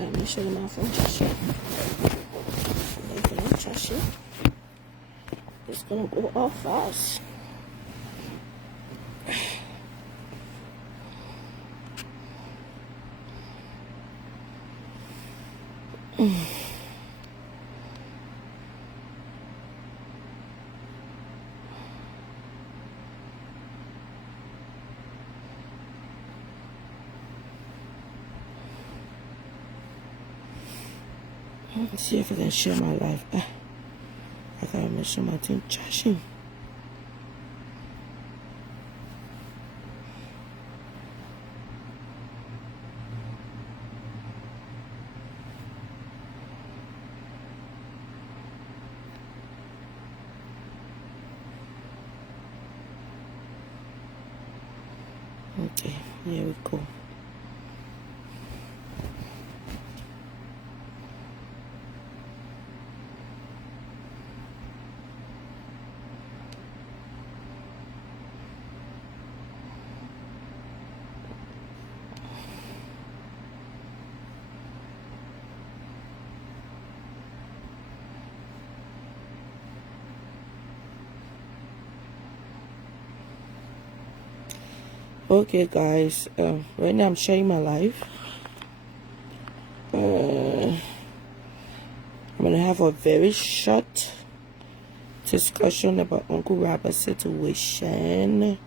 Make sure my phone trash it. If I don't trash it, it's gonna go off fast. Let's see if I can share my life. I gotta make sure my thing trashing. Okay, here we go. Okay, guys, right now I'm sharing my life. I'm gonna have a very short discussion about Uncle Robert's situation.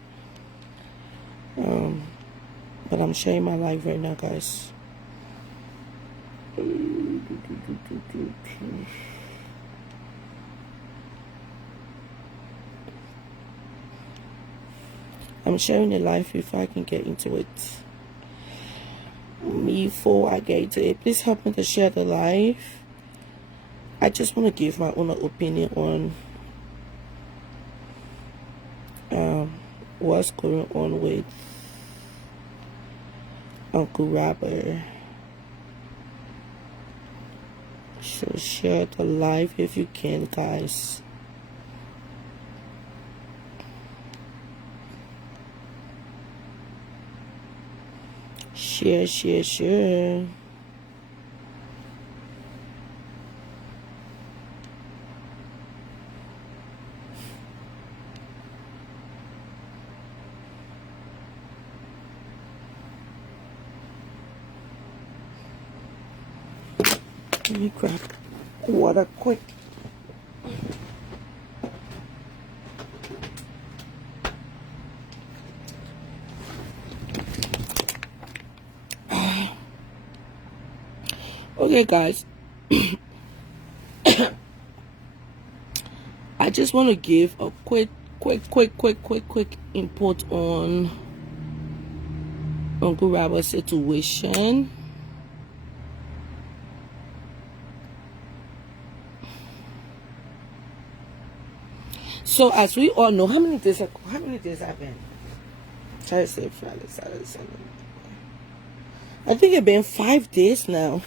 But I'm sharing my life right now, guys. I'm sharing the life before I can get into it. Before I get into it, please help me to share the life. I just want to give my own opinion on what's going on with Uncle Robert. So share the life if you can, guys. Share. Let me grab water quick. Okay, guys. I just want to give a quick input on Uncle Robert's situation. So, as we all know, how many days have been? Try to say Friday, Saturday, Sunday. I think it's been 5 days now.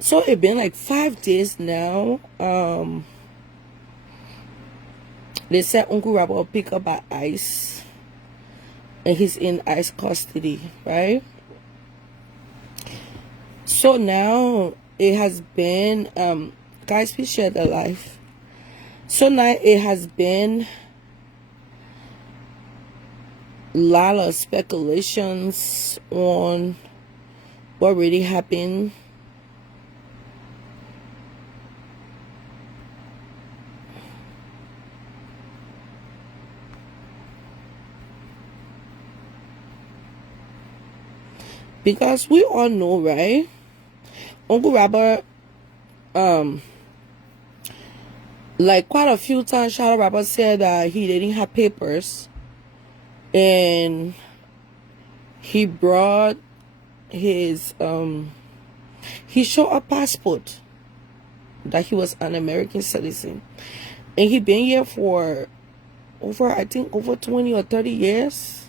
So it's been like 5 days now. They said Uncle Robert will pick up by ICE, and he's in ICE custody, right? So now it has been, guys, please share the life. So now it has been a lot of speculations on what really happened. Because we all know, right? Uncle Robert, like quite a few times, Shadow Robert said that he didn't have papers, and he brought his he showed a passport that he was an American citizen, and he been here for over 20 or 30 years.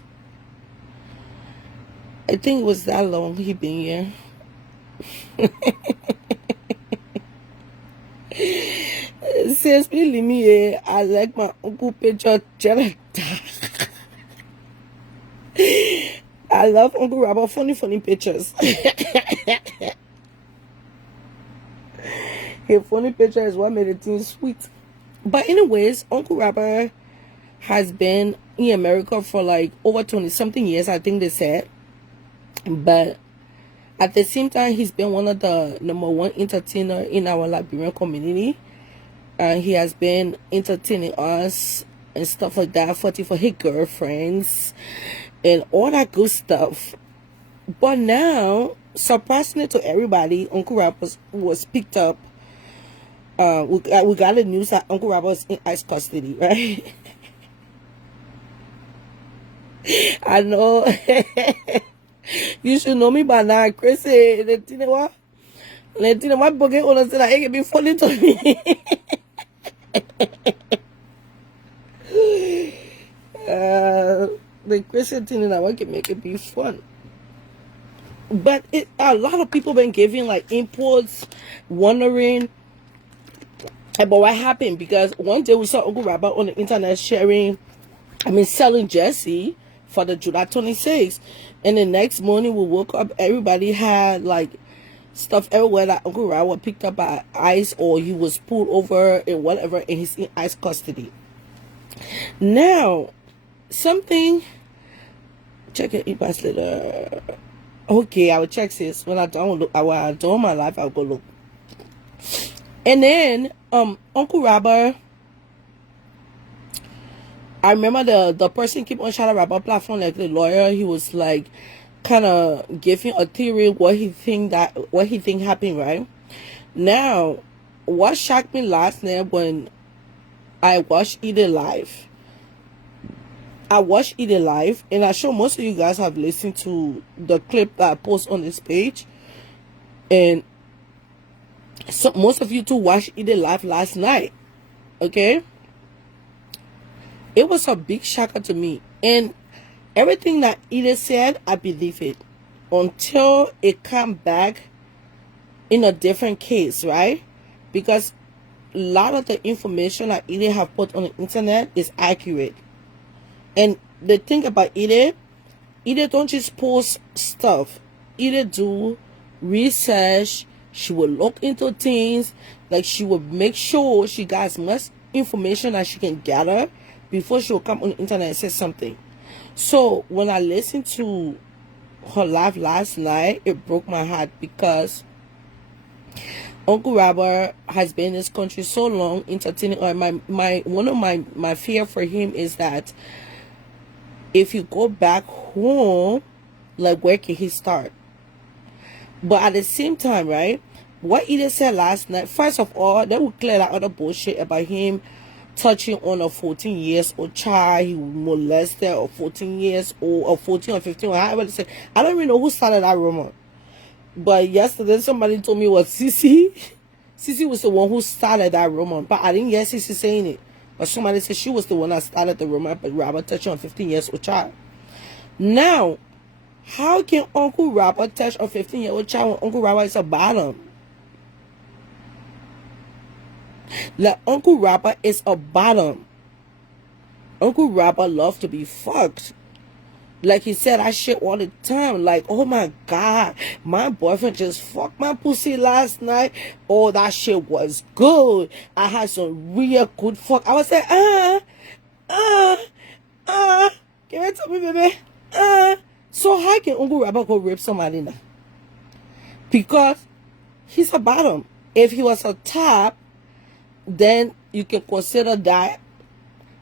I think it was that long he been here. Seriously, me, I like my Uncle picture. I I love Uncle Robert. Funny pictures. His funny picture is what made it seem sweet. But anyways, Uncle Robert has been in America for like over 20 something years, I think they said. But at the same time, he's been one of the #1 entertainer in our Liberian community. He has been entertaining us and stuff like that, fighting for his girlfriends and all that good stuff. But now, surprisingly to everybody, Uncle Robert was picked up. We got the news that Uncle Robert was in ICE custody, right? I know. You should know me by now, Chrissy. You know what? My bucket owner said that it can be funny to me. The Christian thing that I can make it be fun. But a lot of people been giving like inputs, wondering about what happened, because one day we saw Uncle Robert on the internet selling jersey for the July 26th, and the next morning we woke up, everybody had like stuff everywhere that Uncle Robert picked up by ICE, or he was pulled over and whatever, and he's in ICE custody. Now, something, check your e-pass later. Okay, I will check this when I don't look. When I do my life, I'll go look. And then Uncle Robert, I remember the person keep on Shadow Robert platform, like the lawyer, he was like kind of giving a theory what he think happened, right? Now, what shocked me last night when I watched It Live. I watched It Live, and I'm sure most of you guys have listened to the clip that I post on this page. And so most of you too watched It Live last night. Okay? It was a big shocker to me. And everything that Ida said, I believe it. Until it come back in a different case, right? Because a lot of the information that Ida have put on the internet is accurate. And the thing about Ida don't just post stuff. Ida do research. She will look into things. Like, she will make sure she got as much information as she can gather before she will come on the internet and say something. So when I listened to her live last night, it broke my heart, because Uncle Robert has been in this country so long, entertaining. One of my fear for him is that if you go back home, like, where can he start? But at the same time, right, what Ida said last night, first of all, they will clear that other bullshit about him touching on a 14-year-old child. He molested a 14 years old, or 14 or 15, or however they say. I don't even know who started that rumor. But yesterday somebody told me it was Sissy. Sissy was the one who started that rumor, but I didn't hear Sissy saying it. But somebody said she was the one that started the rumor about Robert touching a 15-year-old child. Now, how can Uncle Robert touch a 15-year-old child when Uncle Robert is a bottom? Like, Uncle Robert is a bottom. Uncle Robert loves to be fucked. Like, he said that shit all the time. Like, oh my God, my boyfriend just fucked my pussy last night. Oh, that shit was good. I had some real good fuck. I was like, give it to me, baby. So how can Uncle Robert go rape somebody now? Because he's a bottom. If he was a top, then you can consider that.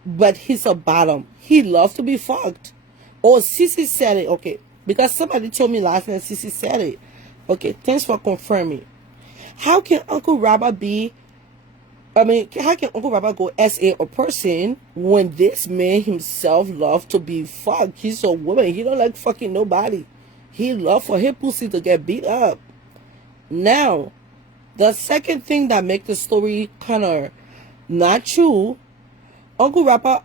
But he's a bottom. He loves to be fucked. Oh, Sissy said it. Okay. Because somebody told me last night Sissy said it. Okay. Thanks for confirming. How can Uncle Robert how can Uncle Robert go as a person when this man himself loves to be fucked? He's a woman. He don't like fucking nobody. He loves for his pussy to get beat up. Now, the second thing that makes the story kind of not true, Uncle Robert,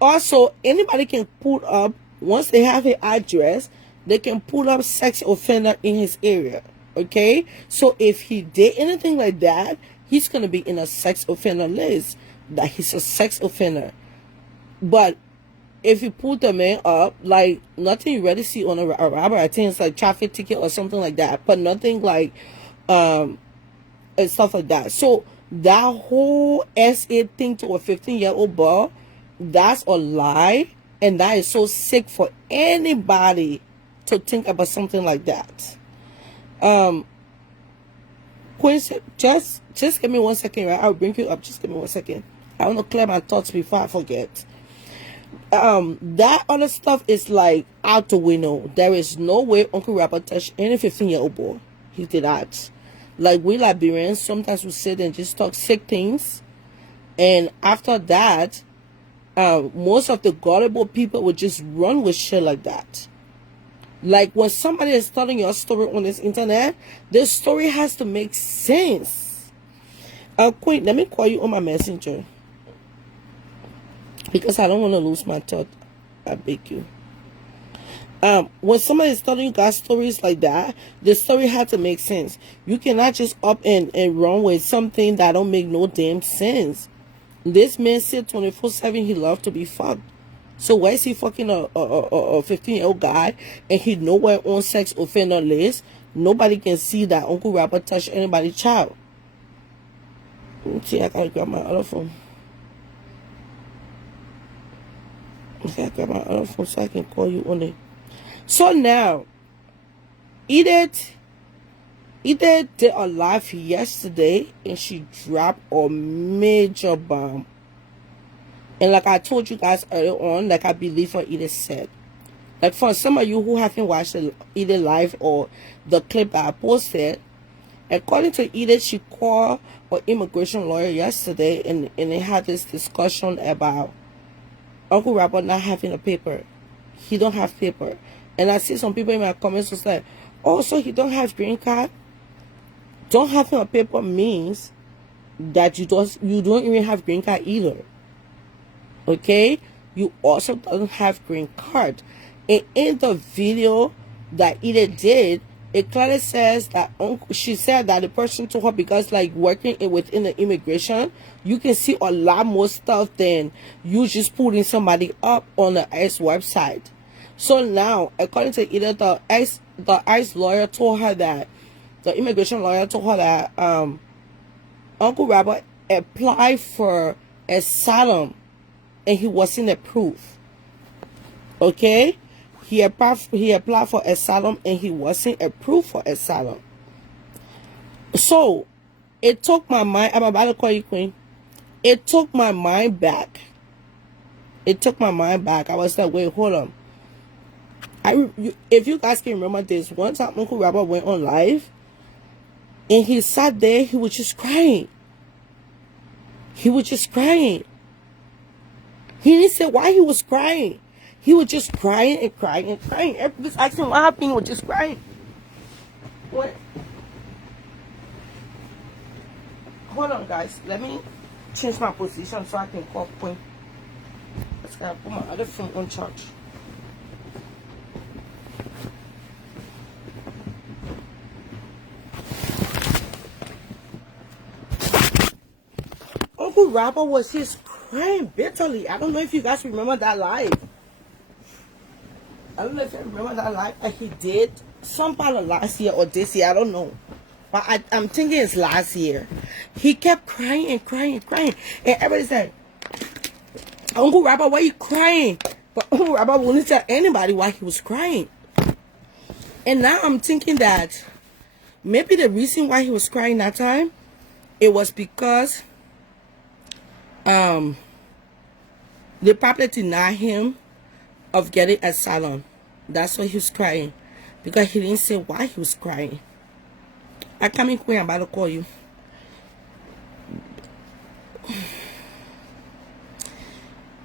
also, anybody can pull up, once they have an address, they can pull up sex offender in his area. Okay? So if he did anything like that, he's going to be in a sex offender list, that he's a sex offender. But if you put the man up, like nothing you really see on a robber, I think it's like traffic ticket or something like that, but nothing like and stuff like that. So that whole SA thing to a 15-year-old boy, that's a lie, and that is so sick for anybody to think about something like that. Quincy, just give me 1 second, right? I'll bring you up. Just give me 1 second. I want to clear my thoughts before I forget. That other stuff is like out the window. There is no way Uncle Rapper touched any 15-year-old boy. He did not. Like, we Liberians, sometimes we sit and just talk sick things, and after that, most of the gullible people would just run with shit like that. Like, when somebody is telling your story on this internet, this story has to make sense. Queen, let me call you on my messenger, because I don't want to lose my thought. I beg you. When somebody is telling you guys stories like that, the story had to make sense. You cannot just up and run with something that don't make no damn sense. This man said 24/7 he loved to be fucked. So why is he fucking a 15-year-old guy and he nowhere on sex offender list? Nobody can see that Uncle Rapper touched anybody's child. Let me see, I gotta grab my other phone. Okay, I grab my other phone so I can call you on it. So now, Edith did a live yesterday and she dropped a major bomb. And like I told you guys earlier on, like I believe what Edith said. Like, for some of you who haven't watched the Edith live or the clip that I posted, according to Edith, she called an immigration lawyer yesterday and they had this discussion about Uncle Rapper not having a paper. He don't have paper. And I see some people in my comments was like, oh, so he don't have green card? Don't having a paper means that you don't even have green card either. Okay? You also don't have green card. And in the video that Edith did, it clearly says that she said that the person told her, because like working within the immigration, you can see a lot more stuff than you just putting somebody up on the ICE website. So now, according to Edith, the ICE lawyer told her that, the immigration lawyer told her that Uncle Rapper applied for asylum and he wasn't approved. Okay? He applied for asylum and he wasn't approved for asylum. So, it took my mind, I'm about to call you Queen. It took my mind back. It took my mind back. I was like, wait, hold on. If you guys can remember this, one time Uncle Rapper went on live and he sat there, he was just crying. He was just crying. He didn't say why he was crying. He was just crying and crying and crying. Everybody's asking him what happened, he was just crying. What? Hold on, guys. Let me change my position so I can call Queen. Let's gotta put my other phone on charge. Uncle Rapper was just crying bitterly. I don't know if you guys remember that live. I don't know if you remember that live that he did some part of last year or this year. I don't know. But I'm thinking it's last year. He kept crying and crying and crying. And everybody said, Uncle Rapper, why are you crying? But Uncle Rapper wouldn't tell anybody why he was crying. And now I'm thinking that maybe the reason why he was crying that time, it was because they probably denied him of getting asylum. That's why he was crying. Because he didn't say why he was crying. I come in, Queen, I'm about to call you.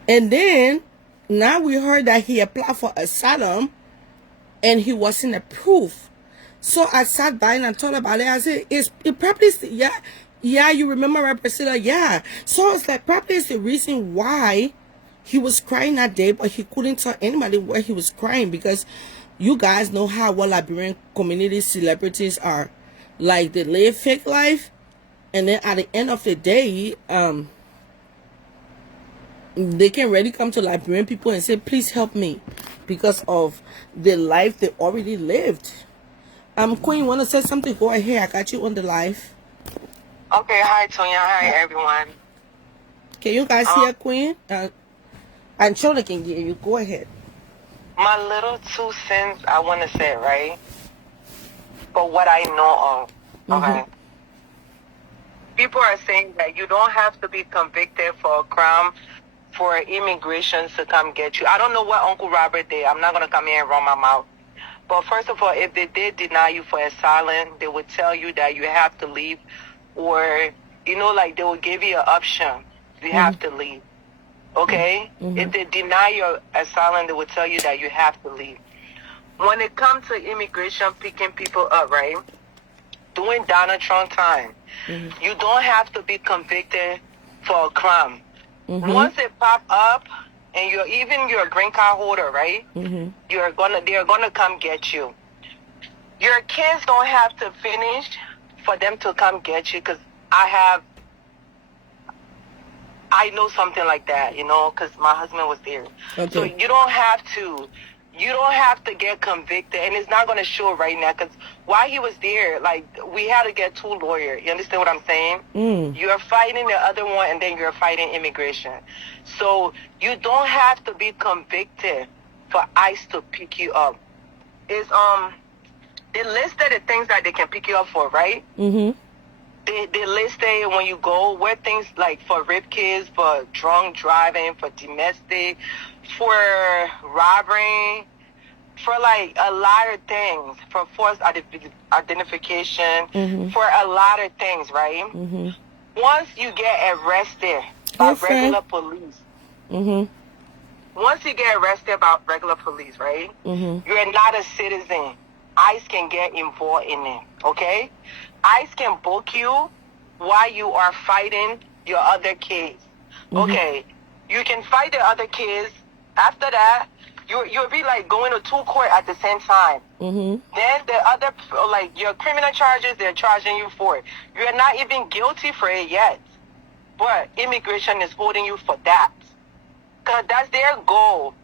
And then, now we heard that he applied for asylum and he wasn't approved. So I sat by and I thought about it. I said, it probably, yeah, you remember right, Priscilla? Yeah. So I was like, probably is the reason why he was crying that day, but he couldn't tell anybody why he was crying, because you guys know how what Liberian community celebrities are. Like, they live fake life, and then at the end of the day, they can really come to Liberian people and say, please help me, because of the life they already lived. Queen, you want to say something? Go ahead. I got you on the live. Okay, hi Tonya, hi everyone. Can you guys hear Queen? And Shona can hear you. Go ahead. My little 2 cents I want to say, right? For what I know of, okay? People are saying that you don't have to be convicted for a crime for immigration to come get you. I don't know what Uncle Robert did. I'm not going to come here and run my mouth. But first of all, if they did deny you for asylum, they would tell you that you have to leave, or, you know, like they would give you an option. You have to leave. Okay? If they deny your asylum, they would tell you that you have to leave. When it comes to immigration picking people up, right? During Donald Trump time, you don't have to be convicted for a crime. Once it pop up, and you're a green card holder, right? They're gonna come get you. Your kids don't have to finish for them to come get you, because I know something like that, you know, because my husband was there. Okay. So you don't have to get convicted, and it's not going to show right now, because while he was there, like, we had to get 2 lawyers. You understand what I'm saying? You're fighting the other one, and then you're fighting immigration. So you don't have to be convicted for ICE to pick you up. It's they listed the things that they can pick you up for, right? They listed when you go where things like for rape kids, for drunk driving, for domestic, for robbery, for like a lot of things, for forced identification, for a lot of things, right? Once you get arrested by regular police, once you get arrested by regular police, right? You're not a citizen. ICE can get involved in it, okay? ICE can book you while you are fighting your other case. Okay, you can fight the other case. After that, you'll be like going to 2 court at the same time. Then the other, like your criminal charges, they're charging you for it. You're not even guilty for it yet, but immigration is holding you for that, because that's their goal.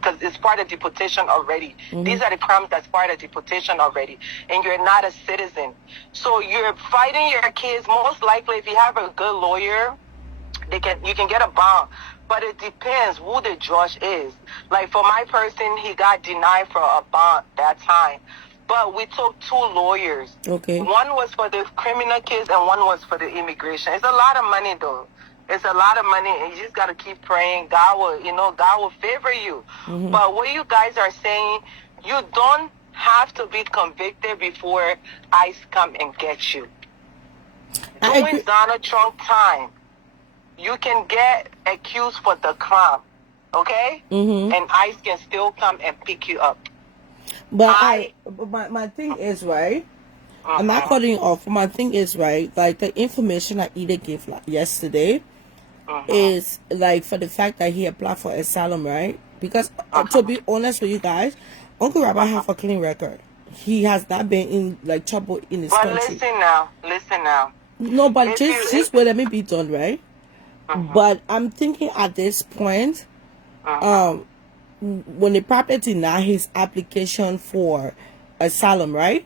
Because it's part of deportation already. These are the crimes that's part of deportation already. And you're not a citizen. So you're fighting your case. Most likely, if you have a good lawyer, you can get a bond. But it depends who the judge is. Like for my person, he got denied for a bond that time. But we took 2 lawyers. Okay. One was for the criminal case and one was for the immigration. It's a lot of money though. It's a lot of money, and you just got to keep praying. God will favor you. But what you guys are saying, you don't have to be convicted before ICE come and get you. During Donald Trump time, you can get accused for the crime, okay? And ICE can still come and pick you up. But my thing is, right? I'm not cutting you off. My thing is, right, like the information I either gave yesterday is like for the fact that he applied for asylum, right? Because to be honest with you guys, Uncle Robert have a clean record. He has not been in like trouble in his country. But listen now. No, but just let me be done, right? But I'm thinking at this point, when the probably denied his application for asylum, right?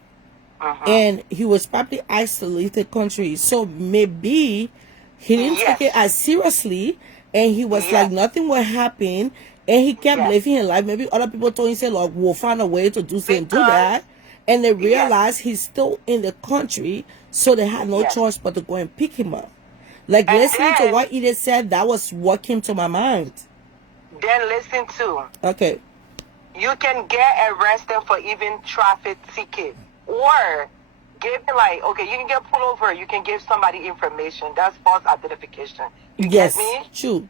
And he was probably asked to leave the country, so maybe he didn't take it as seriously, and he was like nothing will happen, and he kept living his life. Maybe other people told him, say, look, we'll find a way to do that, and they realized he's still in the country, so they had no choice but to go and pick him up. Like, and listening to what Edith said, that was what came to my mind. Then listen to. Okay. You can get arrested for even traffic ticket, or give like, okay, you can get pulled over. You can give somebody information. That's false identification. You get me? True.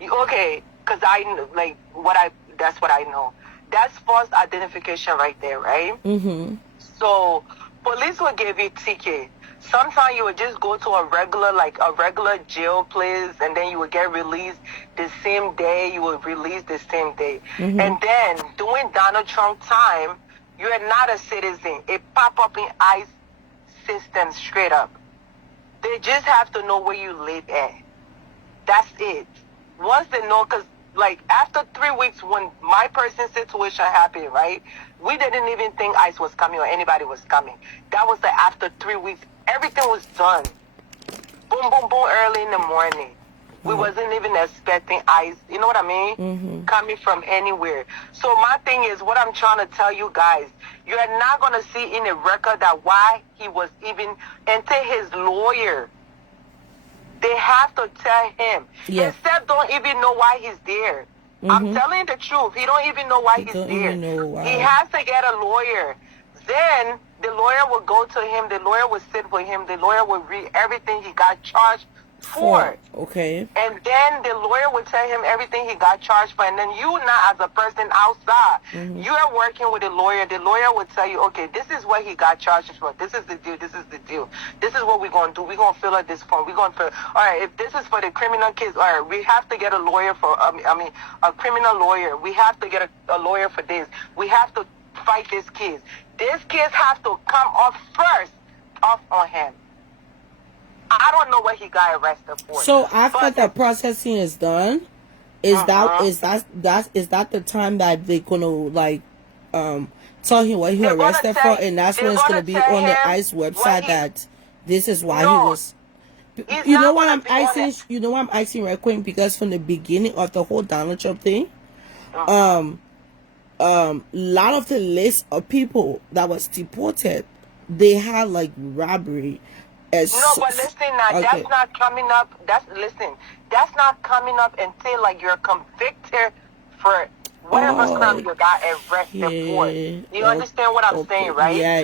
Okay, because that's what I know. That's false identification right there, right? So police will give you ticket. Sometimes you would just go to a regular jail place, and then you would get released the same day. You would release the same day. And then during Donald Trump time, you are not a citizen. It pop up in ICE system straight up. They just have to know where you live at. That's it. Once they know, because like after 3 weeks, when my person's situation happened, right, we didn't even think ICE was coming or anybody was coming. That was like after 3 weeks, everything was done. Boom, boom, boom, early in the morning. We wasn't even expecting ICE, you know what I mean? Coming from anywhere. So my thing is, what I'm trying to tell you guys, you are not going to see in the record that why he was even, until his lawyer, they have to tell him. Yeah. Instead, don't even know why he's there. I'm telling you the truth. He don't even know why he's don't there. even know why. He has to get a lawyer. Then the lawyer will go to him. The lawyer will sit with him. The lawyer will read everything he got charged for. Okay. And then the lawyer will tell him everything he got charged for. And then you now, as a person outside, you are working with a lawyer. The lawyer will tell you, okay, this is what he got charged for. This is the deal. This is the deal. This is what we're going to do. We're going to fill out this form. We're going to fill. All right, if this is for the criminal case, all right, we have to get a lawyer for, a criminal lawyer. We have to get a lawyer for this. We have to fight this case. This case has to come off first, off on him. I don't know what he got arrested for. So after the processing is done, is that the time that they're gonna like tell him what he arrested for, and that's when it's gonna be on the ICE website that this is why he was. You know what I'm asking? You know what I'm asking right quick, because from the beginning of the whole Donald Trump thing, lot of the list of people that was deported, they had like robbery. No, but listen now, that's not coming up. That's not coming up until like you're convicted for whatever crime you got arrested for. You understand what I'm saying, right? Yeah.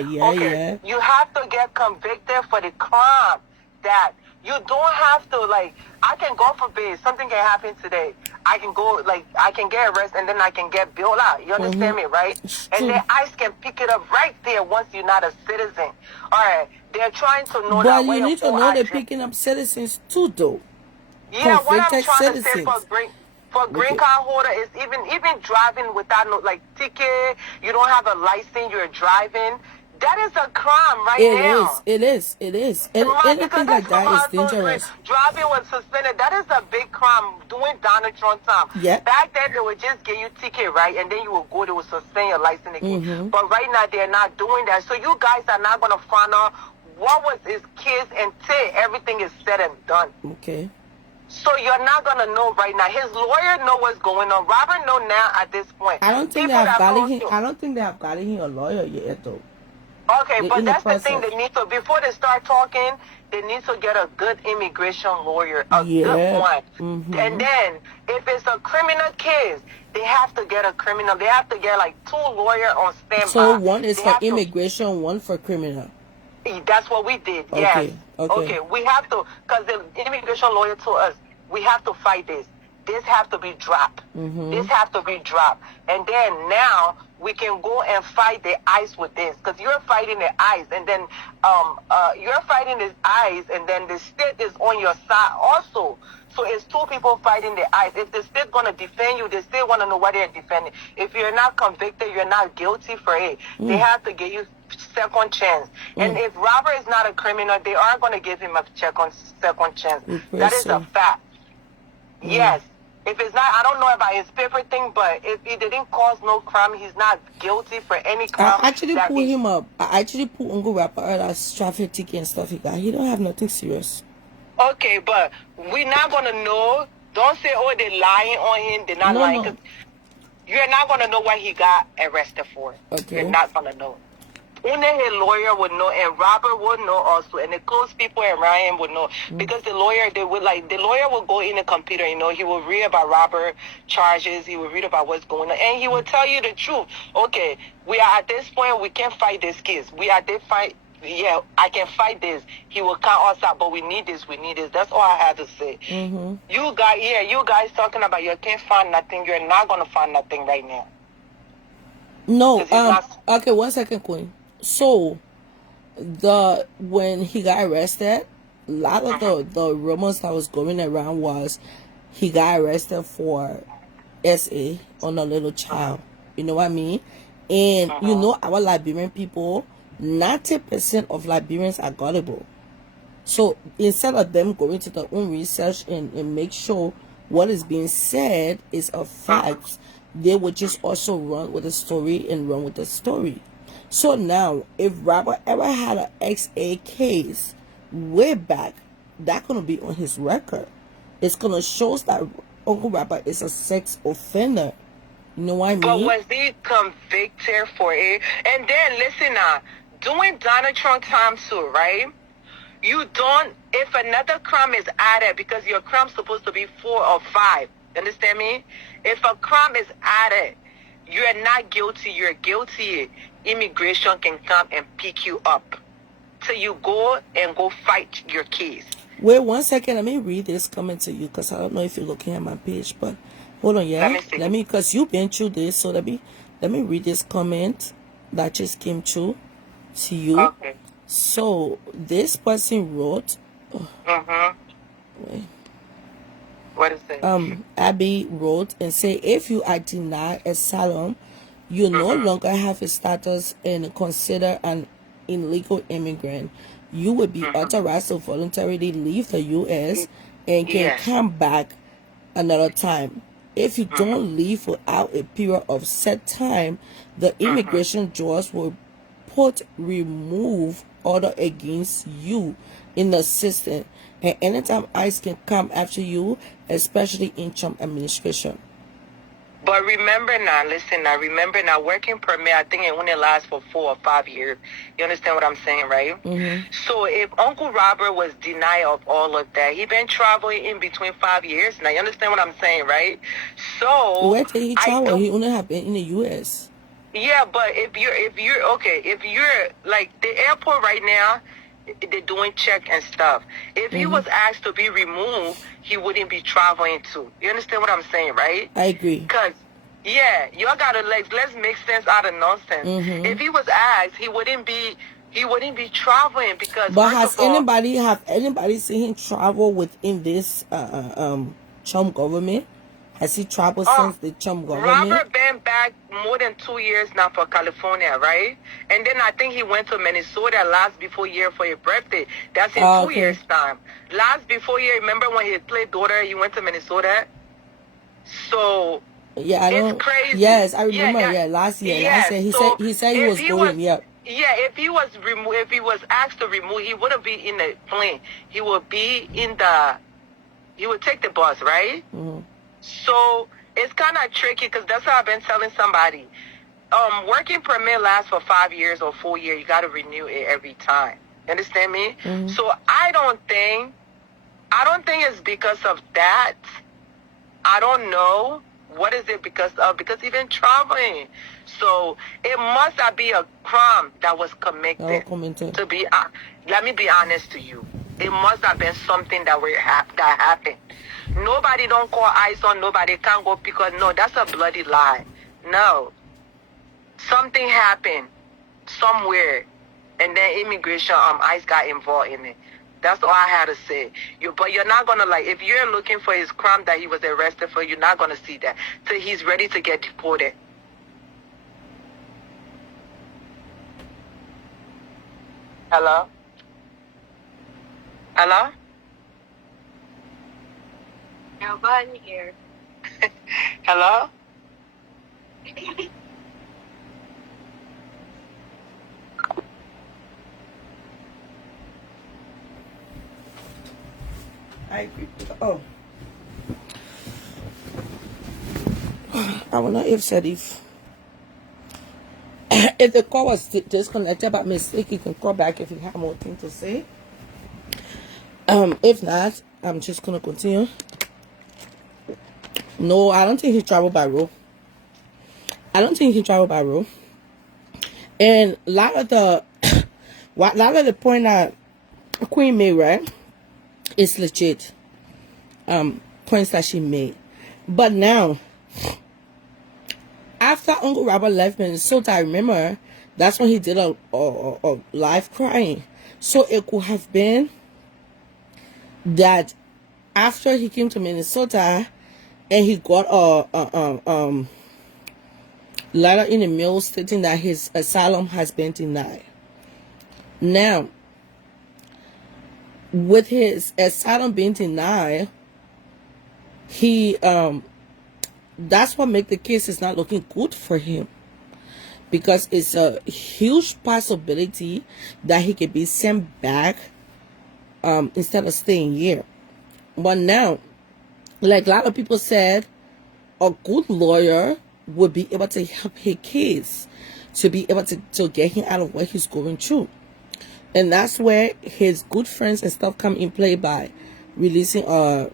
You have to get convicted for the crime that you don't have to, like, I can go for bail. Something can happen today. I can go, like, I can get arrested and then I can get bailed out. You understand me, right? And then ICE can pick it up right there once you're not a citizen. All right. They're trying to know that. But you need to know they're picking up citizens too, though. Yeah, what I'm trying to say for green card holder is even driving without no, like, ticket, you don't have a license, you're driving. That is a crime now. It is. And anything like that is dangerous. Driving was suspended. That is a big crime. Doing Donald Trump time. Yeah. Back then, they would just give you ticket, right? And then you will go, they will suspend your license again. But right now, they're not doing that. So you guys are not going to find out what was his case until everything is said and done. Okay. So you're not going to know right now. His lawyer know what's going on. Robert know now at this point. I don't think they have gotten him a lawyer yet, though. Okay, but that's the thing. They need to, before they start talking, they need to get a good immigration lawyer, a good one. And then, if it's a criminal case, they have to get a criminal. They have to get like 2 lawyers on standby. So one is for immigration, one for criminal. That's what we did. Okay. Yes. Okay. We have to, because the immigration lawyer told us we have to fight this. This have to be dropped. This have to be dropped. And then now we can go and fight the ICE with this, because you're fighting the ICE, and then you're fighting the ICE, and then the state is on your side also. So it's 2 people fighting the ICE. If the state gonna defend you, they still wanna know what they're defending. If you're not convicted, you're not guilty for it. They have to give you second chance. And if Robert is not a criminal, they are gonna give him a second chance. That is a fact. Yes. If it's not, I don't know about his paper thing, but if he didn't cause no crime, he's not guilty for any crime. I actually pull him up. I actually pull Uncle Rapper out as traffic ticket and stuff he got. He don't have nothing serious. Okay, but we're not going to know. Don't say, oh, they're lying on him. They're not lying. No. You're not going to know what he got arrested for. Okay. You're not going to know. Only his lawyer would know, and Robert would know also, and the close people around him would know, because the lawyer, the lawyer will go in the computer, he will read about Robert charges, he will read about what's going on, and he will tell you the truth. Okay, we are at this point, we can't fight this case. We are this fight. Yeah, I can fight this. He will count us out, but we need this. That's all I have to say. You guys talking about you can't find nothing. You're not going to find nothing right now. No, okay, 1 second, Queen. So, when he got arrested, a lot of the rumors that was going around was he got arrested for SA on a little child. You know what I mean? And our Liberian people, 90% of Liberians are gullible. So instead of them going to their own research and make sure what is being said is a fact, they would just also run with the story and run with the story. So now, if Robert ever had an XA case way back, that's gonna be on his record. It's gonna show that Uncle Robert is a sex offender. You know what I mean? But was he convicted for it? And then listen now, doing Donald Trump time too, right? You don't, if another crime is added, because your crime's supposed to be 4 or 5. Understand me? If a crime is added, you're not guilty, you're guilty. Immigration can come and pick you up. So you go and go fight your case. Wait 1 second, let me read this comment to you, because I don't know if you're looking at my page, but hold on, yeah? Let me, because you've been through this, so let me read this comment that just came through to you. Okay. So this person wrote, wait. What is it? Abby wrote and say, if you are denied asylum, you no longer have a status and consider an illegal immigrant. You will be authorized to voluntarily leave the U.S. and can come back another time. If you don't leave without a period of set time, the immigration judge will put remove order against you in the system, and anytime ICE can come after you, especially in Trump administration. But remember now, remember now, working permit, I think it only lasts for 4 or 5 years. You understand what I'm saying, right? So if Uncle Robert was denied of all of that, he been traveling in between 5 years. Now, you understand what I'm saying, right? So where did he travel? He only have been in the U.S. Yeah, but if you're like the airport right now, they're doing check and stuff. If he was asked to be removed, he wouldn't be traveling too. You understand what I'm saying, right? I agree. Because y'all gotta let's make sense out of nonsense. If he was asked, he wouldn't be traveling because. But has anybody seen him travel within this Trump government? Has he traveled since the Trump government? Robert been back more than 2 years now for California, right? And then I think he went to Minnesota last before year for his birthday. That's in 2 years' time. Last before year, remember when he played daughter, he went to Minnesota? So yeah, I it's crazy. Yes, I remember. Last year. Yes. He said he was going. Yeah, if he was removed, if he was asked to remove, he wouldn't be in the plane. He would be in the. He would take the bus, right? So it's kind of tricky because that's how I've been telling somebody. Working permit lasts for 5 years or 4 years. You got to renew it every time. You understand me? So I don't think it's because of that. I don't know what is it because of, because he's been traveling. So it must not be a crime that was committed. To be, let me be honest to you. It must have been something that happened. Nobody don't call ICE on nobody. Can't go because no, that's a bloody lie. No, something happened somewhere, and then immigration ICE got involved in it. That's all I had to say. But you're not gonna if you're looking for his crime that he was arrested for, you're not gonna see that till he's ready to get deported. Hello. Hello? Nobody here. Hello? I agree. Oh. I will not have said if the call was disconnected by mistake, you can call back if you have more things to say. If not, I'm just gonna continue. No, I don't think he traveled by road. And a lot of the point that Queen made, right, is legit. Points that she made. But now, after Uncle Robert left Minnesota, I remember that's when he did a live crying. So it could have been that after he came to Minnesota and he got a letter in the mail stating that his asylum has been denied. Now, with his asylum being denied, he that's what make the case is not looking good for him, because it's a huge possibility that he could be sent back instead of staying here. But now, like a lot of people said, a good lawyer would be able to help his case to be able to get him out of what he's going through. And that's where his good friends and stuff come in play by releasing a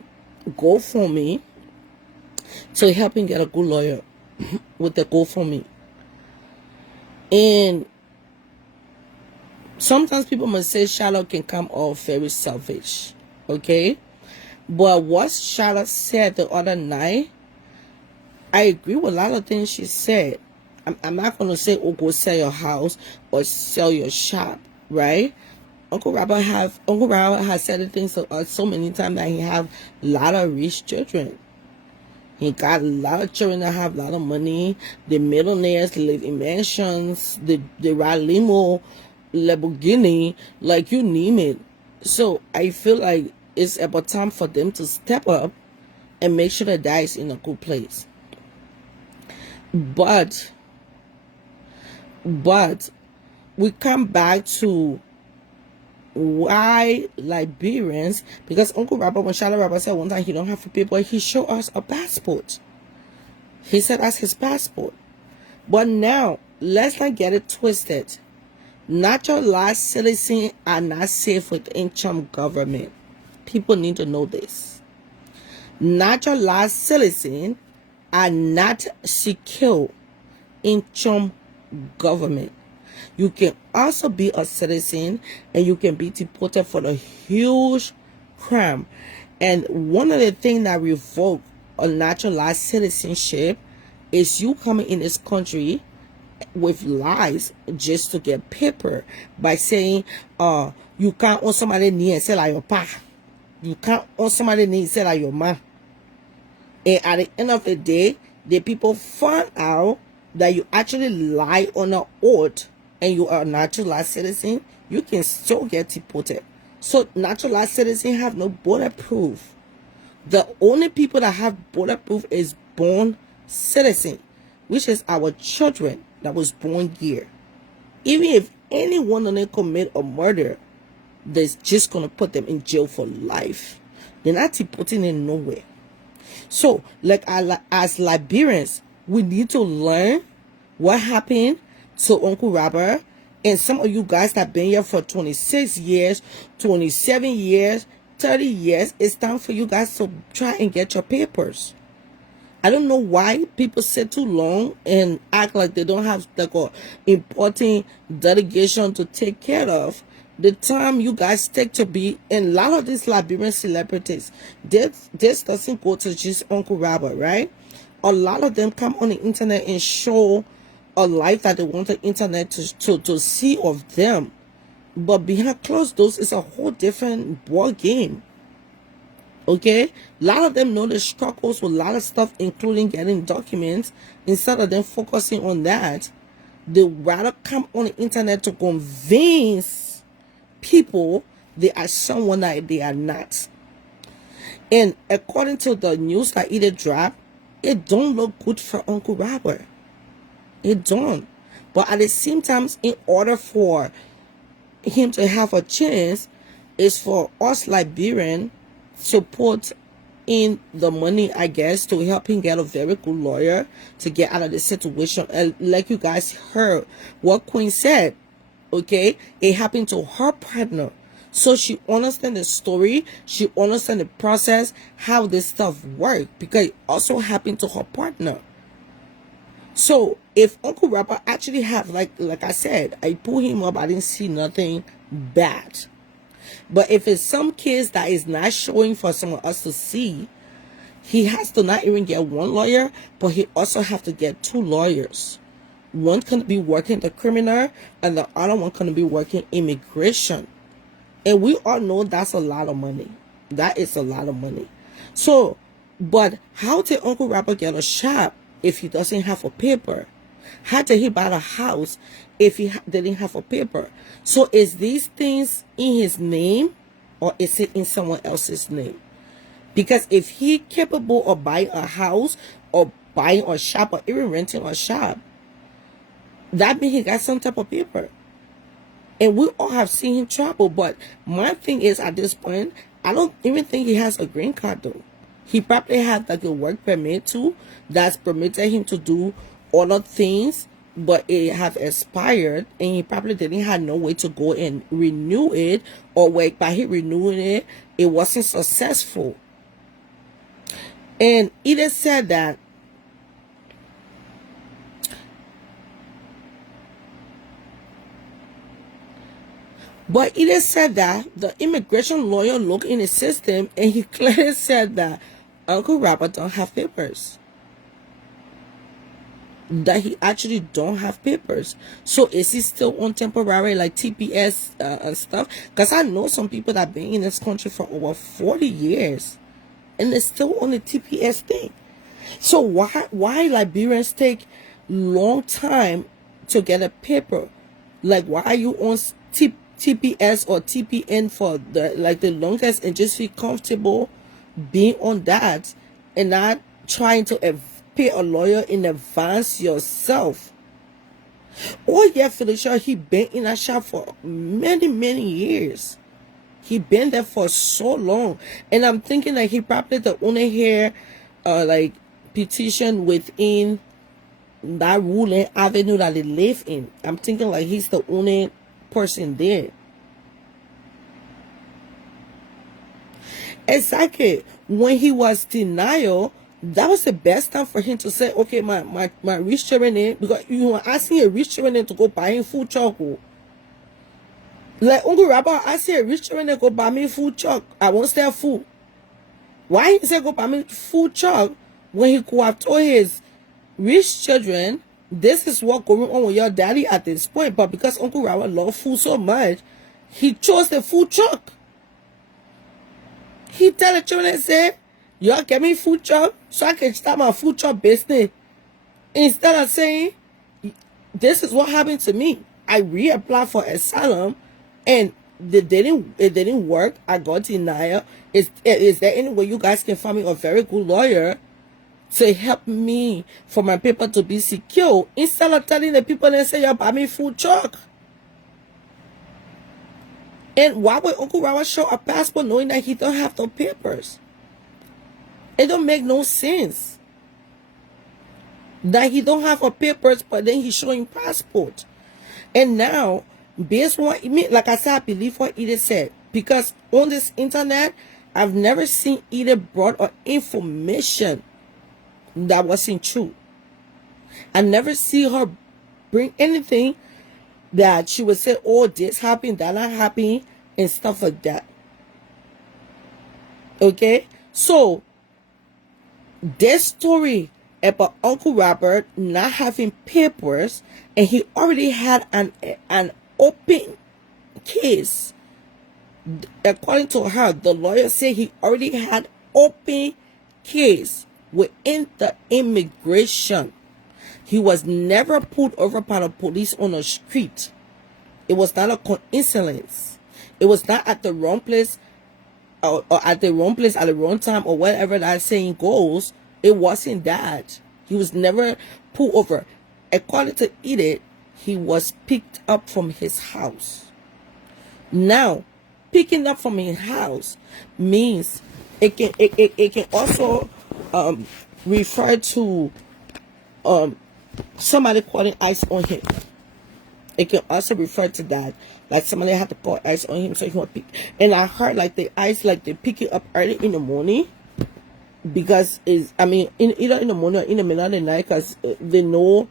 GoFundMe to help him get a good lawyer with the GoFundMe. And sometimes people must say Charlotte can come off very selfish, okay? But what Charlotte said the other night, I agree with a lot of things she said. I'm not going to say, oh, go sell your house or sell your shop, right? Uncle Robert has said the things to us so many times that he have a lot of rich children. He got a lot of children that have a lot of money. The millionaires live in mansions. They ride limo, Lamborghini, like you name it. So I feel like it's about time for them to step up and make sure that is in a good place. But we come back to why Liberians, because Uncle Robert, when Charlotte Robert said one time he don't have a paper, he showed us a passport. He said that's his passport. But now, let's not get it twisted. Naturalized citizens are not safe within Trump government. People need to know this. Naturalized citizens are not secure in Trump government. You can also be a citizen and you can be deported for a huge crime. And one of the things that revoke a naturalized citizenship is you coming in this country with lies just to get paper by saying you can't own somebody knee and say like your pa. You can't own somebody knee and say like your ma. And at the end of the day, the people find out that you actually lie on an oath and you are a naturalized citizen, you can still get deported. So naturalized citizens have no bulletproof. The only people that have bulletproof is born citizen, which is our children that was born here. Even if anyone on them commit a murder, they're just gonna put them in jail for life. They're not deporting them nowhere. So, like as Liberians, we need to learn what happened to Uncle Robert, and some of you guys that been here for 26 years, 27 years, 30 years. It's time for you guys to try and get your papers. I don't know why people sit too long and act like they don't have like an important delegation to take care of. The time you guys take to be, and a lot of these Liberian celebrities, this doesn't go to just Uncle Robert, right? A lot of them come on the internet and show a life that they want the internet to see of them. But behind closed doors, it's a whole different ball game. Okay? A lot of them know the struggles with a lot of stuff, including getting documents. Instead of them focusing on that, they rather come on the internet to convince people they are someone that they are not. And according to the news that either dropped, it don't look good for Uncle Robert. It don't. But at the same time, in order for him to have a chance, is for us Liberian to put in the money, I guess, to help him get a very good lawyer to get out of the situation. And like you guys heard what Queen said, okay, it happened to her partner. So she understands the story, she understands the process, how this stuff works, because it also happened to her partner. So if Uncle Robert actually have, like I said, I pull him up, I didn't see nothing bad. But if it's some case that is not showing for someone else to see, he has to not even get one lawyer, but he also have to get two lawyers. One can be working the criminal and the other one can be working immigration. And we all know that's a lot of money. That is a lot of money. So, but how did Uncle Robert get a shop if he doesn't have a paper? How did he buy a house if he didn't have a paper? So is these things in his name or is it in someone else's name? Because if he capable of buying a house or buying a shop or even renting a shop, that means he got some type of paper. And we all have seen him travel. But my thing is, at this point, I don't even think he has a green card though. He probably has like a work permit too that's permitted him to do other things, but it have expired, and he probably didn't have no way to go and renew it, or wait, by he renewing it, it wasn't successful. And it said that but it said that the immigration lawyer looked in the system and he clearly said that Uncle Robert don't have papers. That he actually don't have papers. So is he still on temporary like TPS and stuff? Because I know some people that been in this country for over 40 years and they're still on the TPS thing. So why Liberians take long time to get a paper? Like, why are you on TPS or TPN for the longest and just feel comfortable being on that and not trying to pay a lawyer in advance yourself? Oh yeah, Felicia, he been in that shop for many years. He been there for so long, and I'm thinking like he probably the only here like petition within that ruling avenue that they live in. I'm thinking like he's the only person there. Exactly. When he was denial, that was the best time for him to say, okay, my rich children, because you were asking a rich children to go buy him food truck. Like Uncle Rabba, I say a rich children to go buy me food truck. I won't sell food. Why he say go buy me food truck when he could have told his rich children, this is what going on with your daddy at this point, but because Uncle Robert loved food so much, he chose the food truck. He tell the children, say, y'all get me food truck so I can start my food truck business. Instead of saying, this is what happened to me. I reapplied for asylum and it didn't work. I got denial. Is there any way you guys can find me a very good lawyer to help me for my paper to be secure, instead of telling the people and say, y'all buy me food truck? And why would Uncle Robert show a passport knowing that he don't have no papers? It don't make no sense that he don't have a papers, but then he's showing passport. And now, based on what it mean, like I said, I believe what Edith said, because on this internet, I've never seen Edith brought or information that wasn't true. I never see her bring anything that she would say, oh, this happened, that not happened, and stuff like that. Okay? So, this story about Uncle Robert not having papers, and he already had an open case. According to her, the lawyer said he already had open case within the immigration. He was never pulled over by the police on the street. It was not a coincidence. It was not at the wrong place or at the wrong place at the wrong time or whatever that saying goes. It wasn't that. He was never pulled over. According to Edith, he was picked up from his house. Now, picking up from his house means it can also refer to somebody calling ice on him. It can also refer to that, like somebody had to call ice on him so he won't pick. And I heard like the ice, like they pick it up early in the morning, because either in the morning or in the middle of the night, because they know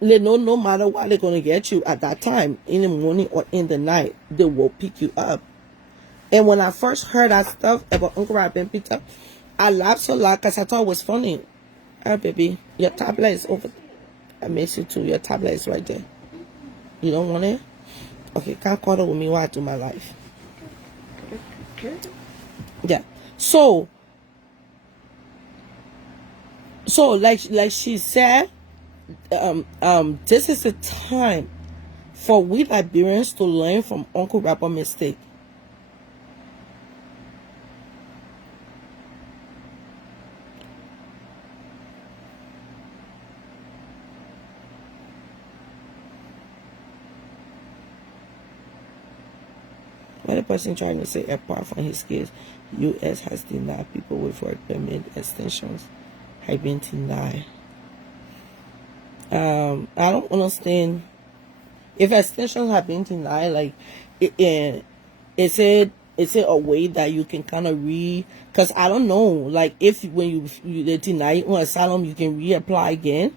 no matter what they're gonna get you at that time, in the morning or in the night, they will pick you up. And when I first heard that stuff about Uncle Robert being picked up, I laughed so loud because I thought it was funny. Hey, baby, your tablet is over. I miss you too. Your tablet is right there. You don't want it? Okay, can't cuddle with me while I do my life. Yeah. So like she said, this is the time for we Liberians to learn from Uncle Robert's mistake. Other person trying to say apart from his case, U.S. has denied people with work permit extensions have been denied. I don't understand if extensions have been denied. Like, is it a way that you can kind of because I don't know, like if when they deny you on asylum, you can reapply again.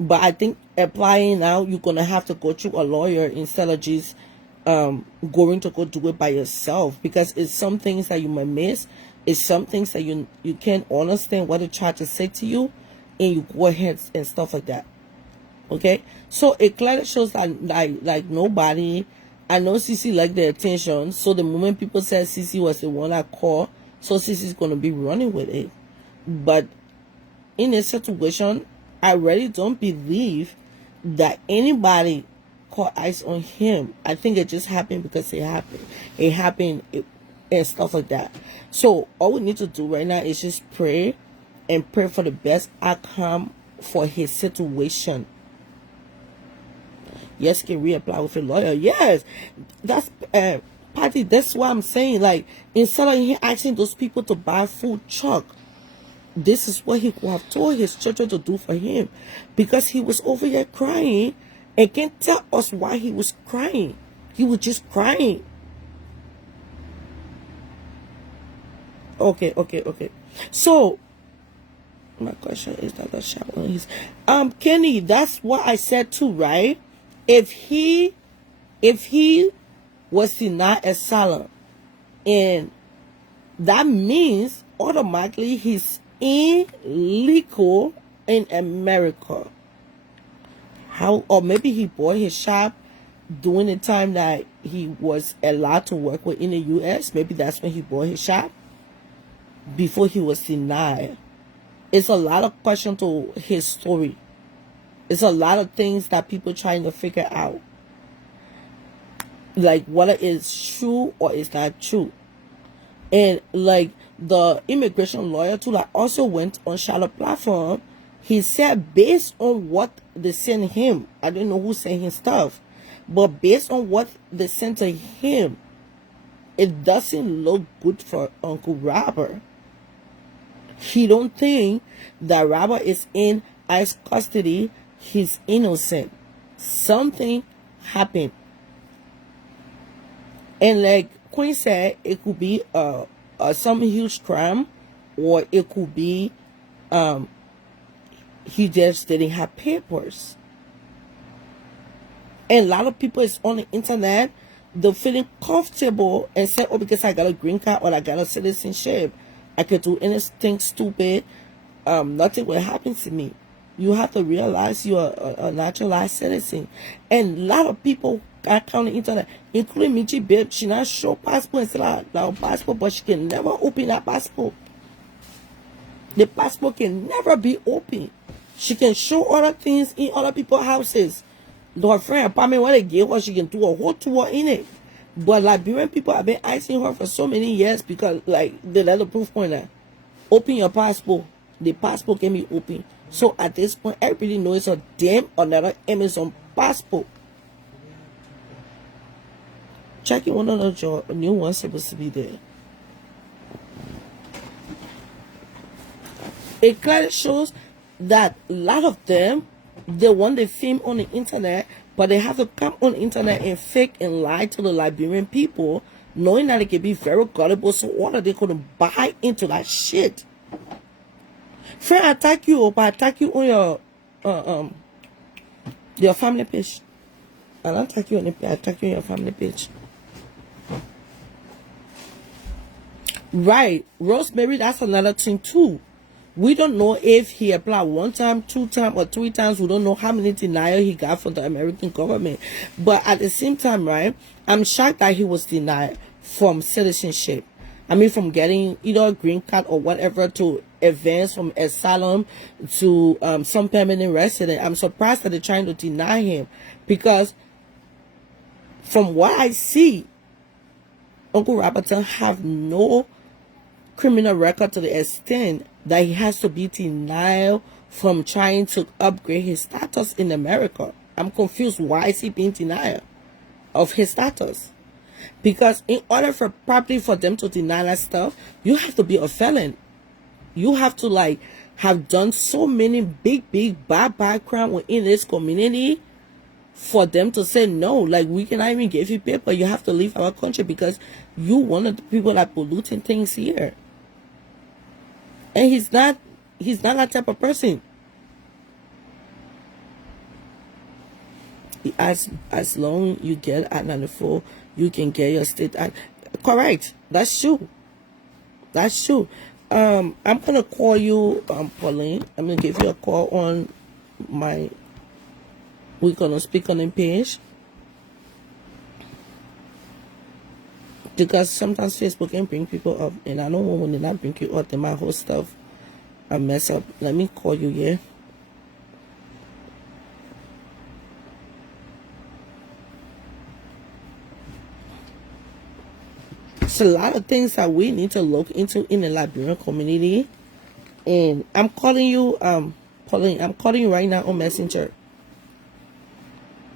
But I think applying now, you're gonna have to go through a lawyer instead of just going to go do it by yourself, because it's some things that you might miss. It's some things that you can't understand what they try to say to you, and you go ahead and stuff like that. Okay, so it clearly shows that like nobody. I know CC liked the attention, so the moment people said CC was the one that called, so CC's gonna be running with it. But in this situation, I really don't believe that anybody caught ice on him. I think it just happened because it happened. It happened and stuff like that. So all we need to do right now is just pray and pray for the best outcome for his situation. Yes, can reapply with a lawyer. Yes, that's Patty. That's what I'm saying. Like, instead of him asking those people to buy food truck, this is what he could have told his children to do for him, because he was over here crying and can't tell us why he was crying. He was just crying. Okay. So my question is that the shower is Kenny, that's what I said too, right? If he was denied asylum, and that means automatically he's illegal in America. How, or maybe he bought his shop during the time that he was allowed to work within the U.S. Maybe that's when he bought his shop, before he was denied. It's a lot of question to his story. It's a lot of things that people trying to figure out, like whether it's true or it's not true. And like the immigration lawyer too, like also went on Charlotte platform. He said based on what they sent him, I don't know who sent him stuff, but based on what they sent to him, it doesn't look good for Uncle Robert. He don't think that Robert is in ICE custody. He's innocent. Something happened. And like Queen said, it could be some huge crime, or it could be he just didn't have papers. And a lot of people is on the internet, they're feeling comfortable and say, oh, because I got a green card or I got a citizenship, I could do anything stupid. Nothing will happen to me. You have to realize you're a naturalized citizen. And a lot of people got on the internet, including Michi Babe. She not show passport and say now passport, but she can never open that passport. The passport can never be open. She can show other things in other people's houses. Her friend apartment where they gave her, she can do a whole tour in it. But Liberian people have been asking her for so many years, because like they let the proof point that open your passport. The passport can be open. So at this point, everybody knows it's a damn another Amazon passport. Checking one of your new ones supposed to be there. It clearly shows that a lot of them, they want the film on the internet, but they have to come on the internet and fake and lie to the Liberian people, knowing that it can be very gullible, so all that they couldn't buy into that shit. Friend, I attack you, but I attack you on your family page. I don't attack you on I attack you on your family page. Right, Rosemary, that's another thing too. We don't know if he applied 1 time, 2 times, or 3 times. We don't know how many denials he got from the American government. But at the same time, right, I'm shocked that he was denied from citizenship. I mean, from getting either a green card or whatever, to advance from asylum to some permanent resident. I'm surprised that they're trying to deny him, because from what I see, Uncle Robertson have no criminal record to the extent that he has to be denied from trying to upgrade his status in America. I'm confused. Why is he being denied of his status? Because in order for properly for them to deny that stuff, you have to be a felon. You have to like have done so many big bad crime within this community for them to say no. Like, we cannot even give you paper. You have to leave our country because you one of the people that polluting things here. And he's not that type of person. As long you get at 94, you can get your state act. Correct. That's true. That's true. I'm gonna call you, Pauline. I'm gonna give you a call on my. We're gonna speak on the page because sometimes Facebook can bring people up, and I don't want when they not bring you up, then my whole stuff I mess up. Let me call you. Yeah. It's a lot of things that we need to look into in the Liberian community. And I'm calling you, Pauline, I'm calling you right now on Messenger.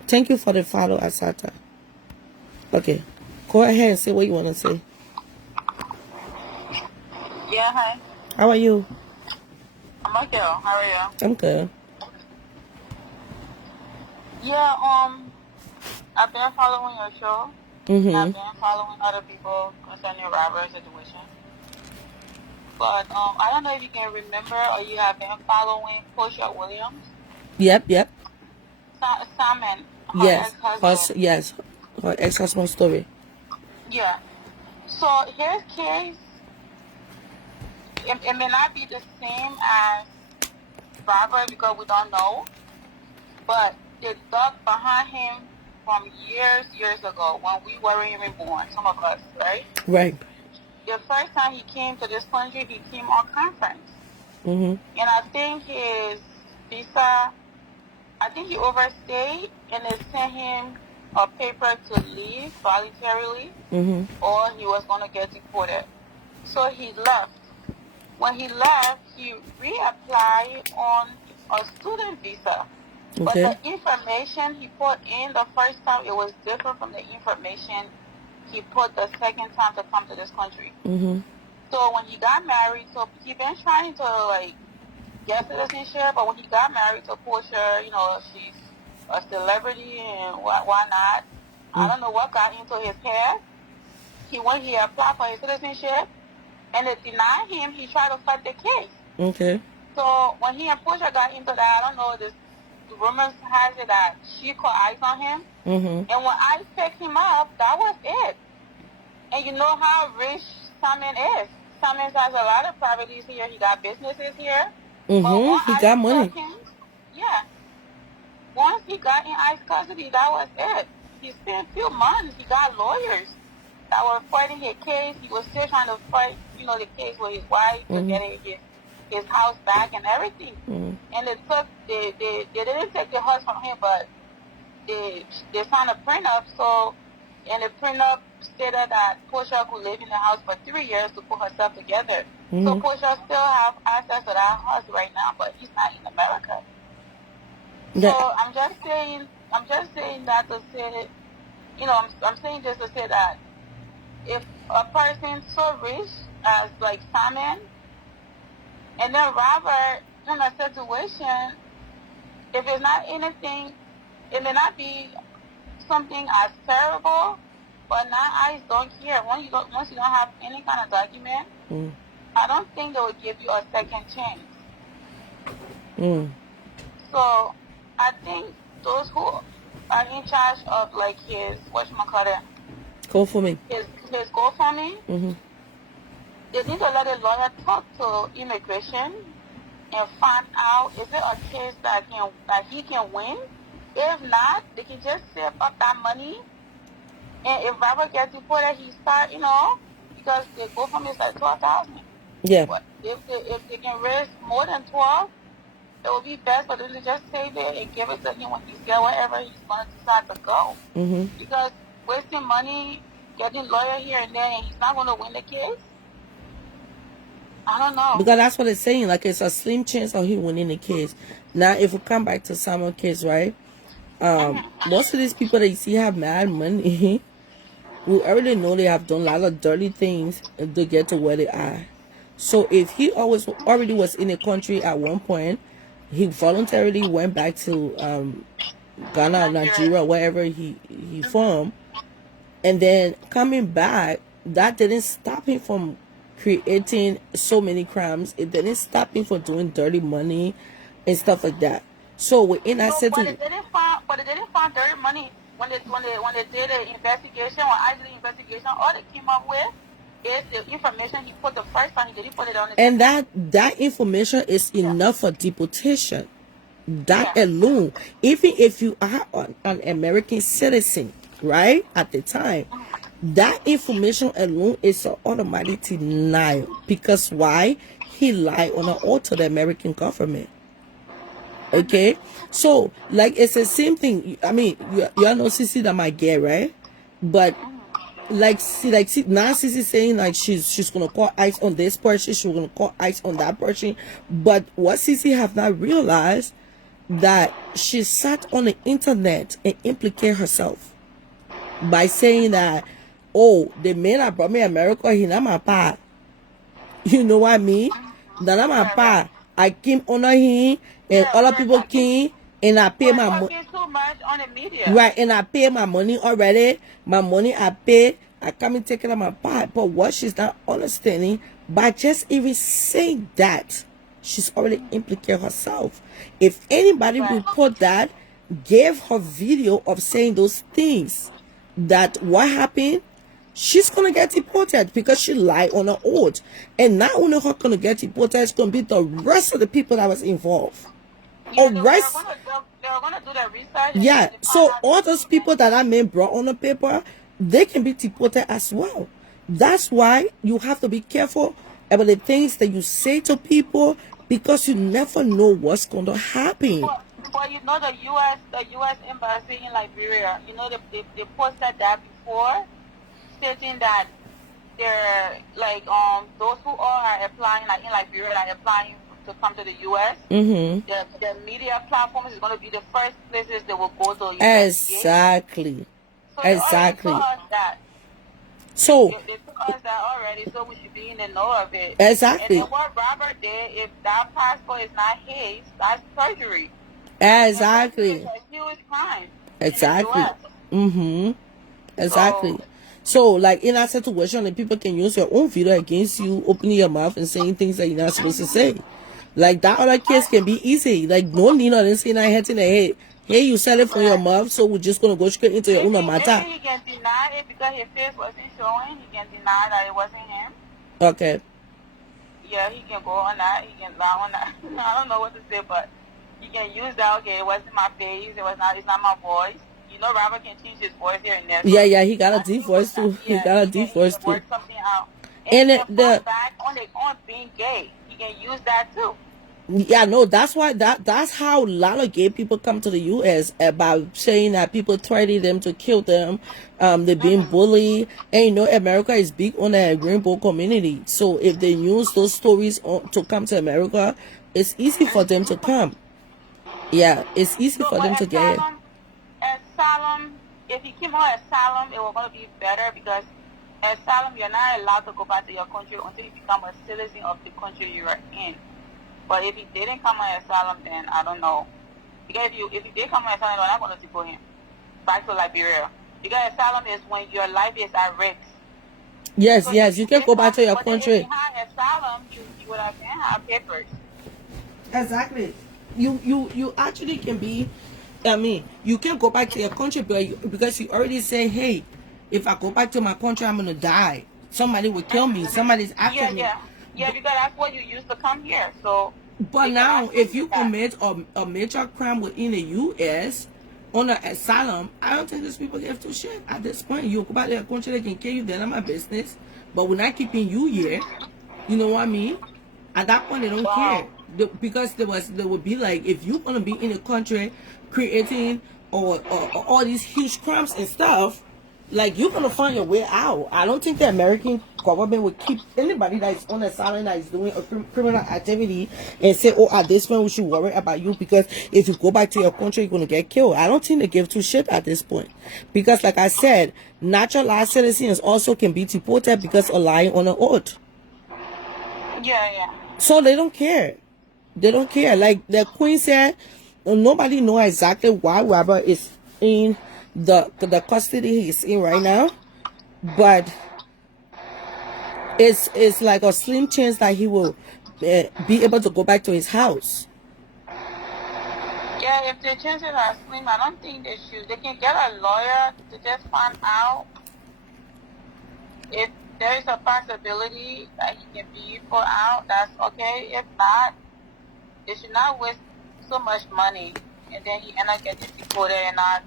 Thank you for the follow, Asata. Okay. Go ahead and say what you want to say. Yeah, hi. How are you? I'm okay. How are you? I'm good. Yeah, I've been following your show. Mm-hmm. I've been following other people concerning Robert's situation. But I don't know if you can remember or you have been following Portia Williams. Yep. Simon, her Yes. ex-husband. Yes. Her ex-husband story. Yeah. So his case, it may not be the same as Robert because we don't know. But they dug behind him from years ago when we weren't even born, some of us, right? Right. The first time he came to this country, he came on conference. Mm-hmm. And I think his visa, I think he overstayed and they sent him a paper to leave voluntarily Mm-hmm. or he was going to get deported. So he left. When he left, he reapplied on a student visa. But Okay. the information he put in the first time, it was different from the information he put the second time to come to this country. Mm-hmm. So when he got married, so he been trying to like get citizenship, but when he got married to Portia, you know, she's a celebrity and why not? I don't know what got into his head. He applied for his citizenship and they denied him. He tried to fight the case. Okay. So when he and Portia got into that, I don't know, the rumors has it that she caught eyes on him. Mm-hmm. And when I picked him up, that was it. And you know how rich Simon is. Simon has a lot of properties here. He got businesses here. Mm-hmm. He got money. Once he got in ICE custody, that was it. He spent a few months. He got lawyers that were fighting his case. He was still trying to fight, you know, the case with his wife to get his house back and everything. Mm-hmm. And they didn't take the house from him, but they signed a prenup. So, and the prenup stated that Portia could live in the house for 3 years to put herself together. Mm-hmm. So Portia still have access to that house right now, but he's not in America. Yeah. So I'm just saying that to say, you know, I'm saying this to say that if a person so rich as like Simon, and then Robert in a situation, if it's not anything, it may not be something as terrible, but now ICE don't care. Once you don't have any kind of document, I don't think they will give you a second chance. So I think those who are in charge of like his GoFundMe. his GoFundMe, they need to let a lawyer talk to immigration and find out is it a case that he can win. If not, they can just save up that money. And if Robert gets deported, he start, you know, because the GoFundMe is like 12,000. Yeah. But if they can raise more than 12, it would be best for them to just save it and give it to him when he's there, wherever he's going to decide to go. Because wasting money, getting lawyer here and there, and he's not going to win the case. I don't know. Because that's what it's saying. Like, it's a slim chance of him winning the case. Now, if we come back to Simon's case, right? Most of these people that you see have mad money. We already know they have done a lot of dirty things to get to where they are. So if he already was in a country at one point, he voluntarily went back to Ghana or Nigeria, wherever he from, and then coming back, that didn't stop him from creating so many crimes. It didn't stop him from doing dirty money and stuff like that. So within that No, situation, but they didn't find dirty money when they did the investigation, or I did the investigation. All they came up with is the information he put the first time. He didn't put it on the and that information is enough for deportation. That alone, even if you are an American citizen, right, at the time, that information alone is an automatic denial. Because why? He lied on an oath to the American government. Okay, so like it's the same thing. I mean, you all know Sissy that might get right, but see, now Sissy saying like she's gonna call ICE on this person, she's gonna call ICE on that person. But what Sissy have not realized, that she sat on the internet and implicate herself by saying that, oh, the man that brought me America, he not my pa. You know what I mean? That not my pa. I came under him, and other people came, and I pay my money. Too much on the media. Right, and I pay my money already. My money I pay. I come and take it on my part. But what she's not understanding, by just even saying that, she's already implicated herself. If anybody report that, gave her video of saying those things, that what happened, she's gonna get deported because she lied on her oath. And not only her gonna get deported, it's gonna be the rest of the people that was involved. Yeah, they were gonna do the research. Yeah, so all those people that I mean brought on the paper, they can be deported as well. That's why you have to be careful about the things that you say to people, because you never know what's going to happen. But you know the U.S. embassy in Liberia, you know they posted that before, stating that they're like those who are applying like in Liberia, like applying to come to the U.S. Mm-hmm. The media platforms is going to be the first places they will go to. Exactly. So Exactly. They told us that. So they told us that already, so we should be in the know of it. Exactly. And then what Robert did, if that passport is not his, that's perjury. Exactly. It's a huge crime. Exactly. Mm-hmm. Exactly. So, like in that situation, the people can use your own video against you, opening your mouth and saying things that you're not supposed to say. Like that other case can be easy. Like no need nothing saying that head in the head. Hey, you sell it from your mouth, so we're just gonna go straight into your own matter. He can deny it because his face wasn't showing. He can deny that it wasn't him. Okay. Yeah, he can go on that. He can lie on that. I don't know what to say, but he can use that. Okay, it wasn't my face. It's not my voice. You know, Robert can change his voice here and there. So yeah, he got a deep voice too. He got a deep voice too. Work something out. And he can fall back on being gay. He can use that too. Yeah, no, that's why that's how a lot of gay people come to the U.S. about saying that people threaten them to kill them. They're being bullied, and you know America is big on the rainbow community. So if they use those stories to come to America, it's easy for them to come. Yeah, it's easy for them to get it. Asylum, if you came on asylum, it was going to be better because asylum, you're not allowed to go back to your country until you become a citizen of the country you are in. But if he didn't come on asylum, then I don't know. Because if you did come on asylum, they're not going to deport him back to Liberia. Because asylum is when your life is at risk. Yes, so you can go back to your country. If you had asylum, you would have been have papers. Exactly. You actually can be. I mean, you can go back to your country, but because you already say, hey, if I go back to my country, I'm gonna die. Somebody will kill me. Somebody's after me. Yeah, because that's what you used to come here. So. But now, if you commit a major crime within the U.S. on an asylum, I don't think these people give two shit at this point. You go back to your country, they can kill you. They're not my business. But we're not keeping you here. You know what I mean? At that point, they don't care. Because they would be like, if you're gonna be in a country creating or all these huge crimes and stuff, Like, you're gonna find your way out. I don't think the American government would keep anybody that is on asylum that is doing a criminal activity and say, oh, at this point we should worry about you because if you go back to your country, you're gonna get killed. I don't think they give two shit at this point. Because like I said, naturalized citizens also can be deported because of lying on an oath. Yeah. So they don't care. They don't care. Like the Queen said, nobody knows exactly why Robert is in the custody he's in right now, but it's like a slim chance that he will be able to go back to his house. Yeah, if the chances are slim, I don't think they should. They can get a lawyer to just find out if there is a possibility that he can be put out. That's okay. If not, they should not waste so much money, and then he end up getting deported and not,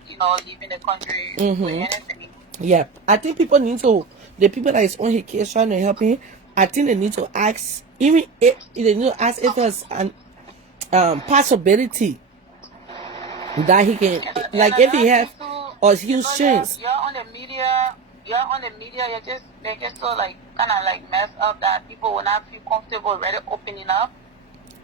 leaving the country with anything. Yeah, I think people need to, the people that is on his case trying to help him, I think they need to ask, even if they need to ask if there's an possibility that he can, like if he has a huge chance. You're on the media. They just so like kind of like mess up that people will not feel comfortable already opening up.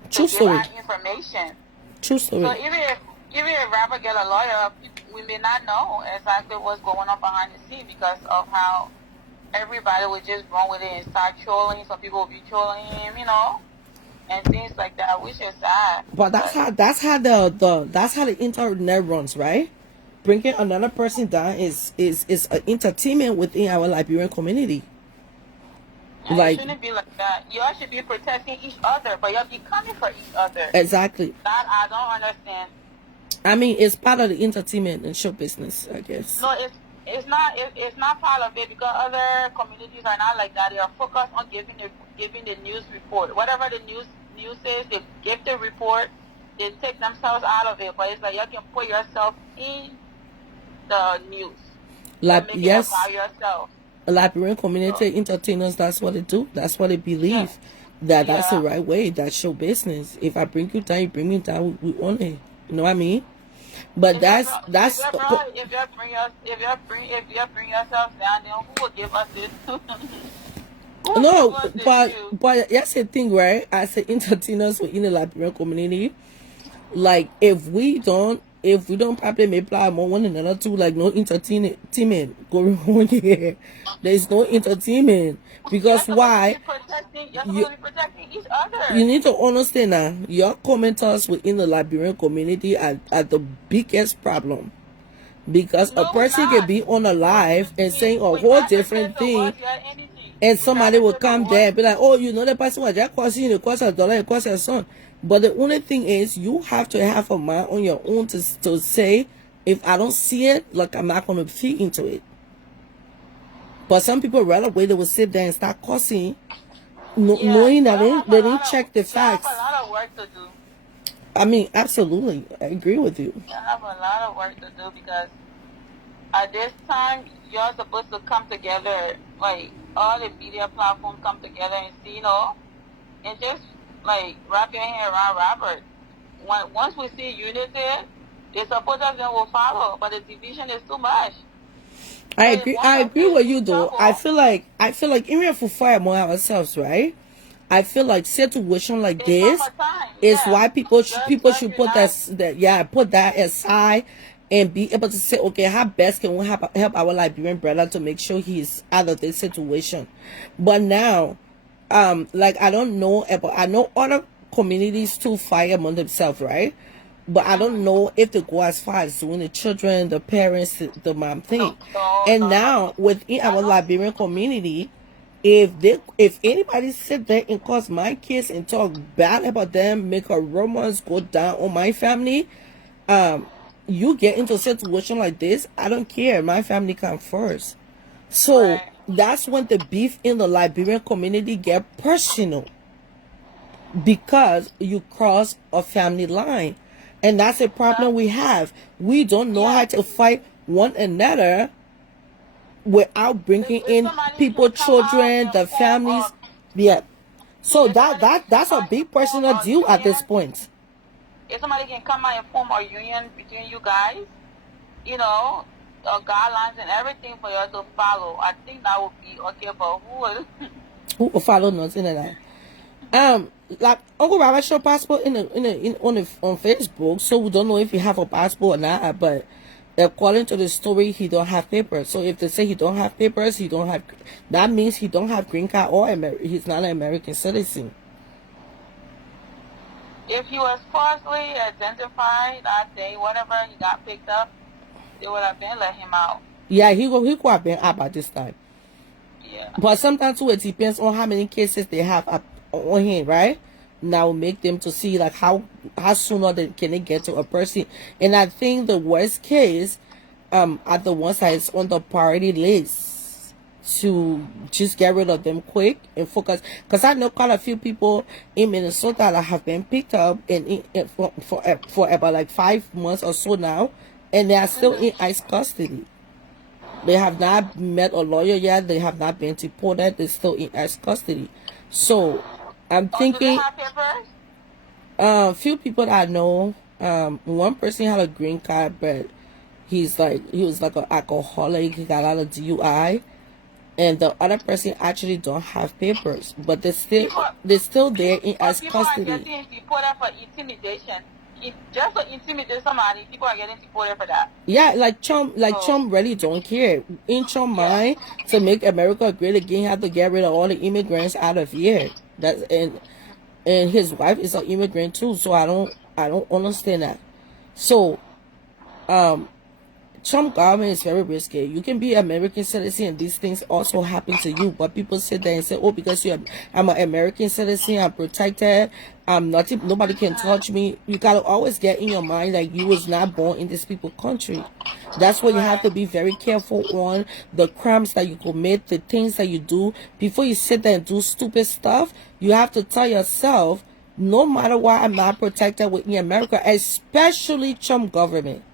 True story. Information. True story. So even if Robert get a lawyer, we may not know exactly what's going on behind the scene because of how everybody would just run with it and start trolling. Some people will be trolling him, and things like that, which is sad. But that's how the internet runs, right? Bringing another person down is an entertainment within our Liberian community. And it shouldn't be like that. You all should be protecting each other, but you'll be coming for each other. Exactly. That I don't understand. I mean, it's part of the entertainment and show business, I guess. No, it's not part of it because other communities are not like that. They are focused on giving the news report. Whatever the news says, they give the report. They take themselves out of it. But it's like you can put yourself in the news. Like, yes. About yourself. Liberian community entertainers, that's what they do. That's what they believe. Yeah. That's the right way. That's show business. If I bring you down, you bring me down. We own it. You know what I mean? But if you bring yourself down, then who will give us this? No, but that's the thing, right? As entertainers within the Liberian community, like if we don't probably make plan on one another too, like no entertainment going on here. There's no entertainment because why? You're protecting each other. You need to understand now. Your commenters within the Liberian community are the biggest problem. Because a person can be on a live and saying a whole different thing, and somebody will come there and be like, oh, the person was just costing you, it cost $1, it cost your son. But the only thing is, you have to have a mind on your own to say, if I don't see it, like I'm not going to feed into it. But some people right away, they will sit there and start cussing, knowing that they didn't check the facts. I have a lot of work to do. I mean, absolutely. I agree with you. I have a lot of work to do because at this time, you're supposed to come together, like all the media platforms come together and see, and just like wrap your hand around Robert. Once we see unity, the supporters then will follow, but the division is too much. I agree with you though. I feel like even if we fight among ourselves, right? I feel like situation like this is why people should put put that aside and be able to say, okay, how best can we help our Liberian brother to make sure he's out of this situation. But now, like I don't know about, I know other communities too fight among themselves, right? But I don't know if they go as far as doing the children, the parents, the mom thing. And now within our Liberian community, if anybody sit there and cause my kids and talk bad about them, make a rumors go down on my family, you get into a situation like this, I don't care. My family comes first. So that's when the beef in the Liberian community get personal, because you cross a family line. And that's a problem we have. We don't know how to fight one another without bringing in people, children, the families. Yeah. So that's a big personal deal at this point. If somebody can come out and form a union between you guys, guidelines and everything for you to follow. I think that would be okay, but who would? Who will follow nothing like that? Like Uncle Robert show passport on Facebook, so we don't know if he have a passport or not. But according to the story, he don't have papers. So if they say he don't have papers, he don't have. That means he don't have green card or he's not an American citizen. If he was falsely identified that day, whatever, he got picked up, they would have been let him out. Yeah, he could have been out by this time. Yeah. But sometimes too, it depends on how many cases they have up on him, right? Now make them to see like how sooner can they get to a person. And I think the worst case are the ones that is on the priority list, to just get rid of them quick and focus. Because I know quite a few people in Minnesota that have been picked up for about like 5 months or so now, and they are still in ICE custody. They have not met a lawyer yet. They have not been deported. They're still in ICE custody. So I'm thinking, do they have papers? few people that I know, one person had a green card, but he was like an alcoholic. He got a lot of DUI. And the other person actually don't have papers, but they're still there in ICE custody. People are getting deported for intimidation. Just to intimidate somebody, people are getting deported for that. Yeah, Trump really don't care. In Trump's mind, to make America great again, have to get rid of all the immigrants out of here. And his wife is an immigrant too, so I don't understand that. So, Trump government is very risky. You can be American citizen and these things also happen to you. But people sit there and say, oh, because I'm an American citizen, I'm protected, nobody can touch me. You gotta always get in your mind that you was not born in this people's country. That's why you have to be very careful on the crimes that you commit, the things that you do. Before you sit there and do stupid stuff, you have to tell yourself, no matter what, I'm not protected within America, especially Trump government.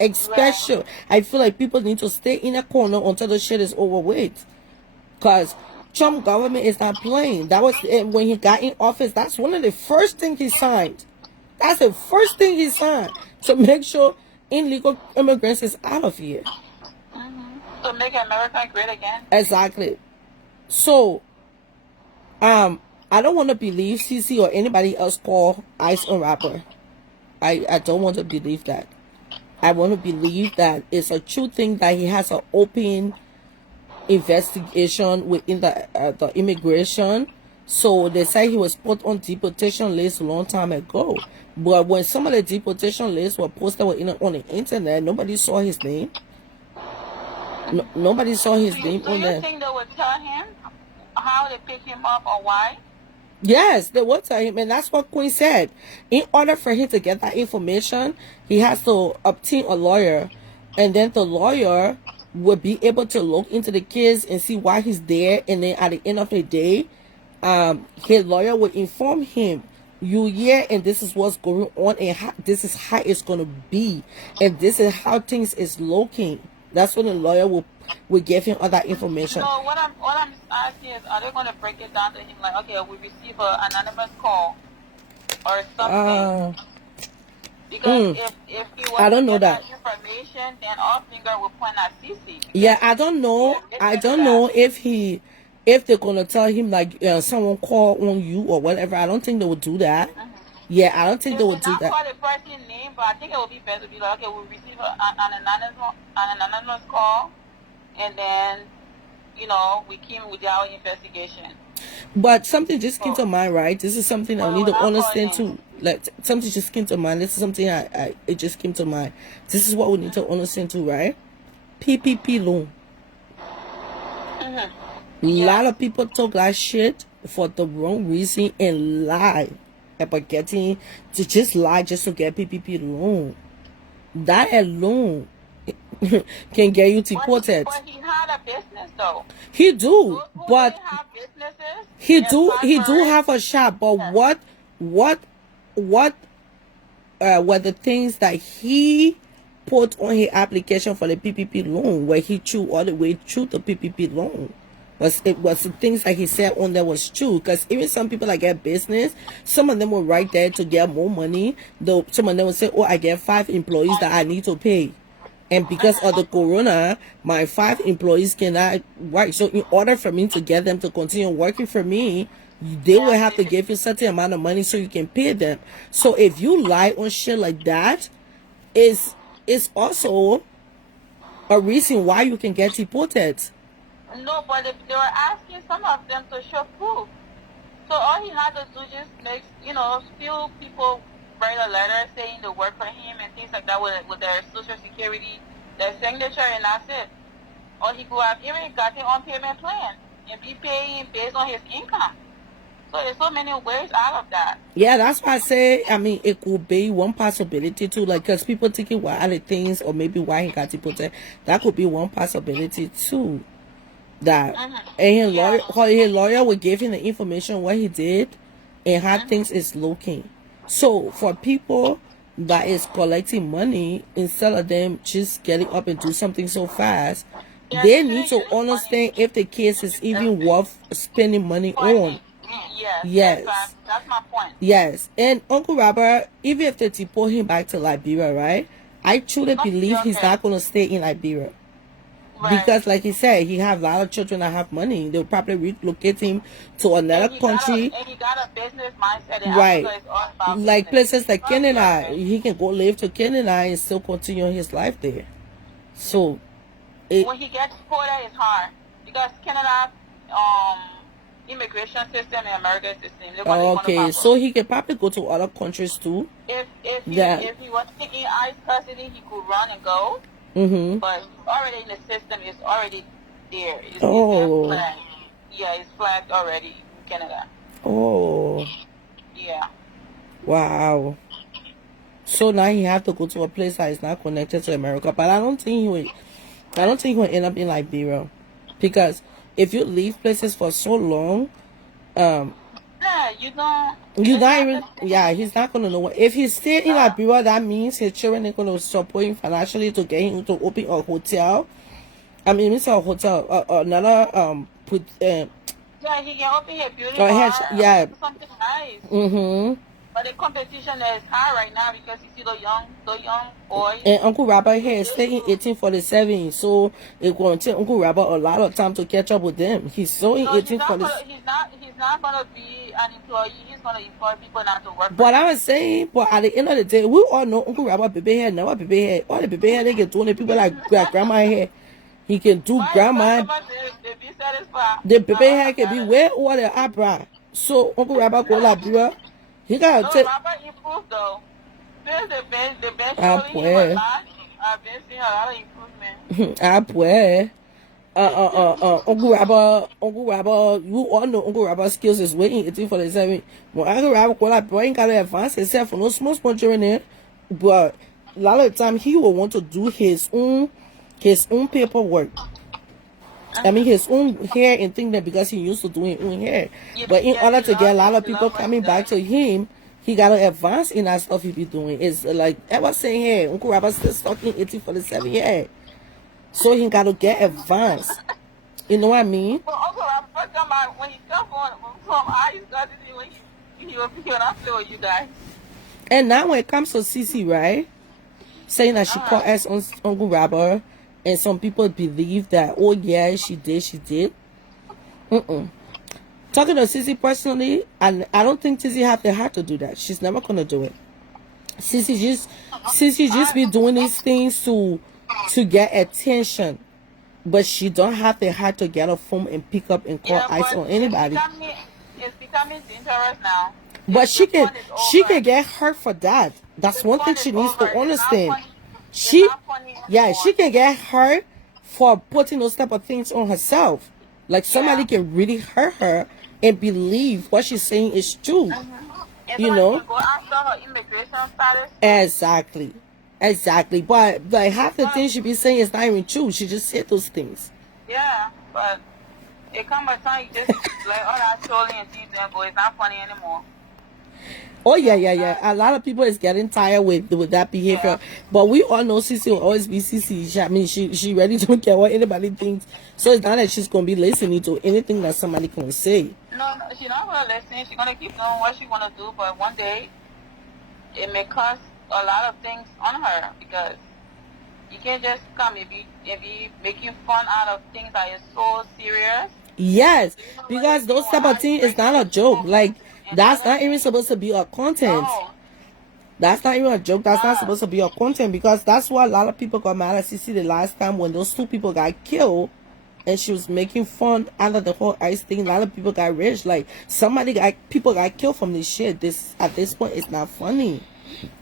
Especially, I feel like people need to stay in a corner until the shit is over with. Because Trump government is not playing. That was when he got in office. That's one of the first things he signed. That's the first thing he signed, to make sure illegal immigrants is out of here. To make America great again. Exactly. So, I don't want to believe CC or anybody else call ICE a rapper. I don't want to believe that. I want to believe that it's a true thing that he has an open investigation within the immigration. So they say he was put on deportation list a long time ago. But when some of the deportation lists were posted on the internet, nobody saw his name. Nobody saw his name on there. Do you think they would tell him how they pick him up or why? Yes, they will tell him, and that's what Queen said. In order for him to get that information, he has to obtain a lawyer, and then the lawyer will be able to look into the case and see why he's there, and then at the end of the day, his lawyer will inform him, and this is what's going on, and this is how it's going to be, and this is how things is looking. That's when the lawyer will give him all that information. So what I'm asking is, are they going to break it down to him like, okay, we receive an anonymous call or something? Because if he was I don't know that information, then our finger will point at CC. Yeah, I don't know. I don't know if they're gonna tell him like someone call on you or whatever. I don't think they would do that. Yeah, I don't think they would do that. Call the person's name, but I think it would be better to be like, okay, we receive an anonymous call, and then, we came with our investigation. But something just came to mind, right? This is something I need to understand too. Like something just came to mind. This is something it just came to mind. This is what we need to understand too, right? PPP loan. A lot of people talk that shit for the wrong reason and lie about getting to just lie just to get PPP loan. That alone can get you deported. But he had a business though. He do, but have businesses, he do have a shop. But what were the things that he put on his application for the PPP loan, where he threw all the way through the PPP loan? It was the things that he said on there was true. Because even some people that get business, some of them were right there to get more money. Though some of them would say, "Oh, I get 5 employees that I need to pay." And because of the corona, my 5 employees cannot work. So in order for me to get them to continue working for me, they will have to give you a certain amount of money so you can pay them. So if you lie on shit like that, it's also a reason why you can get deported. No, but they were asking some of them to show proof. So all he had to do just make, few people write a letter saying they work for him and things like that with their social security, their signature, and that's it. Or he could have even got his own payment plan and be paying based on his income. So there's so many ways out of that. Yeah, that's why I say, it could be one possibility too, like, because people thinking what other things, or maybe why he got deported. That could be one possibility too. That and his lawyer will give him the information what he did and how things is looking. So for people that is collecting money, instead of them just getting up and do something so fast, they need to understand if the case is even worth spending money on. Yes. That's my point. Yes. And Uncle Robert, even if they deport him back to Liberia, right, I truly believe he's not going to stay in Liberia. Right. Because like he said, he have a lot of children that have money. They'll probably relocate him to another country. And he got a business mindset. Right. Like places like Canada. He can go live to Canada and still continue his life there. So when he gets deported, it's hard. Because Canada immigration system and American system. Okay, so he can probably go to other countries too. If he was taking ICE custody, he could run and go. But already in the system, it's already there. It's flagged. Yeah, it's flagged already in Canada. Oh. Yeah. Wow. So now he have to go to a place that is not connected to America. But I don't think he will end up in Liberia, because if you leave places for so long, he's not gonna know what. If he's still in Liberia, that means his children are gonna support him financially to get him to open a hotel. It's a hotel, another yeah, he can open a beauty bar. Yeah. Something nice. But the competition is high right now because you see the young boys. And Uncle Robert here is staying 1847, so it's going to take Uncle Robert a lot of time to catch up with them. He's so in 1847. He's not gonna be an employee. He's gonna employ people not to work. But I was saying, but at the end of the day, we all know Uncle Robert baby hair, never baby hair. All the baby hair they can do, the people like grandma hair. He can do grandma. The baby hair can be way over the eyebrow. So Uncle Robert go Liberia. He got to take. Robert improved though. Since the bench I've been seeing a lot of improvement. Uncle Robert, you all know Uncle Robert's skills is way in 1847. When Uncle Robert go Liberia, he got to advance himself for no small children there. But a lot of the time he will want to do his own paperwork. His own hair and things that, because he used to doing his own hair. But in order to get a lot of people coming back to him, he got to advance in that stuff he be doing. It's like I was saying here, Uncle Robert still stuck in 1847 here. So he got to get advanced. You know what I mean? Well, Uncle Robert, when he come from ICE custody, when he was here, I play with you guys. And now when it comes to Cece, right? Saying that she called us on Uncle Robert. And some people believe that, oh yeah, she did. Talking to Sissy personally, and I don't think Sissy have the heart to do that. She's never gonna do it. Sissy just be doing these things to get attention, but she don't have the heart to get a phone and pick up and call ICE on anybody. It's becoming dangerous now. But she can get hurt for that. That's one thing she needs to understand. She can get hurt for putting those type of things on herself. Like somebody can really hurt her and believe what she's saying is true. You know? Go after her immigration status. Exactly. But like half the things she be saying is not even true. She just said those things. Yeah, but it comes a time you just like all that trolling and things, but it's not funny anymore. Oh yeah. A lot of people is getting tired with that behavior, but we all know Cece will always be Cece. She really don't care what anybody thinks. So it's not that she's gonna be listening to anything that somebody can say. No, she's not gonna listen. She's gonna keep doing what she wanna do, but one day it may cost a lot of things on her because You can't just come if you making fun out of things that is so serious. Yes, You know, because like, you those know, type how of you things is break not a the joke. people Like, and that's other not even things. supposed to be a content. No, That's not even a joke. That's not God. supposed to be a content, because that's why a lot of people got mad at Cece the last time when those two people got killed and she was making fun out of the whole ICE thing. A lot of people got rich. Like, people got killed from this shit. This, at this point, it's not funny.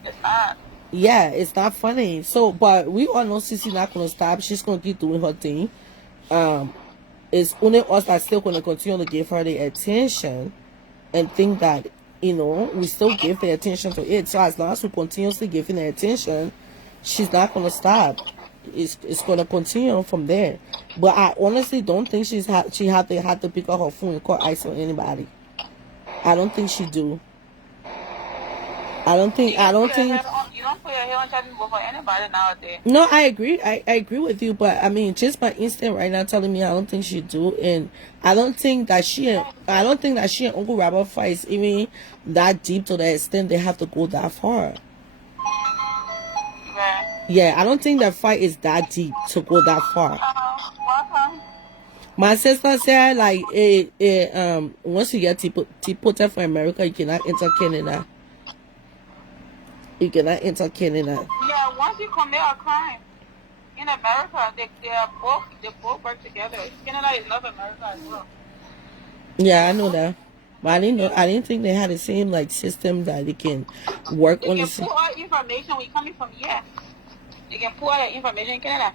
It's not. Yeah, it's not funny. So, but we all know Cece not gonna stop. She's gonna keep doing her thing. It's only us that still gonna continue to give her the attention and think that, you know, we still give the attention to it. So as long as we continuously giving the attention, she's not gonna stop. It's gonna continue from there. But I honestly don't think she had to pick up her phone and call ICE on anybody. I don't think she do. I don't think. You don't put your head on chopping block for anybody nowadays. No, I agree. I agree with you, but I mean, just my instinct right now telling me I don't think she do, and I don't think that she and Uncle Robert fight is even that deep to the extent they have to go that far. Yeah. Yeah, I don't think that fight is that deep to go that far. Welcome. My sister said like once you get deported from America, you cannot enter Canada. You cannot enter Canada. Yeah, once you commit a crime in America, they both work together. Canada is not America as well. Yeah, I know that. But I didn't think they had the same like system that they can work They on can the pull all information when you coming from here. They can pull all the information in Canada.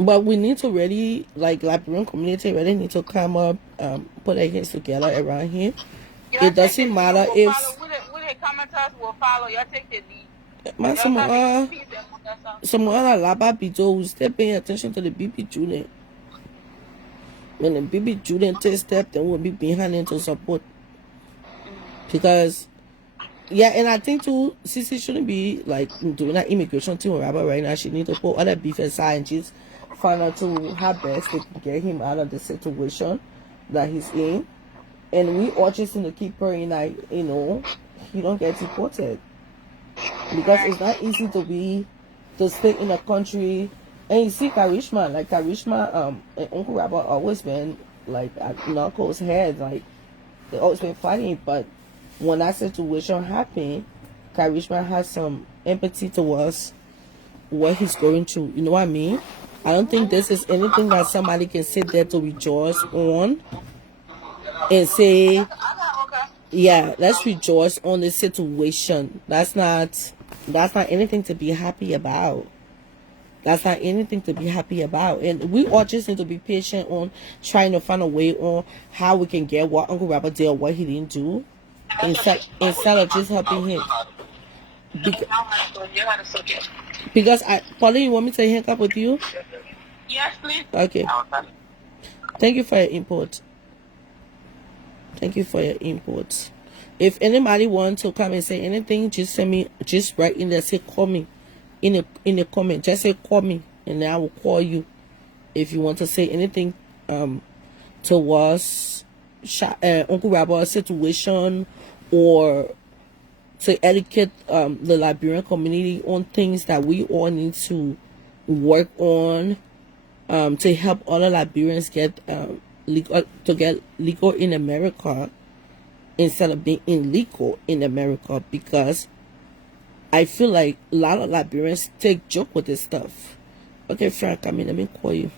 But we need to really, like, Liberian community really need to come up, put their hands together around here. Yeah, It doesn't matter if Who the commenters will follow. You take the lead. man, some other laba people who still paying attention to the BB Julian. When the BB Julian take step, then we'll be behind them to support. Because yeah, and I think too, Sissy shouldn't be like doing that immigration thing with Robert right now. She need to put other beef aside and just find out to her best to get him out of the situation that he's in. And we all just need to keep praying that, you know, he don't get deported. Because it's not easy to stay in a country. And you see Karishma and Uncle Robert always been like at Knuckles' head, like they always been fighting. But when that situation happened, Karishma has some empathy towards what he's going through. You know what I mean? I don't think this is anything that somebody can sit there to rejoice on and say, yeah, let's rejoice on the situation. That's not anything to be happy about. That's not anything to be happy about. And we all just need to be patient on trying to find a way on how we can get what Uncle Robert did or what he didn't do. Instead of just helping him. Because Pauline, you want me to hang up with you? Yes, please. Okay. Thank you for your input. Thank you for your input. If anybody wants to come and say anything, just write in there, say call me. In the comment, just say call me, and then I will call you. If you want to say anything towards Uncle Robert's situation, or to educate the Liberian community on things that we all need to work on, to help other Liberians get legal in America instead of being illegal in America, because I feel like a lot of Liberians take joke with this stuff. Okay, Frank, let me call you.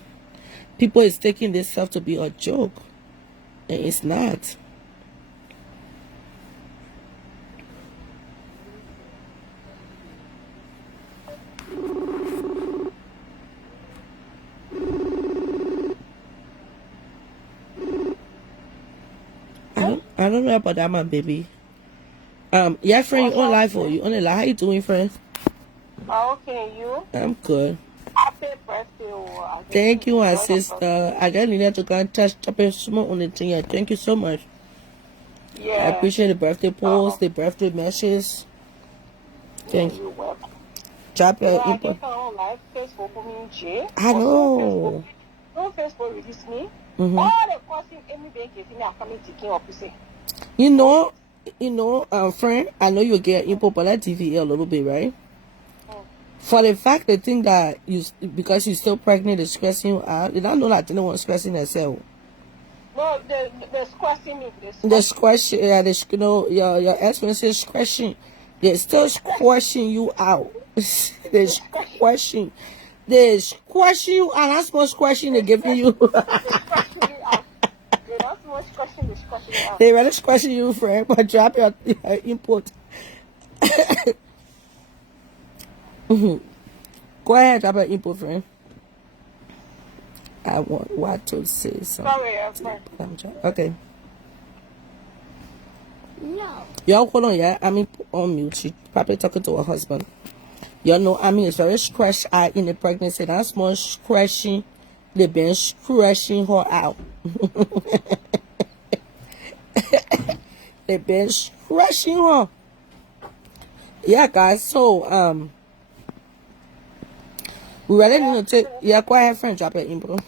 People is taking this stuff to be a joke, and it's not. I don't know about that, my baby. Yeah, friend, you on live for you on the live. How you doing, friend? Okay, you? I'm good. Happy birthday. Thank you, my sister. I just needed to go and touch up a small on the thing. Yeah, thank you so much. Yeah. I appreciate the birthday post, the birthday messages. Thank you. Drop your input. I know. No Facebook release me. Mm-hmm. All the questions any bank is in are coming to King of Pussy. You know, you know, friend, I know you get impopular TV a little bit, right? For the fact they think that because you're still pregnant, they're stressing you out. They don't know that no one's stressing themselves. No, they're squashing me. They're squashing, yeah, you know, your ex-friend is squashing. They're still squashing you out. They're squashing. They're squashing you out. That's much squashing they're giving you. They're squashing me out. They're not so much squashing, they're squashing me out. They rather squashing you, friend, but drop your input. Go ahead, drop your input, friend. I want what to say something. Sorry, Okay. No. Y'all hold on, yeah. I mean, on mute. She probably talking to her husband. Y'all know, I mean, it's very scratched out in the pregnancy. That's more scratching. They've been scratching her out. They've been scratching her. Yeah, guys. So, we really need to take. Yeah, go ahead, friend. Drop your input.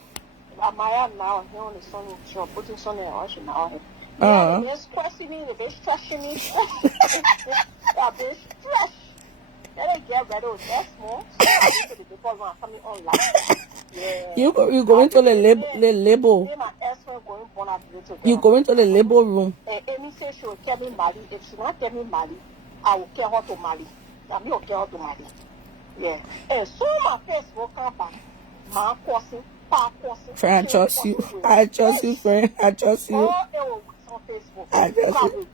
I am now here on the sun. She's putting sun in her ocean now. They're squashing me. They're stretching me. They're stretched. Then they get ready with that small. So the people are coming online. Yeah. You go into the label. My ex-friend going born at the little girl. You go into the label room. Amy says she will get me married. If she not get me married, I will get her to marry. I will get her to marry. Yeah. And so my face will come back. My cousin, pa cousin. Friend, I trust you. I trust you, friend. I trust you. On Facebook. I trust you.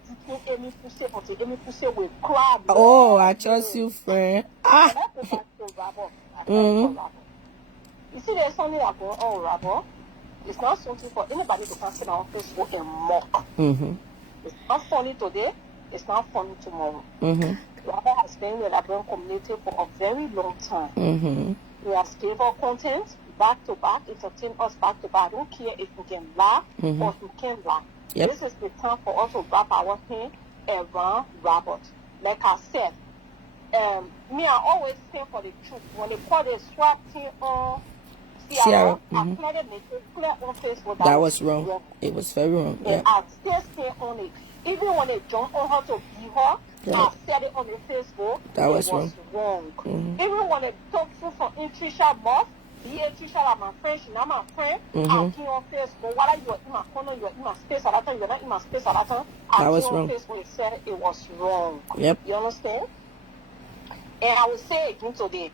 Oh, I trust you, friend. You see, there's something that going on, Rabbo. It's not something for anybody to come sit on Facebook and mock. It's not funny today. It's not funny tomorrow. Rabbo has been with the Liberian community for a very long time. We have gave our content back to back, entertain us back to back. I don't care if you can laugh or if you can't laugh. Yep. This is the time for us to wrap our thing around Robert. Like I said, me, I always stand for the truth. When they call the swap thing on Sierra, I clearly make it clear on Facebook that was wrong. It was very wrong. And I still stand on it. Even when they jump on her to be her, I said it on the Facebook. That was wrong. Even when they talk through from Trisha Moss, Trisha, my friend, she's not my friend. I came on Facebook. While you are in my corner, you are in my space at that time, you're not in my space at that time. That was wrong. Facebook, it said it was wrong. Yep. You understand? And I will say again today,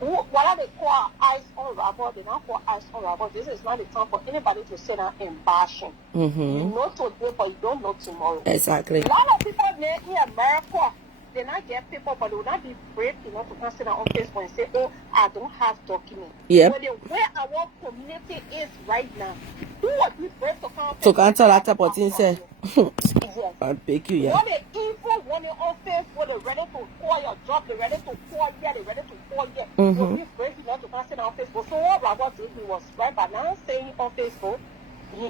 while they call eyes on Rabble, they don't call eyes on Rabble. This is not the time for anybody to sit down and bash him. You know today, but you don't know tomorrow. Exactly. A lot of people in America, they not get people, but they will not be brave enough to come sit down on Facebook and say, oh, I don't have documents. Yep. But the way our community is right now, who would be brave to come to cancel that type of thing, say, yes. I'll pick you, yeah. What the evil when they on Facebook, they're ready to call your job, they're ready to call here, they're ready to call here. You'll be brave enough to come sit down on Facebook. So what Robert did, he was right by now saying on Facebook,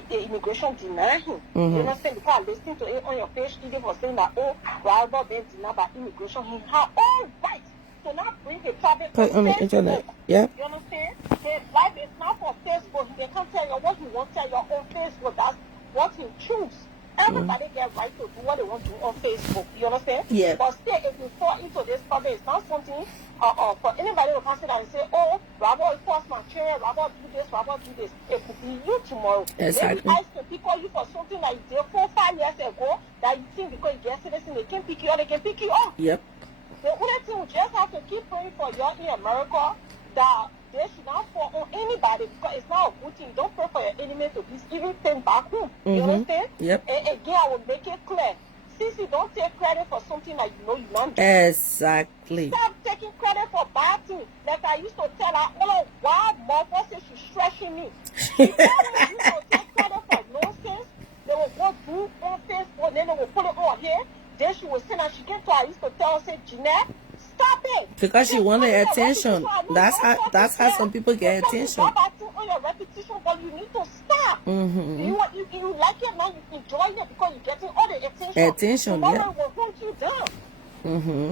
the immigration denied him. You understand? Because I listened to it on your page, even for saying that, oh, Robert been denied by immigration. He had all rights to not bring a private on the internet. Yeah. You understand? His life is not for Facebook. He can't tell you what he wants to tell you on Facebook. That's what he chooses. Everybody get right to do what they want to do on Facebook. You understand? Yeah. But still, if you fall into this problem, it's not something for anybody to consider and say, oh, Rabbo forced my chair, Rabbo do this, Rabbo do this. It could be you tomorrow. Exactly. Maybe I can pick on you for something that you did 4-5 years ago that you think because you get citizen, they can pick you up, they can pick you up. Yep. The only thing we just have to keep praying for you in America that they should not fall on anybody because it's not a good thing. Don't pray for your enemy to be even sent back home. You understand? Yep. And again, I will make it clear. Sissy, don't take credit for something that you know you not doing. Exactly. Stop taking credit for bad things. Like I used to tell her, oh, wow, mother says she's stretching me. She told me you to take credit for nonsense. They will go do on Facebook, then they will put it on here. Then she will send her. She came to her, I used to tell her, say, Jeanette, stop it. Because she wanted attention. That's how some people get attention. On your repetition, but you need to stop. You like it now, you enjoy it because you're getting all the attention. Tomorrow it will hunt you down.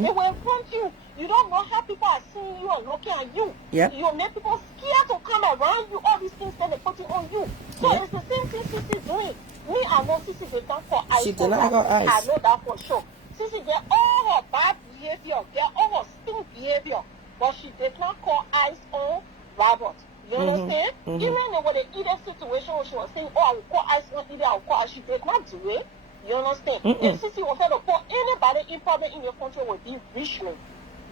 It will hunt you. You don't know how people are seeing you and looking at you. Yep. You make people scared to come around you. All these things that they put it on you. So it's the same thing she's doing. Me, I know Sissy did not call ice. She did not call ice. I know that for sure. Sissy get all her bad behavior, get all her stupid behavior, but she did not call ice on Robert. You understand? Even in the either situation where she was saying, oh, I will call ice on either, I will call ice, she did not do it. You understand? If Sissy was going to put anybody in problem in your country would be Richmond.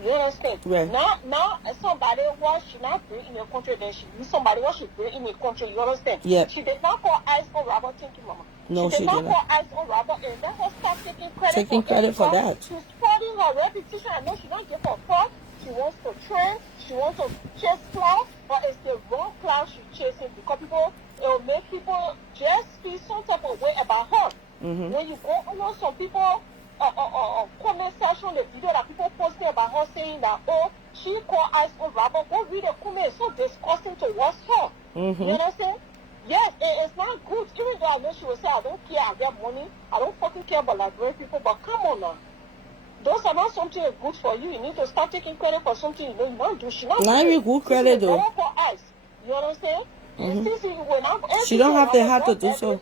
You understand? Right. Now somebody what she not bring in your country, then she somebody what she bring in your country. You understand? Yeah. She did not call ice on Robert. Thank you, Mama. No, she did not did not. call ice on Robert, and let her start taking credit. Taking credit for that. She's spoiling her reputation. I know she don't give her fuck. She wants to trend. She wants to chase clout, but it's the wrong clout she's chasing because people it will make people just feel some type of way about her. When you go on some people. Comment section, the video that people posting about her saying that, oh, she called ice on Robert. Go read the comment. It's so disgusting towards her. You understand? Yes, it's not good. Even though I know she will say, I don't care, I get money. I don't fucking care about Liberian people. But come on now. Those are not something good for you. You need to start taking credit for something you know you don't do. She not even good credit though. For ice. You understand? And since she don't have the heart to do so.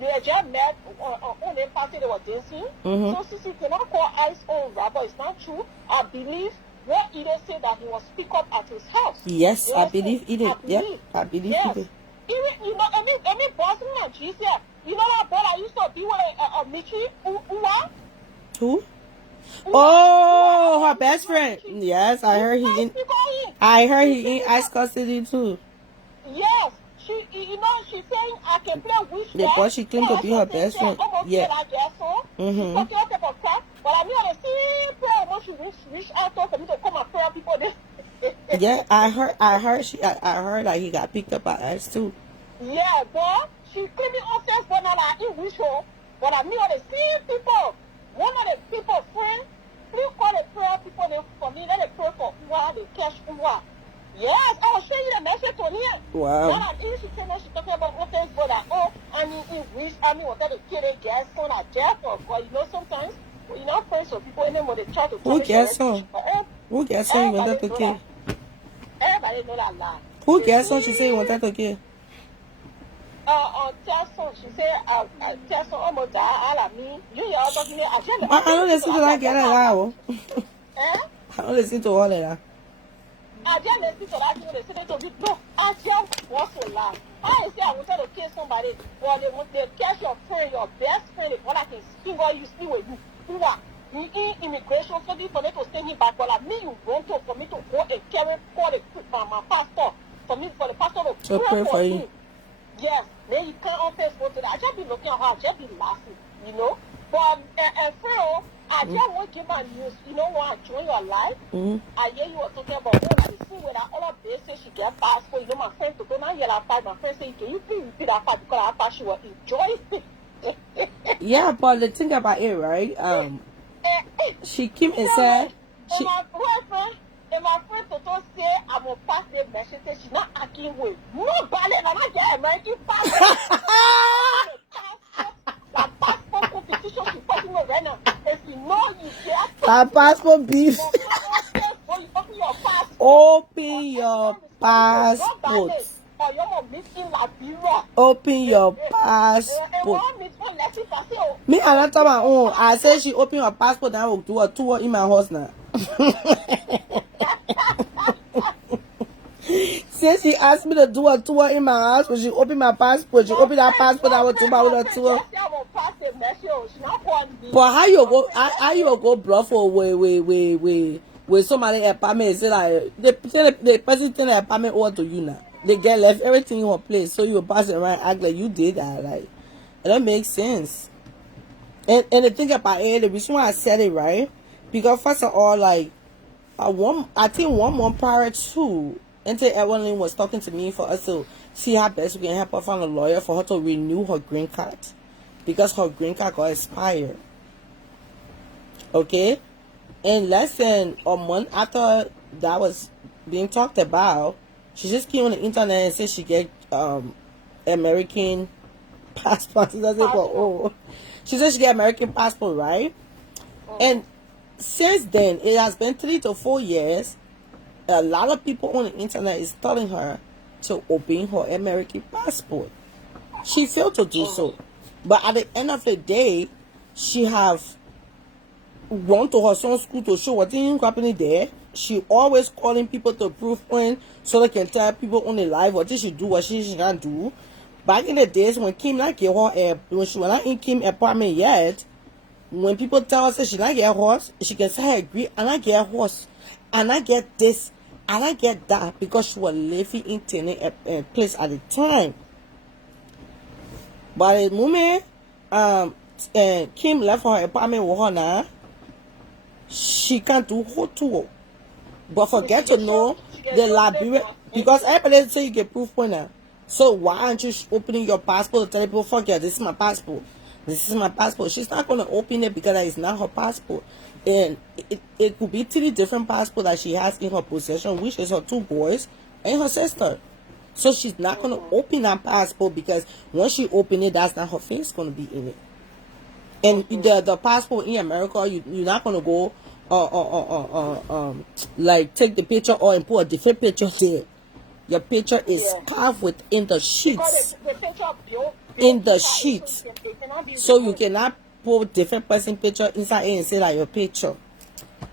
They just met on the party they were dancing. So Sissy cannot call ice on Robert. It's not true. I believe what Ida said that he was picked up at his house. Yes, I believe he did. Yep, I believe he did. Even, you know, any boss in Nigeria, you know that boy I used to be with Michi, Uwa? Who? Oh, her best friend. Yes, I heard he in ice custody too. Yes. You know, she's saying I can play wish. The boy she claimed to be her best friend. Yeah. But I mean, I see prayer when she reach out for me to come and pray people there. Yeah, I heard that he got picked up by us too. Yeah, but she claiming offense, but not like in wish her. But I mean, the same people. One of the people friends, please call the prayer people there for me. Let them pray for Uwa, they cash Uwa. Yes, I will show you the message on here. Wow. Now that she talking about offense, but oh, I mean, in wish, I mean, what the kid they get son at death or, but you know, sometimes when you're not friends with people anymore, they try to. Who gets on? Who gets on? You wanted to kill? Everybody know that lie. Who gets on? She said you wanted to kill. Tesson, she said, Tesson almost died. I mean, you are talking to me. I don't listen to that girl now. I don't listen to all of that. I just listen to that thing. They say to me, no, I just was so loud. I say I wanted to kill somebody. Well, they catch your friend, your best friend. What I can speak or you speak with you. Who are you in immigration? So for me to send him back. Well, I mean, you want to for me to go and call my pastor for the pastor to pray for him. Yes, then you can't on Facebook to that. I just be looking at her, I just be laughing, you know. But Phil, I just want to give my news. You know what? I join your life. I hear you were talking about I see where that all of this say she get passport. You know, my friend to go now hear that part. My friend say, can you please repeat that part because I thought she will enjoy it. Yeah, but the thing about it, right? She came and said and my friend Toto say I'm gonna pass the message. She's not acting with no ballet. I'm not getting American passport. That passport competition she's fighting with right now. If you know you get that passport beef. Open your passport. Open your passport. Me, I not talk my own. I said she open her passport and I will do a tour in my house now. Since she asked me to do a tour in my house, when she opened my passport, she opened that passport, I will do my own tour. But how you go bluff or with somebody apartment? Say like the person tell the apartment over to you now. They get left everything in one place, so you will pass it around, act like you did that. Like it don't make sense. And the thing about it, the reason why I said it right, because first of all, like I think 1 month prior to, until Evelyn was talking to me for us to see how best we can help her find a lawyer for her to renew her green card, because her green card got expired. Okay, and less than a month after that was being talked about, she just came on the internet and said she get American passport. She said she get American passport, right? And since then, it has been 3 to 4 years. A lot of people on the internet is telling her to obtain her American passport. She failed to do so. But at the end of the day, she have gone to her son's school to show what thing happening there. She always calling people to prove point so they can tell people on the live what she do, what she can't do. Back in the days when Kim not get her when she was not in Kim apartment yet, when people tell her say she not get a horse, she can say I agree, and I get a horse, and I get this, and I get that, because she was living in a place at the time. But the moment Kim left her apartment with her now, she can't do her tour. But forget to know the Liberian, because everybody say you get proof point now. So why aren't you opening your passport to tell people, fuck yeah, this is my passport. This is my passport. She's not going to open it because it's not her passport. And it could be 3 different passports that she has in her possession, which is her 2 boys and her sister. So she's not going to open that passport, because once she open it, that's not her face going to be in it. And the passport in America, you're not going to go like take the picture and put a different picture there. Your picture is carved within the sheets. In the sheets. So you cannot put different person picture inside it and say like your picture.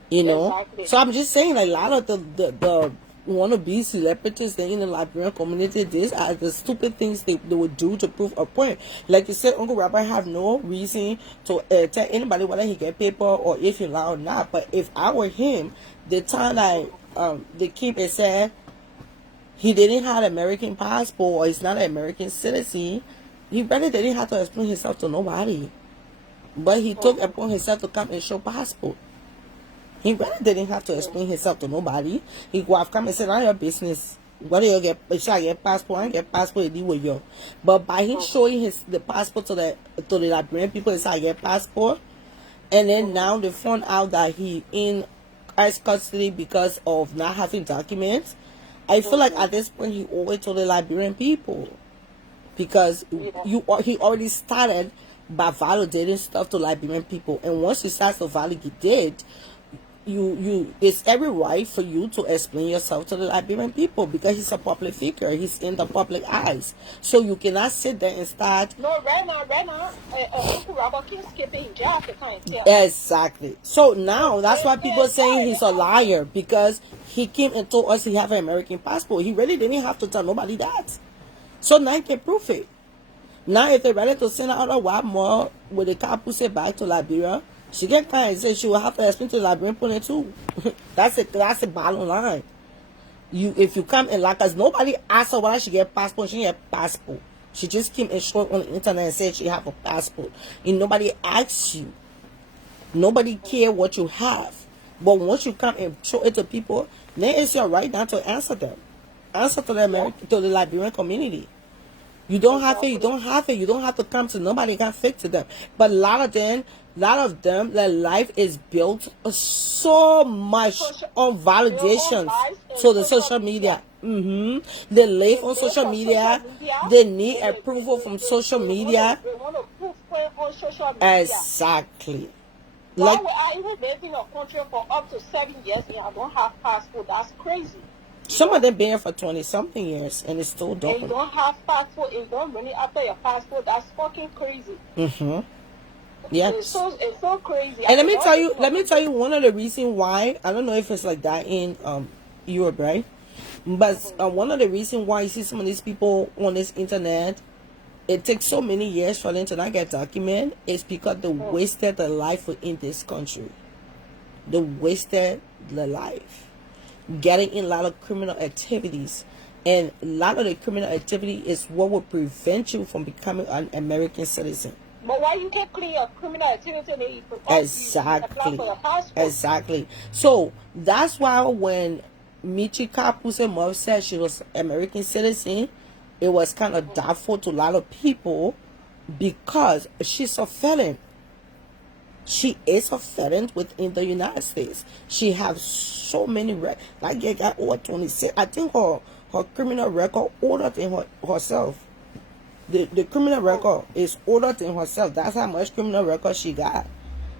You know? Exactly. So I'm just saying, like, a lot of the wannabe celebrities in the Liberian community, these are the stupid things they would do to prove a point. Like you said, Uncle Robert have no reason to tell anybody whether he get paper or if he lie or not. But if I were him, the time that the keep it said he didn't have an American passport or he's not an American citizen, he really didn't have to explain himself to nobody. But he took upon himself to come and show passport. He really didn't have to explain himself to nobody. He could have come and said, "None of your business. Whether you get, I get passport, I get passport, deal with you." But by him showing the passport to the Liberian people, he said, "I get passport," and then now they found out that he in ICE custody because of not having documents. I feel like at this point he owed it to the Liberian people, because he already started by validating stuff to Liberian people, and once he starts to validate, it's every right for you to explain yourself to the Liberian people, because he's a public figure, he's in the public eyes. So you cannot sit there and start. No, right now, Uncle Robert keeps skipping jail to come and tell. Exactly. So now that's why people saying he's a liar, because he came and told us he have an American passport. He really didn't have to tell nobody that. So now he can prove it. Now if they're ready to send out a lot more with the car pussy back to Liberia, she can come and say she will have to explain to the Liberian point too. That's the bottom line. If you come and like us, nobody asked her whether she get passport. She get passport. She just came and showed on the internet and said she have a passport. And nobody asked you. Nobody care what you have. But once you come and show it to people, then it's your right now to answer them. Answer to the Liberian community. You don't have it. You don't have it. You don't have to come to nobody can fix to them. But a lot of them, their life is built so much on validations. So the social media. They live on social media. They need approval from social media. They want to prove point on social media. Exactly. Why would I even live in a country for up to 7 years and I don't have passport? That's crazy. Some of them been here for 20-something years and it's still dope. And you don't have passport and you don't really after your passport. That's fucking crazy. Yeah. It's so crazy. And let me tell you one of the reasons why. I don't know if it's like that in Europe, right? But one of the reasons why you see some of these people on this internet, it takes so many years for them to not get documented, is because they wasted their life in this country. They wasted their life getting in a lot of criminal activities, and a lot of the criminal activity is what will prevent you from becoming an American citizen. But why you can't clear your criminal activity and you Exactly. for your passport? Exactly. So that's why when Michi Kapu's mom said she was American citizen, it was kind of doubtful to a lot of people, because she's a felon. She is a felon within the United States. She has so many like they got over 26. I think her criminal record older than herself. The criminal record is older than herself. That's how much criminal record she got.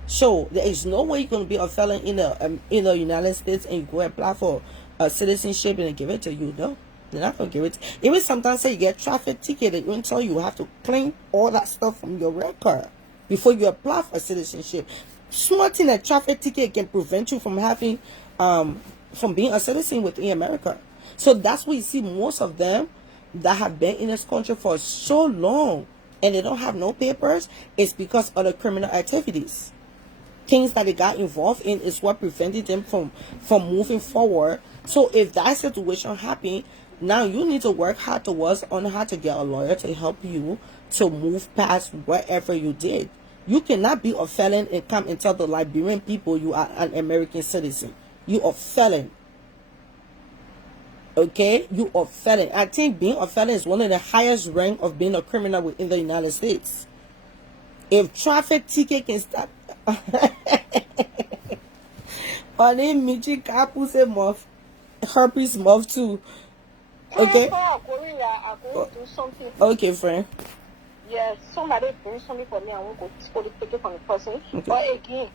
So there is no way you're gonna be a felon in the United States and you go apply for a citizenship and they give it to you. No, They're not gonna give it. Even sometimes say you get traffic ticket, they even tell you have to clean all that stuff from your record before you apply for citizenship. Small thing, a traffic ticket can prevent you from having from being a citizen within America. So that's why you see most of them that have been in this country for so long and they don't have no papers. It's because of the criminal activities. Things that they got involved in is what prevented them from moving forward. So if that situation happened, now you need to work hard towards on how to get a lawyer to help you to move past whatever you did. You cannot be a felon and come and tell the Liberian people you are an American citizen. You are a felon. Okay? You are a felon. I think being a felon is one of the highest rank of being a criminal within the United States. If traffic ticket can stop on him, Michi Kapu say muff, herpes muff too. Okay? Okay, friend. Yes, somebody bring something for me, I won't go take it from the person. Okay. But again,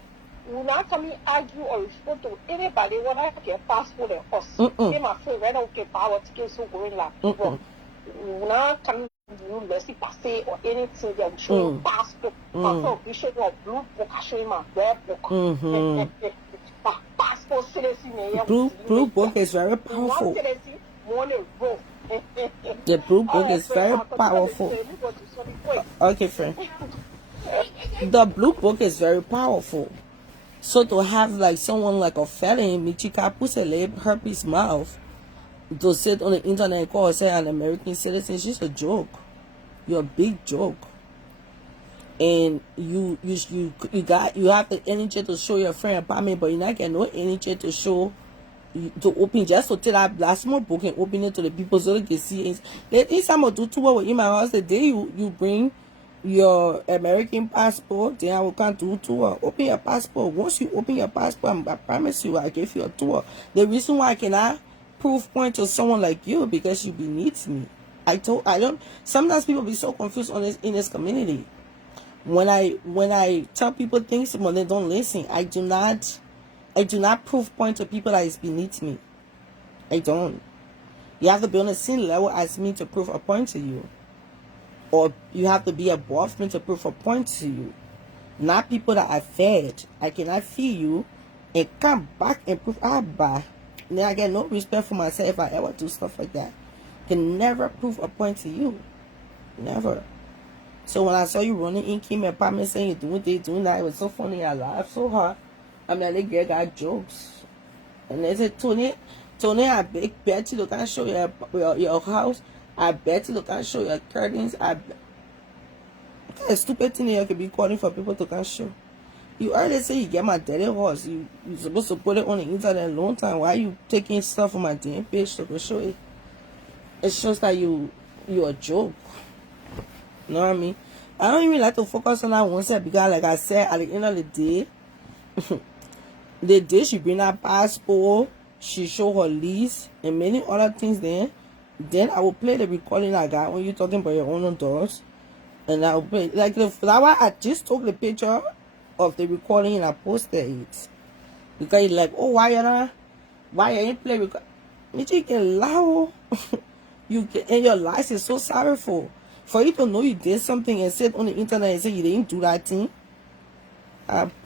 will not come and argue or respond to anybody when I get passport and us. My friend, I don't get power to get so going like will not come you mercy passe or anything that will show passport. We show your blue book, I show you my red book. Passport citizen. Blue book is very powerful. The blue book is very powerful. Okay, friend. The blue book is very powerful. So to have like someone like a felon, Michika Pusele, herpes mouth, to sit on the internet and call say an American citizen, she's a joke. You're a big joke. And you have the energy to show your friend apartment, but you're not getting no energy to show to open just to tell that small book and open it to the people so they can see it. Let me some do tour in my house the day you bring your American passport, then I will come do tour. Open your passport. Once you open your passport, I promise you I give you a tour. The reason why I cannot prove point to someone like you because you beneath me. I don't sometimes people be so confused on this in this community. When I tell people things when they don't listen, I do not prove point to people that is beneath me. I don't. You have to be on the same level as me to prove a point to you. Or you have to be above me to prove a point to you. Not people that I fed. I cannot feed you and come back and prove bad. Then I get no respect for myself if I ever do stuff like that. Can never prove a point to you. Never. So when I saw you running in, came in apartment saying you're doing this, doing that, it was so funny. I laughed so hard. I mean, they got jokes. And they said, Tony, I bet you look and show your house. I bet you look and show your curtains. What kind of stupid thing you can be calling for people to come show? You already say you get my dirty horse. You're supposed to put it on the internet a long time. Why are you taking stuff on my damn page to go show it? It shows that you're a joke. You know what I mean? I don't even like to focus on that one side because, like I said, at the end of the day, the day she bring her passport, she show her lease and many other things then I will play the recording I got when you talking about your own doors. And I will play like that one I just took the picture of the recording and I posted it. Because you're like, oh why you ain't play record? You can lie. You can, and your life is so sorrowful. For you to know you did something and sit on the internet and say you didn't do that thing.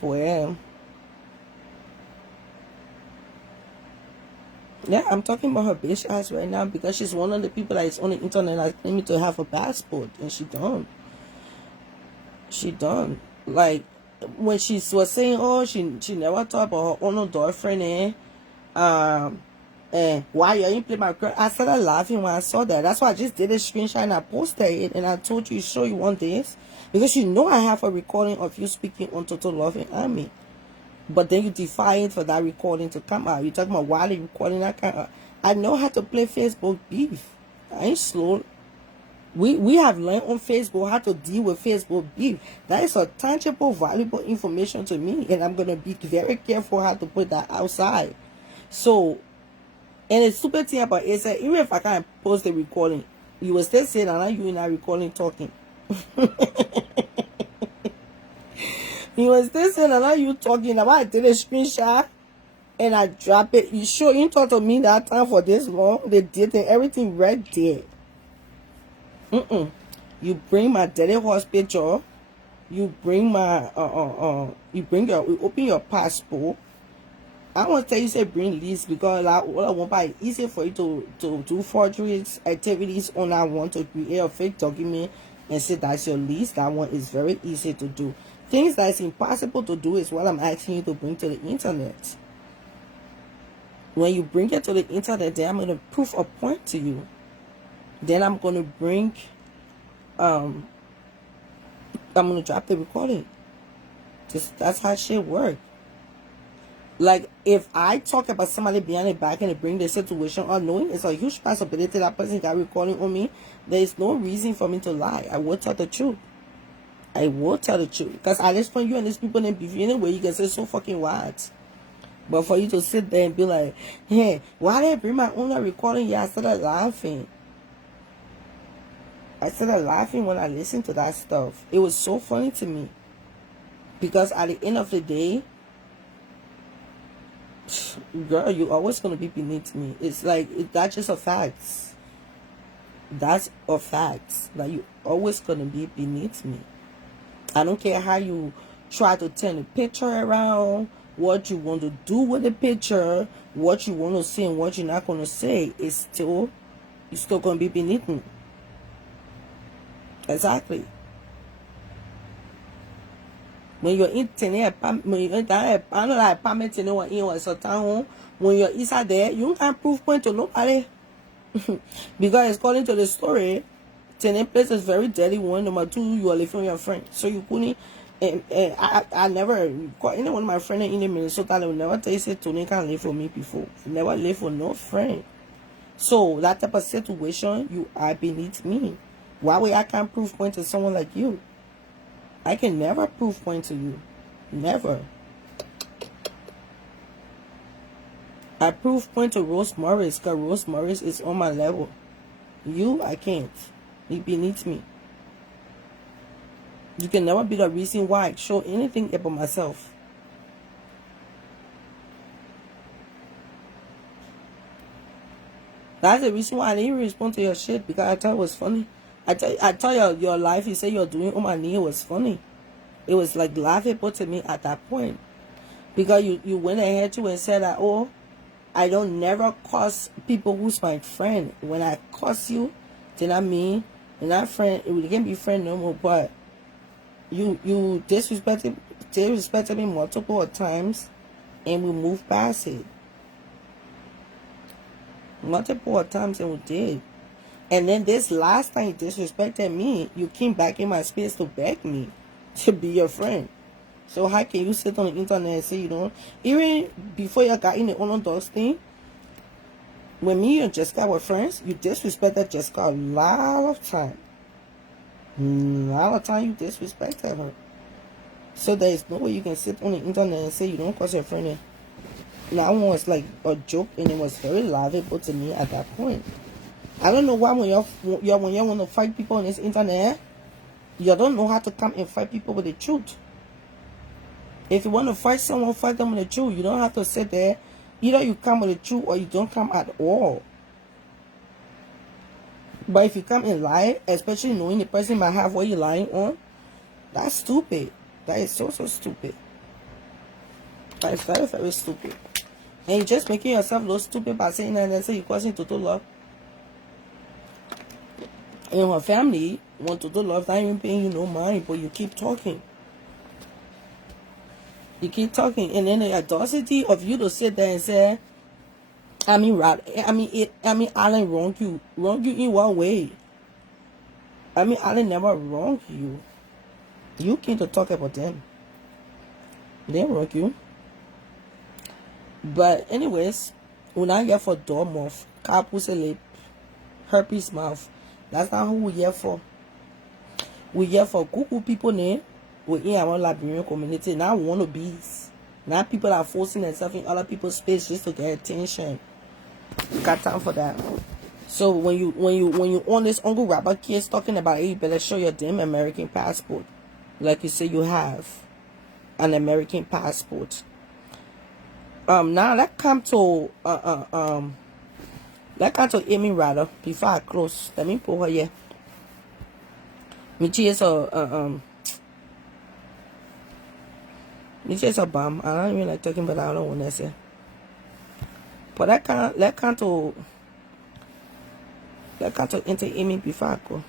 Boy. Yeah, I'm talking about her bitch ass right now because she's one of the people that is on the internet that claiming to have a passport and she don't. She don't. Like when she was saying, oh, she never thought about her own girlfriend and why you ain't play my girl. I started laughing when I saw that. That's why I just did a screenshot and I posted it and I told you, show you one this because you know I have a recording of you speaking on Total Love and Army. But then you defying for that recording to come out. You talking about why the recording that come out. I know how to play Facebook beef. I ain't slow. We have learned on Facebook how to deal with Facebook beef. That is a tangible, valuable information to me. And I'm going to be very careful how to put that outside. So, and the stupid thing about it is that even if I can't post the recording, you will still say that you in that recording talking. He was still saying that you talking about I did a screenshot and I drop it. You sure you talk to me that time for this long? They did everything right there. You bring my daily horse picture. You bring my you open your passport. I want to tell you say bring list because what I want by easy for you to do forgeries activities on that one to create a fake document and say that's your list. That one is very easy to do. Things that is impossible to do is what I'm asking you to bring to the internet. When you bring it to the internet, then I'm gonna prove a point to you. Then I'm gonna bring I'm gonna drop the recording. That's how shit work. Like, if I talk about somebody behind the back and they bring the situation unknowing, it's a huge possibility that person got recording on me. There is no reason for me to lie. I will tell the truth. I will tell the truth. Because at this point, you and these people didn't be anyway, you can say so fucking wild. But for you to sit there and be like, hey, why did I bring my own recording? Yeah, I started laughing. I started laughing when I listened to that stuff. It was so funny to me. Because at the end of the day, girl, you're always going to be beneath me. It's like, that's just a fact. That's a fact. That you're always going to be beneath me. I don't care how you try to turn the picture around, what you want to do with the picture, what you want to say and what you're not going to say. You're still going to be beneath me. Exactly. When you're in when you're inside there, you can't prove point to nobody. Because according to the story, Tene place is very deadly. One, number two, you are living with your friend. So you couldn't, I never, any one of my friends in Minnesota, they will never tell you, say, Tony can't live for me before. Never live for no friend. So that type of situation, you are beneath me. Why would I can't prove point to someone like you? I can never prove point to you. Never. I prove point to Rose Morris because Rose Morris is on my level. You, I can't. You beneath me. You can never be the reason why I show anything about myself. That's the reason why I didn't respond to your shit, because I thought it was funny. I thought your life you say you're doing on my knee was funny. It was like laughable to me at that point. Because you went ahead to and said that, oh, I don't never curse people who's my friend. When I curse you, then I mean, and that friend, we can't be friend no more, but you disrespected me multiple times and we moved past it. Multiple times and we did. And then this last time you disrespected me, you came back in my space to beg me to be your friend. So how can you sit on the internet and say you don't? Even before you got in the unorthodox thing, when me and Jessica were friends, you disrespected Jessica a lot of time. A lot of time you disrespected her. So there is no way you can sit on the internet and say you don't cause your friend. And that one was like a joke, and it was very laughable to me at that point. I don't know why when you want to fight people on this internet, you don't know how to come and fight people with the truth. If you want to fight someone, fight them with the truth. You don't have to sit there. Either you come with the truth or you don't come at all. But if you come and lie, especially knowing the person might have what you're lying on, that's stupid. That is so stupid. That is very, very stupid. And you're just making yourself look stupid by saying that and say you're causing total love. And her family want total love, not even paying you no money, but you keep talking. You keep talking, and then the audacity of you to sit there and say, Alan wronged you. Wronged you in what way? Alan never wronged you. You came to talk about them. They wronged you. But anyways, we're not here for door mouth, car pussy lip, herpes mouth. That's not who we're here for. We're here for Google people name. We're in our Liberian community, not wannabes. Not people that are forcing themselves in other people's space just to get attention. Got time for that. So when you on this Uncle Robert case talking about it, you better show your damn American passport. Like you say you have an American passport. Now let's come to Amy rather before I close. Let me put her here. Me chase a me chase a bomb. I don't even like talking, but I don't want to say. But let's come to into Amy before I go.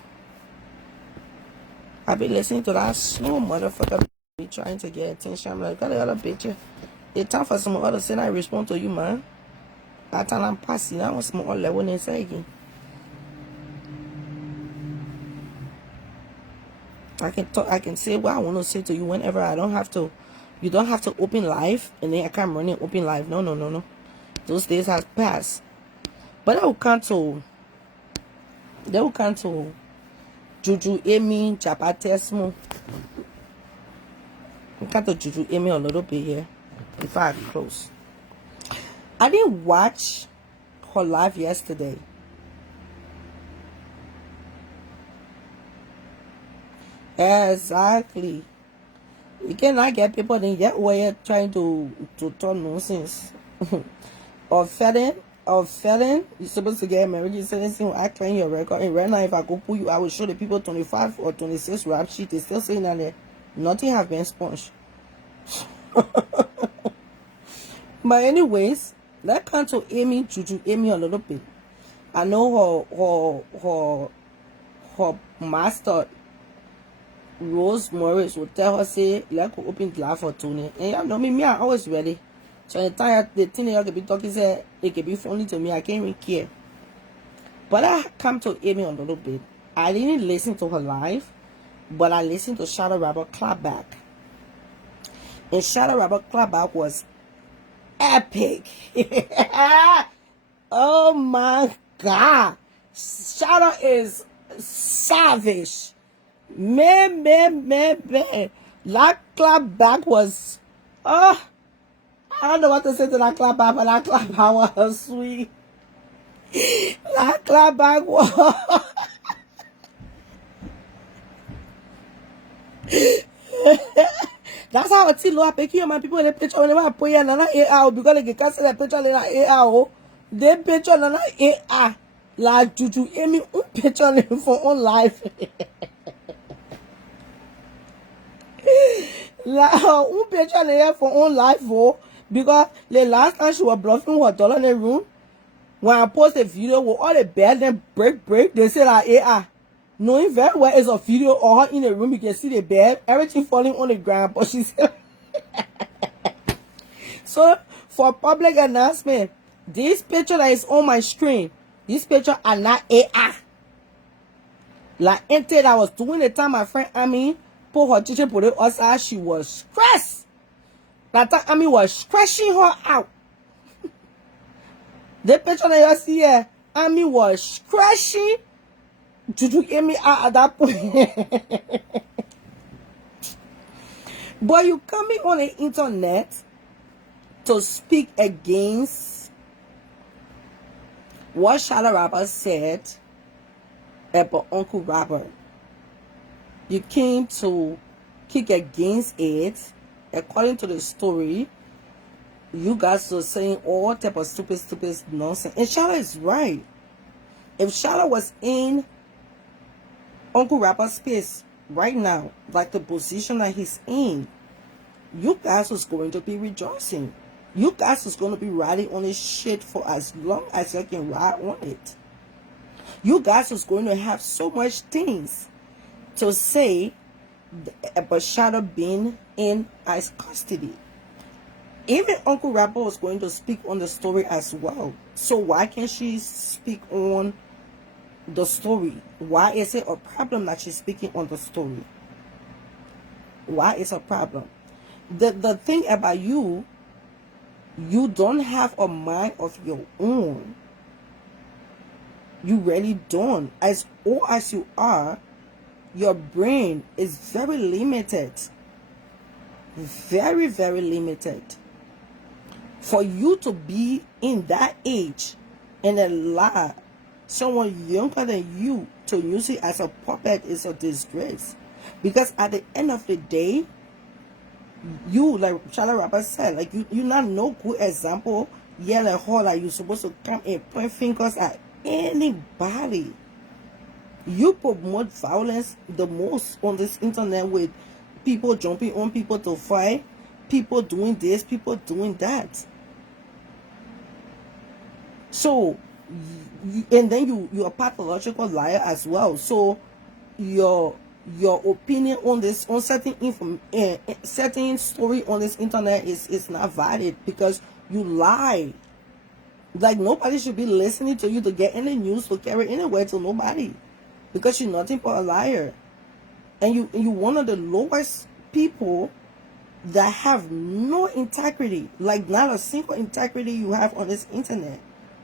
I be listening to that slow motherfucker be trying to get attention. I'm like, got the other bitch. It's time for some other thing I respond to you, man. I tell I'm passing. I want some other level inside again. I can talk. I can say what I want to say to you whenever. I don't have to. You don't have to open live and then I can't run it open live. No. Those days has passed. But I will cancel. They will cancel. Juju Amy Japatesmo. I got to Juju Amy a little bit here before I close. I didn't watch her live yesterday. Exactly. You cannot get people in that way trying to talk nonsense. or felon, you're supposed to get married. You say anything, I claim your record. And right now, if I go pull you, I will show the people 25 or 26 rap sheet. They still saying that nothing have been sponged. But anyways, let's come to Juju Amy a little bit. I know her master Rose Morris will tell her, say, let's go open glass for Tony. And you know me, I always ready. So the time the teenager could be talking, say, it could be funny to me, I can't even care. But I come to Amy a little bit. I didn't listen to her live, but I listened to Shadow Rabbit Clapback. And Shadow Rabbit Clapback was epic. Oh my God. Shadow is savage. Man. That clapback was, I don't know what to say to that clapback, but that clapback was sweet. That clapback was. That's how I tell you, I pick you, my people in the picture, whenever I put you another AR, because they can cancel that picture in the AR, they picture another AR. Like Juju Amy, picture for on life. Like, picture there for on life for because the last time she was bluffing her daughter in the room, when I post a video with all the bed then break, they say like knowing very well it's a video of her in the room, you can see the bed, everything falling on the ground, but she said so for public announcement, this picture that is on my screen, this picture are not AI. Like until I was doing the time my friend Amy put her teacher put it outside, she was stressed. That time Amy was stressing her out. The picture that you see here, Amy was stressing to Amy out at that point. But you coming on the internet to speak against what Shadow Rapper said about Uncle Robert. You came to kick against it. According to the story, you guys are saying all type of stupid nonsense. And Shadow is right. If Shadow was in Uncle Rapper's space right now, like the position that he's in, you guys was going to be rejoicing. You guys is going to be riding on this shit for as long as you can ride on it. You guys is going to have so much things to say about Shadow being in ICE custody. Even Uncle Rapper was going to speak on the story as well. So why can't she speak on the story? Why is it a problem that she's speaking on the story? Why is a problem? The thing about you don't have a mind of your own. You really don't. As old as you are, your brain is very limited. Very, very limited. For you to be in that age and allow someone younger than you to use it as a puppet is a disgrace. Because at the end of the day, you, like Charlotte Rapper said, like you not no good example. Yeah, like how like you supposed to come and point fingers at anybody. You promote violence the most on this internet with people jumping on people to fight, people doing this, people doing that. So, and then you're a pathological liar as well. So, your opinion on this, on certain story on this internet is not valid because you lie. Like nobody should be listening to you to get any news to carry anywhere to nobody, because you're nothing but a liar, and you one of the lowest people that have no integrity, like not a single integrity you have on this internet.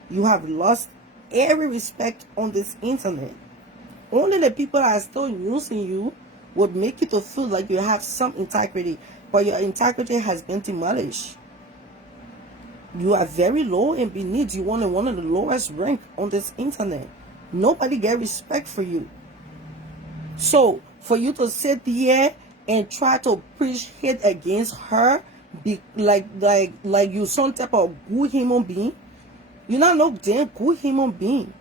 You have lost every respect on this internet. Only the people that are still using you would make you to feel like you have some integrity, but your integrity has been demolished. You are very low and beneath. You want one of the lowest rank on this internet. Nobody get respect for you. So for you to sit there and try to preach hate against her, be like you some type of good human being, you're not no damn good human being.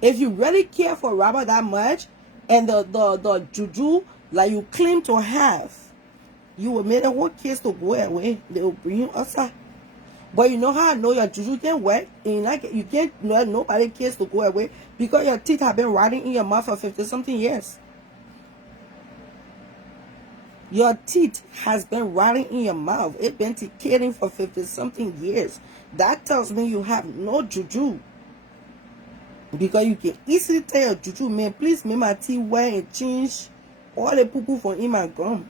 If you really care for Robert that much, and the juju like you claim to have, you will make the whole case to go away. They will bring you outside. But you know how I know your juju can work? And you can't let nobody case to go away because your teeth have been rotting in your mouth for 50-something years. Your teeth has been rotting in your mouth. It's been decaying for 50-something years. That tells me you have no juju. Because you can easily tell your juju, man, please make my teeth wear and change all the poo-poo from in my gum.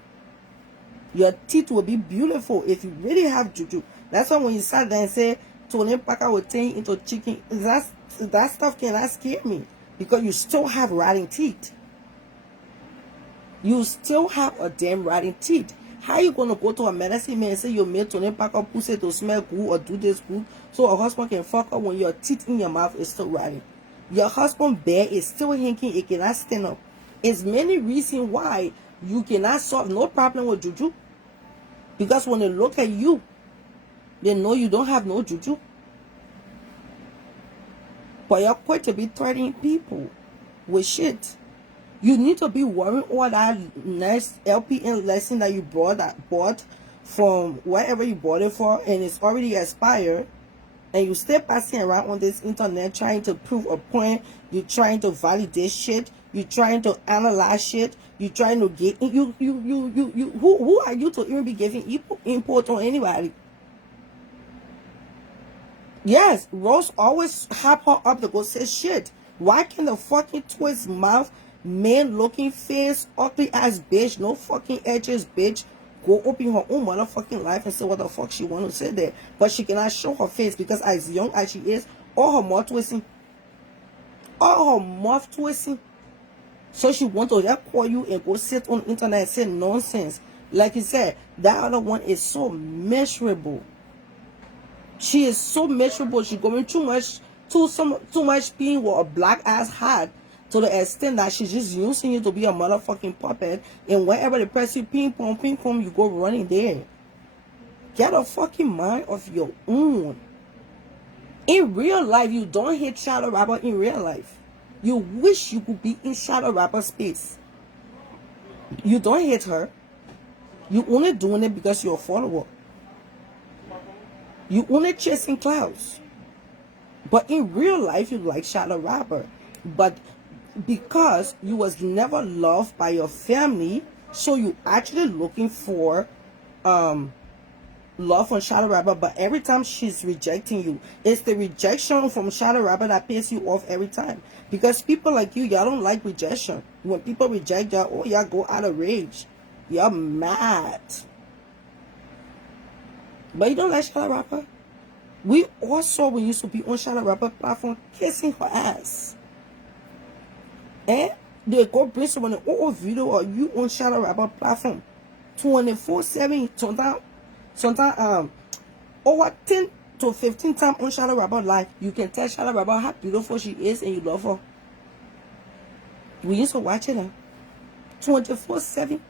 Your teeth will be beautiful if you really have juju. That's why when you sat there and say, Tony Parker will turn you into chicken, that stuff cannot scare me. Because you still have rotting teeth. You still have a damn rotting teeth. How you going to go to a medicine man and say you made Tony Parker pussy to smell good or do this good so a husband can fuck up when your teeth in your mouth is still rotting? Your husband bed is still hinking, it cannot stand up. It's many reasons why you cannot solve no problem with juju. Because when they look at you, they know you don't have no juju. But you're quick to be threatening people with shit. You need to be worrying all that next LPN lesson that you bought from wherever you bought it for, and it's already expired. And you still passing around on this internet trying to prove a point. You're trying to validate shit. You're trying to analyze shit. You're trying to get who are you to even be giving input on anybody? Yes, Rose always hype her up to go say shit. Why can the fucking twist mouth, man looking face, ugly ass bitch, no fucking edges bitch, go open her own motherfucking life and say what the fuck she want to say there? But she cannot show her face because as young as she is, all her mouth twisting. So she want to just call you and go sit on the internet and say nonsense. Like you said, that other one is so miserable. She is so miserable. She's going too much being with a black ass hat to the extent that she's just using you to be a motherfucking puppet. And wherever they press you, ping pong, you go running there. Get a fucking mind of your own. In real life, you don't hate Shadow Rapper in real life. You wish you could be in Shadow Rapper space. You don't hate her. You only doing it because you're a follower. You only chasing clouds. But in real life, you like Shadow Rapper. But because you was never loved by your family, so you actually looking for love from Shadow Rapper. But every time she's rejecting you, it's the rejection from Shadow Rapper that pisses you off every time. Because people like you, y'all don't like rejection. When people reject y'all, oh, y'all go out of rage. Y'all mad. But you don't like Shadow Rapper? We all saw when you used to be on Shadow Rapper platform kissing her ass. And they go bring someone an old video of you on Shadow Rapper platform 24/7, sometimes over 10 to 15 times on Shadow Rapper live. You can tell Shadow Rapper how beautiful she is and you love her. We used to watch it 24/7.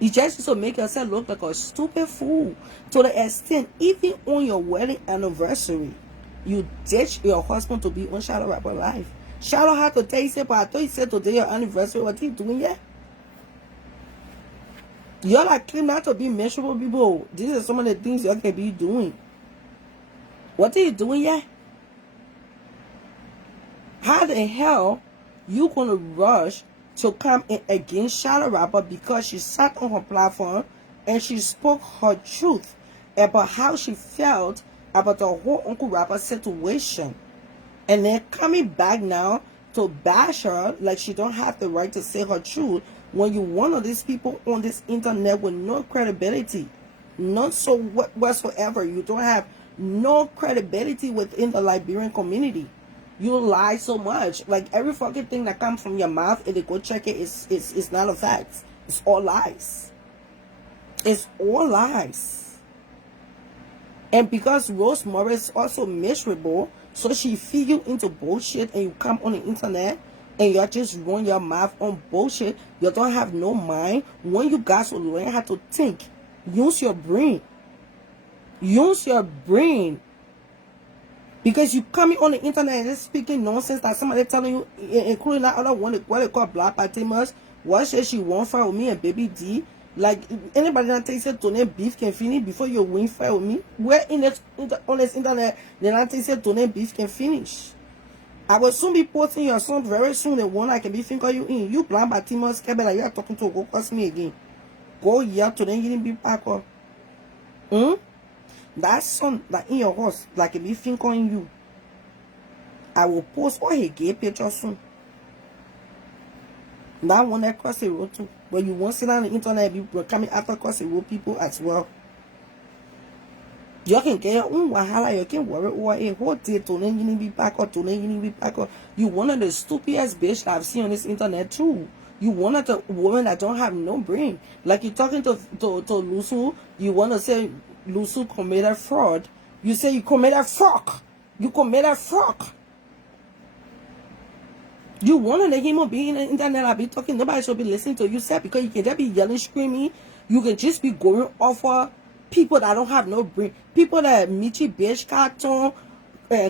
You just used to make yourself look like a stupid fool to the extent, even on your wedding anniversary, you ditch your husband to be on Shadow Rapper Live. Shadow had to tell you, but I thought you said today your anniversary. What are you doing yet? Y'all like claim not to be miserable people. These are some of the things y'all can be doing. What are you doing yet? How the hell you gonna rush to come in against Shadow Rapper because she sat on her platform and she spoke her truth about how she felt about the whole Uncle Rapper situation, and then coming back now to bash her like she don't have the right to say her truth when you one of these people on this internet with no credibility, none so whatsoever. You don't have no credibility within the Liberian community. You lie so much. Like every fucking thing that comes from your mouth, if they go check it, it's not a fact. It's all lies. It's all lies. And because Rose Morris is also miserable, so she feed you into bullshit, and you come on the internet and you just run your mouth on bullshit. You don't have no mind. When you guys will learn how to think, use your brain. Use your brain. Because you coming on the internet and just speaking nonsense that somebody telling you, including that other one, what they call Black Patimas, what says she won't fight with me and Baby D. Like, anybody that takes it to name beef can finish before you win fight with me. Where on this internet, they not take it to name beef can finish. I will soon be posting your son very soon, the one I can be thinking you in. You Black Patimas, Kebela, you are talking to go cost me again. Go here to them, you didn't be back up. That son that in your house, like if you think on you, I will post all his gay pictures soon. That one that cross the road too. But you won't sit on the internet, people coming after cross the road people as well. You can get your own wahala, you can worry over a whole day to then you need to be back up, to then you need to be back up. You one of the stupidest bitch that I've seen on this internet too. You one of the women that don't have no brain. Like you talking to Lusu, you want to say Lusu committed fraud. You say you committed fraud. You committed fraud. You want to let him be in the internet, I be talking, nobody should be listening to you, sir, because you can just be yelling, screaming. You can just be going off of people that don't have no brain. People that Michi bitch carton,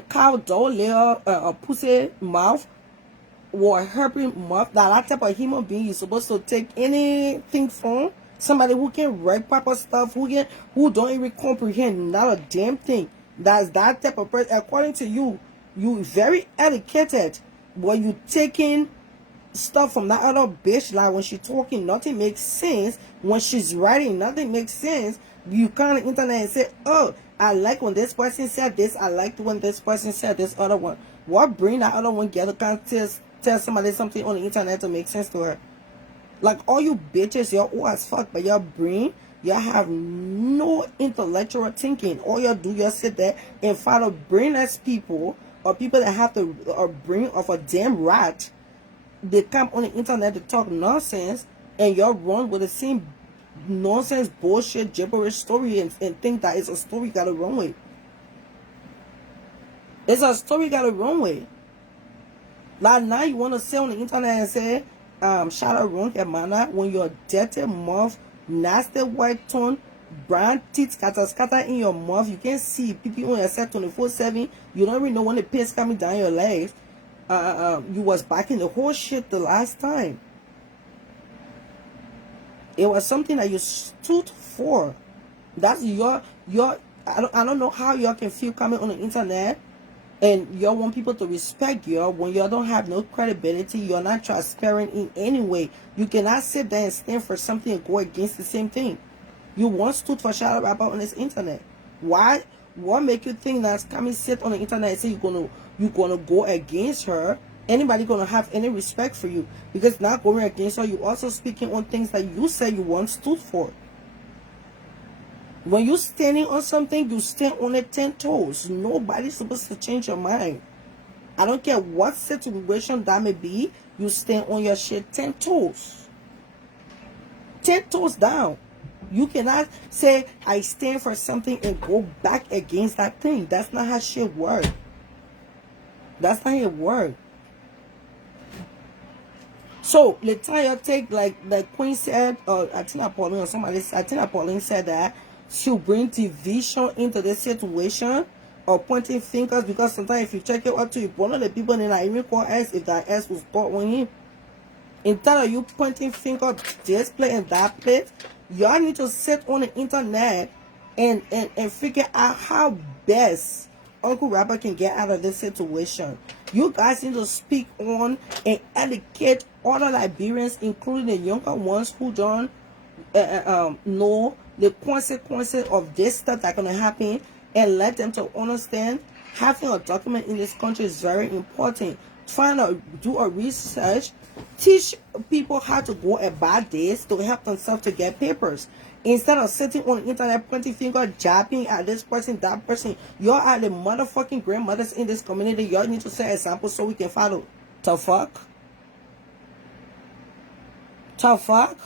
cow doll layer, pussy mouth, or herping mouth, that type of human being is supposed to take anything from. Somebody who can write proper stuff, who don't even comprehend not a damn thing. That's that type of person. According to you, you very educated, but you taking stuff from that other bitch. Like when she talking, nothing makes sense. When she's writing, nothing makes sense. You come on the internet and say, "Oh, I like when this person said this. I liked when this person said this other one." What bring that other one together? Can't tell somebody something on the internet to make sense to her. Like all you bitches, you're old as fuck, but your brain, you have no intellectual thinking. All you do, you sit there and follow brainless people, or people that have the brain of a damn rat. They come on the internet to talk nonsense, and you're wrong with the same nonsense, bullshit, gibberish story, and think that it's a story got to run with. It's a story got to run with. Like now you want to sit on the internet and say, shout out wrong Hermana, when your dirty mouth, nasty white tone, brown teeth scatter in your mouth, you can't see people on your set 24/7, you don't even know when the pain's coming down your legs. You was backing the whole shit the last time. It was something that you stood for. That's your I don't know how y'all can feel coming on the internet and y'all want people to respect you when y'all don't have no credibility. You're not transparent in any way. You cannot sit there and stand for something and go against the same thing. You once stood for Shadow Rapper on this internet. Why? What make you think that's coming sit on the internet and say you're gonna go against her? Anybody gonna have any respect for you? Because not going against her, you also speaking on things that you said you once stood for. When you're standing on something, you stand on it 10 toes. Nobody's supposed to change your mind. I don't care what situation that may be, you stand on your shit 10 toes. 10 toes down. You cannot say, I stand for something and go back against that thing. That's not how shit works. That's not how it works. So the time you take, like the Queen said, or I think Pauline or somebody, I think Pauline said that she'll bring division into the situation or pointing fingers, because sometimes if you check it out to one of the people in that even call S, if that S was caught on him, instead of you pointing finger this place and that place, y'all need to sit on the internet and figure out how best Uncle Robert can get out of this situation. You guys need to speak on and educate other Liberians, including the younger ones who don't know the consequences of this stuff that's going to happen, and let them to understand having a document in this country is very important. Trying to do a research, teach people how to go about this to help themselves to get papers. Instead of sitting on the internet pointing finger, jabbing at this person, that person. Y'all are the motherfucking grandmothers in this community. Y'all need to set examples so we can follow. The fuck? The fuck?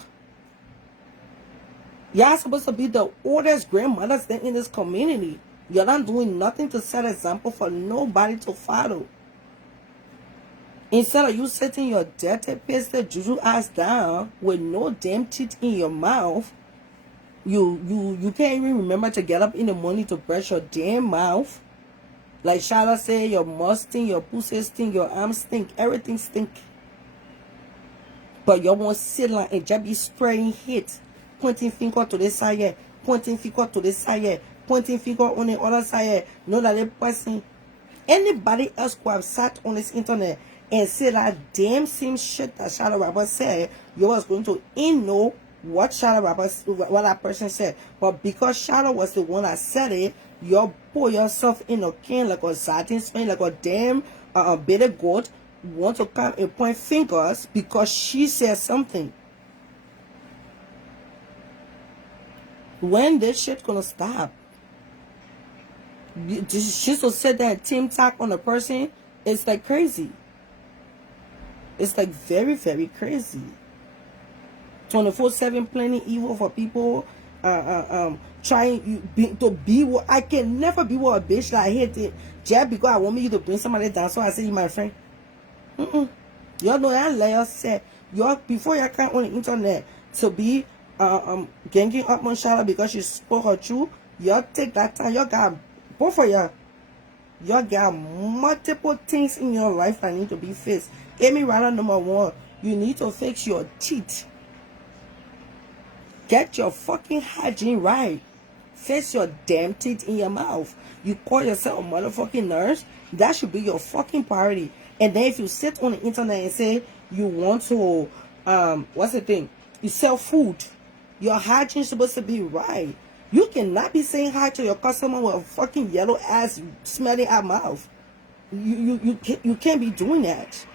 Y'all supposed to be the oldest grandmothers then in this community. You're not doing nothing to set example for nobody to follow. Instead of you sitting your dirty, pasted juju ass down with no damn teeth in your mouth, you can't even remember to get up in the morning to brush your damn mouth. Like Charlotte said, your mouth stink, your pussy stink, your arms stink, everything stink. But you won't sit like and just be spraying hate, pointing finger to the side, pointing finger to the side, pointing finger on the other side. Know that the person, anybody else who have sat on this internet and said that damn same shit that Shadow Rapper said, you was going to know what Shadow Rapper, what that person said. But because Shadow was the one that said it, you pour yourself in a can like a satin spring, like a damn bitter goat, want to come and point fingers because she said something. When this shit gonna stop? She's to sit there and team talk on a person. It's like crazy. It's like very, very crazy. 24/7 planning evil for people. Trying to be what I can never be what a bitch that I hate it. Just because I want me to bring somebody down, so I say you my friend. Y'all know that layer said y'all before y'all come on the internet to be ganging up on Charlotte because she spoke her truth. Y'all take that time. Y'all got both of y'all. Y'all got multiple things in your life that need to be fixed. Amy Rana, number one, you need to fix your teeth. Get your fucking hygiene right. Fix your damn teeth in your mouth. You call yourself a motherfucking nurse? That should be your fucking priority. And then if you sit on the internet and say you want to, what's the thing? You sell food. Your hygiene is supposed to be right. You cannot be saying hi to your customer with a fucking yellow ass smelling out mouth. You can't be doing that.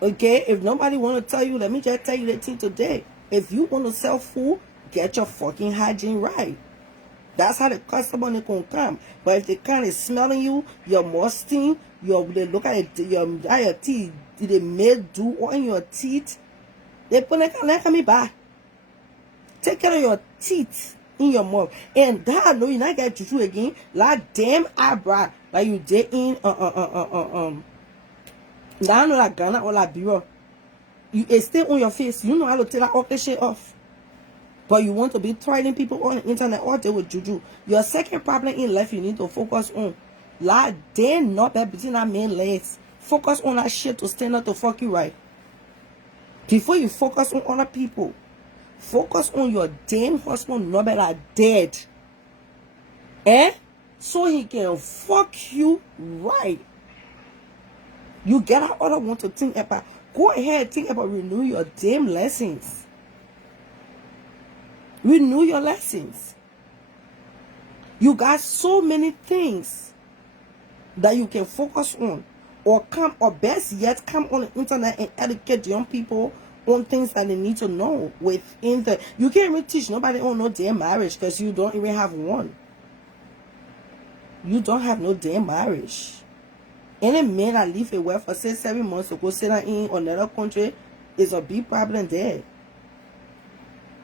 Okay? If nobody want to tell you, let me just tell you the thing today. If you want to sell food, get your fucking hygiene right. That's how the customer is going to come. But if they kind of smelling you, your musting, they look at it, your teeth, they made do on your teeth, they put it me back. Take care of your teeth in your mouth. And God know you not get juju again. Like damn eyebrow like you did in now know that Ghana or Liberia. It stay on your face. You know how to take that ugly shit off. But you want to be threatening people on the internet all day with juju. Your second problem in life you need to focus on. Like damn not bad between that man legs. Focus on that shit to stand up to fuck you right. Before you focus on other people. Focus on your damn husband not better dead. So he can fuck you right. You get out other one to think about. Go ahead, think about renew your damn lessons. Renew your lessons. You got so many things that you can focus on. Or best yet, come on the internet and educate young people on things that they need to know within the. You can't even teach nobody on no damn marriage because you don't even have one. You don't have no damn marriage. Any man that leave a wife for 6-7 months to go sit in another country is a big problem there.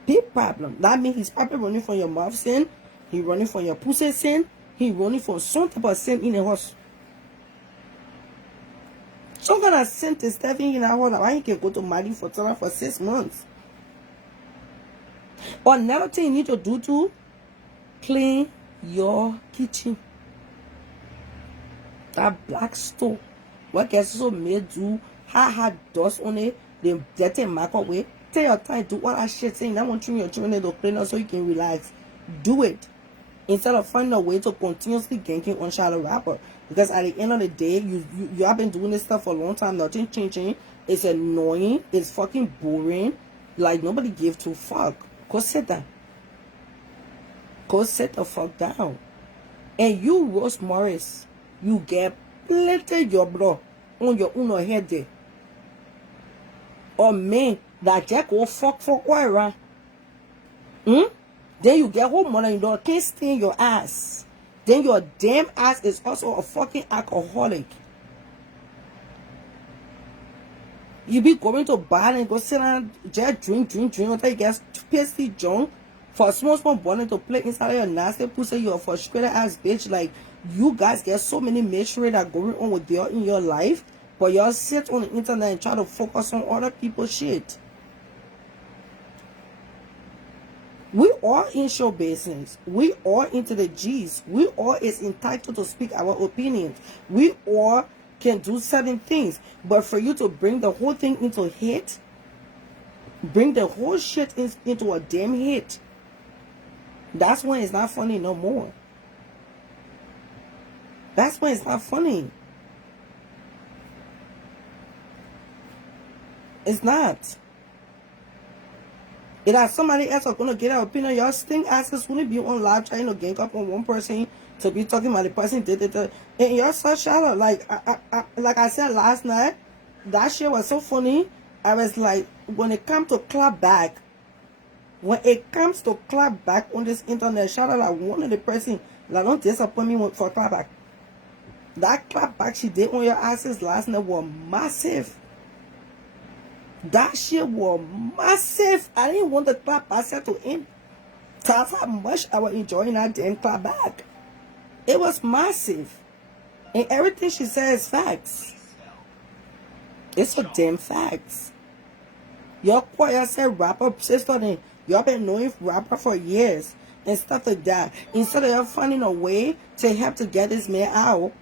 Big problem. That means he's probably running from your mouth sin, he running from your pussy sin, he running from some type of sin in the house. Some kind of sent to Stephen in our why he can go to Mali for 6 months. Another thing you need to do too, clean your kitchen. That black stove, what gets so made do, had dust on it, then dirty microwave. Take your time, do all that shit saying I want you and your children to clean up so you can relax. Do it. Instead of finding a way to continuously ganking on Charlotte Rapper. Because at the end of the day, you have been doing this stuff for a long time, nothing changing. It's annoying, it's fucking boring. Like nobody gives two fuck. Go sit down. Go sit the fuck down. And you, Rose Morris, you get plenty your blood on your own head there. Or me, that jack go fuck why around. Then you get home money, you don't can't stain your ass. Then your damn ass is also a fucking alcoholic. You be going to bar and go sit down, just drink until you get pissy drunk for a small bottle to play inside your nasty pussy. You're a frustrated ass bitch. Like, you guys get so many mysteries that going on with you in your life, but y'all sit on the internet and try to focus on other people's shit. We all in show business. We all into the G's. We all is entitled to speak our opinions. We all can do certain things. But for you to bring the whole thing into hate, bring the whole shit into a damn hit, that's when it's not funny no more. That's when it's not funny. It's not. If that somebody else are going to get an opinion, y'all stink asses wouldn't be on live trying to gang up on one person to be talking about the person did it. And y'all so shallow. Like I said last night, that shit was so funny. I was like, when it comes to clap back on this internet, shout out like one of the person that don't disappoint me for clap back. That clap back she did on your asses last night was massive. That shit was massive. I didn't want the clap back to end. That's how much I was enjoying that damn clap back. It was massive. And everything she says is facts. It's a damn facts. Y'all quiet said rapper sister then. Y'all been knowing rapper for years and stuff like that. Instead of y'all finding a way to help to get this man out,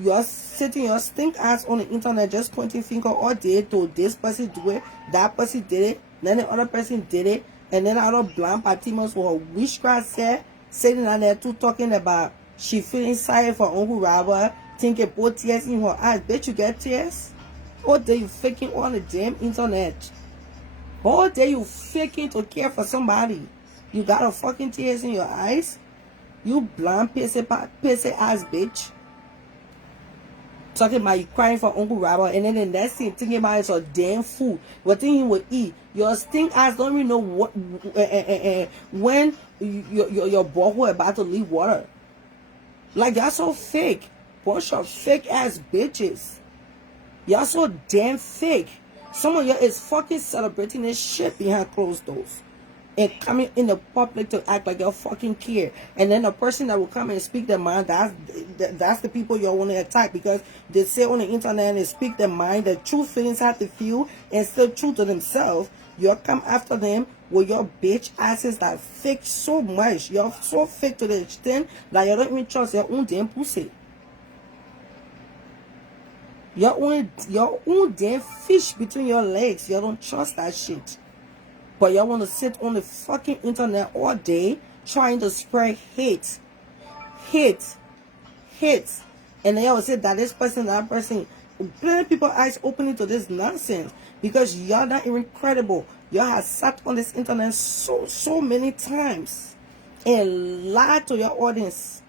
you're sitting your stink ass on the internet just pointing finger all day to this person do it, that person did it, then the other person did it, and then other blind partimos who her witchcraft said, sitting down there too talking about she feeling sorry for Uncle Robert, thinking put tears in her eyes. Bitch, you get tears? All day you faking on the damn internet. All day you faking to care for somebody. You got a fucking tears in your eyes? You blind pissy ass bitch. Talking about you crying for Uncle Robert, and then the next thing thinking about is a damn food. What thing he would eat? Your stink ass don't even know what when your borehole about to leave water. Like y'all so fake, bunch of fake ass bitches. Y'all so damn fake. Some of y'all is fucking celebrating this shit behind closed doors. And coming in the public to act like y'all fucking care. And then the person that will come and speak their mind, that's the people y'all want to attack, because they say on the internet and speak their mind, the true feelings have to feel and still true to themselves. Y'all come after them with your bitch asses that fake so much. Y'all so fake to the extent that y'all don't even trust your own damn pussy. Your own damn fish between your legs. Y'all don't trust that shit. But y'all want to sit on the fucking internet all day trying to spread hate. And then y'all will say that this person, that person. Plenty people eyes opening to this nonsense because y'all not even credible. Y'all have sat on this internet so many times and lied to your audience,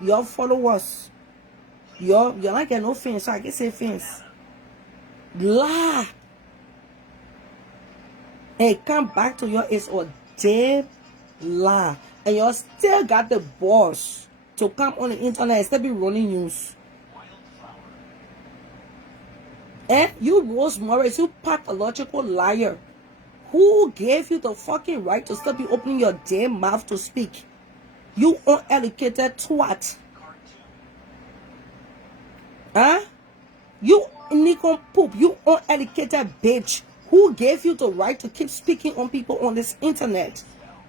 your followers. You're not getting no fans, so I can say fans. Lie. And come back to you is a damn lie. And you still got the balls to come on the internet and still be running news. And you, Rose Morris, you pathological liar. Who gave you the fucking right to still be opening your damn mouth to speak? You uneducated twat. Huh? You Nikon poop, you uneducated bitch. Who gave you the right to keep speaking on people on this internet?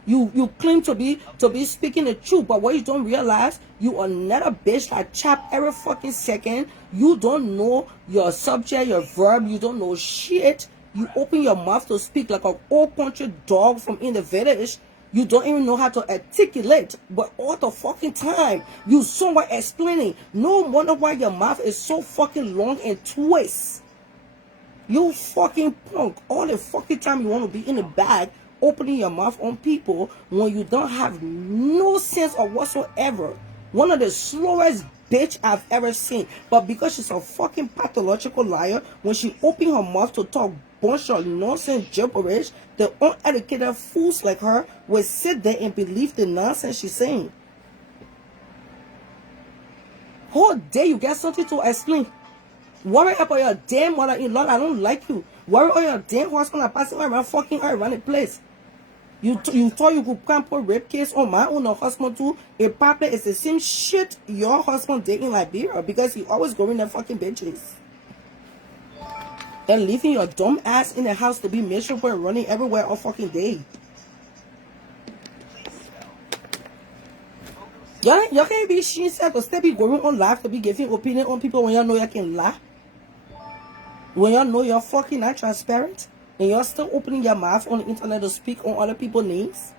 You claim to be speaking the truth, but what you don't realize, you another bitch that chap every fucking second. You don't know your subject, your verb, you don't know shit. You open your mouth to speak like an old country dog from in the village. You don't even know how to articulate, but all the fucking time you somewhere explaining. No wonder why your mouth is so fucking long and twists. You fucking punk. All the fucking time you want to be in the bag, opening your mouth on people when you don't have no sense of whatsoever. One of the slowest bitch I've ever seen. But because she's a fucking pathological liar, when she open her mouth to talk bunch of nonsense gibberish, the uneducated fools like her will sit there and believe the nonsense she's saying. How dare you get something to explain? Worry about your damn mother-in-law. I don't like you. Worry about your damn husband that passing around fucking her around the place. You thought you could come put rape case on my own husband too? It probably is the same shit your husband did in Liberia because he always going there fucking bitches. And leaving your dumb ass in the house to be miserable and running everywhere all fucking day. Y'all can't be she said to still be going on live to be giving opinion on people when y'all know y'all can lie. When y'all know you're fucking not transparent and you're still opening your mouth on the internet to speak on other people's names.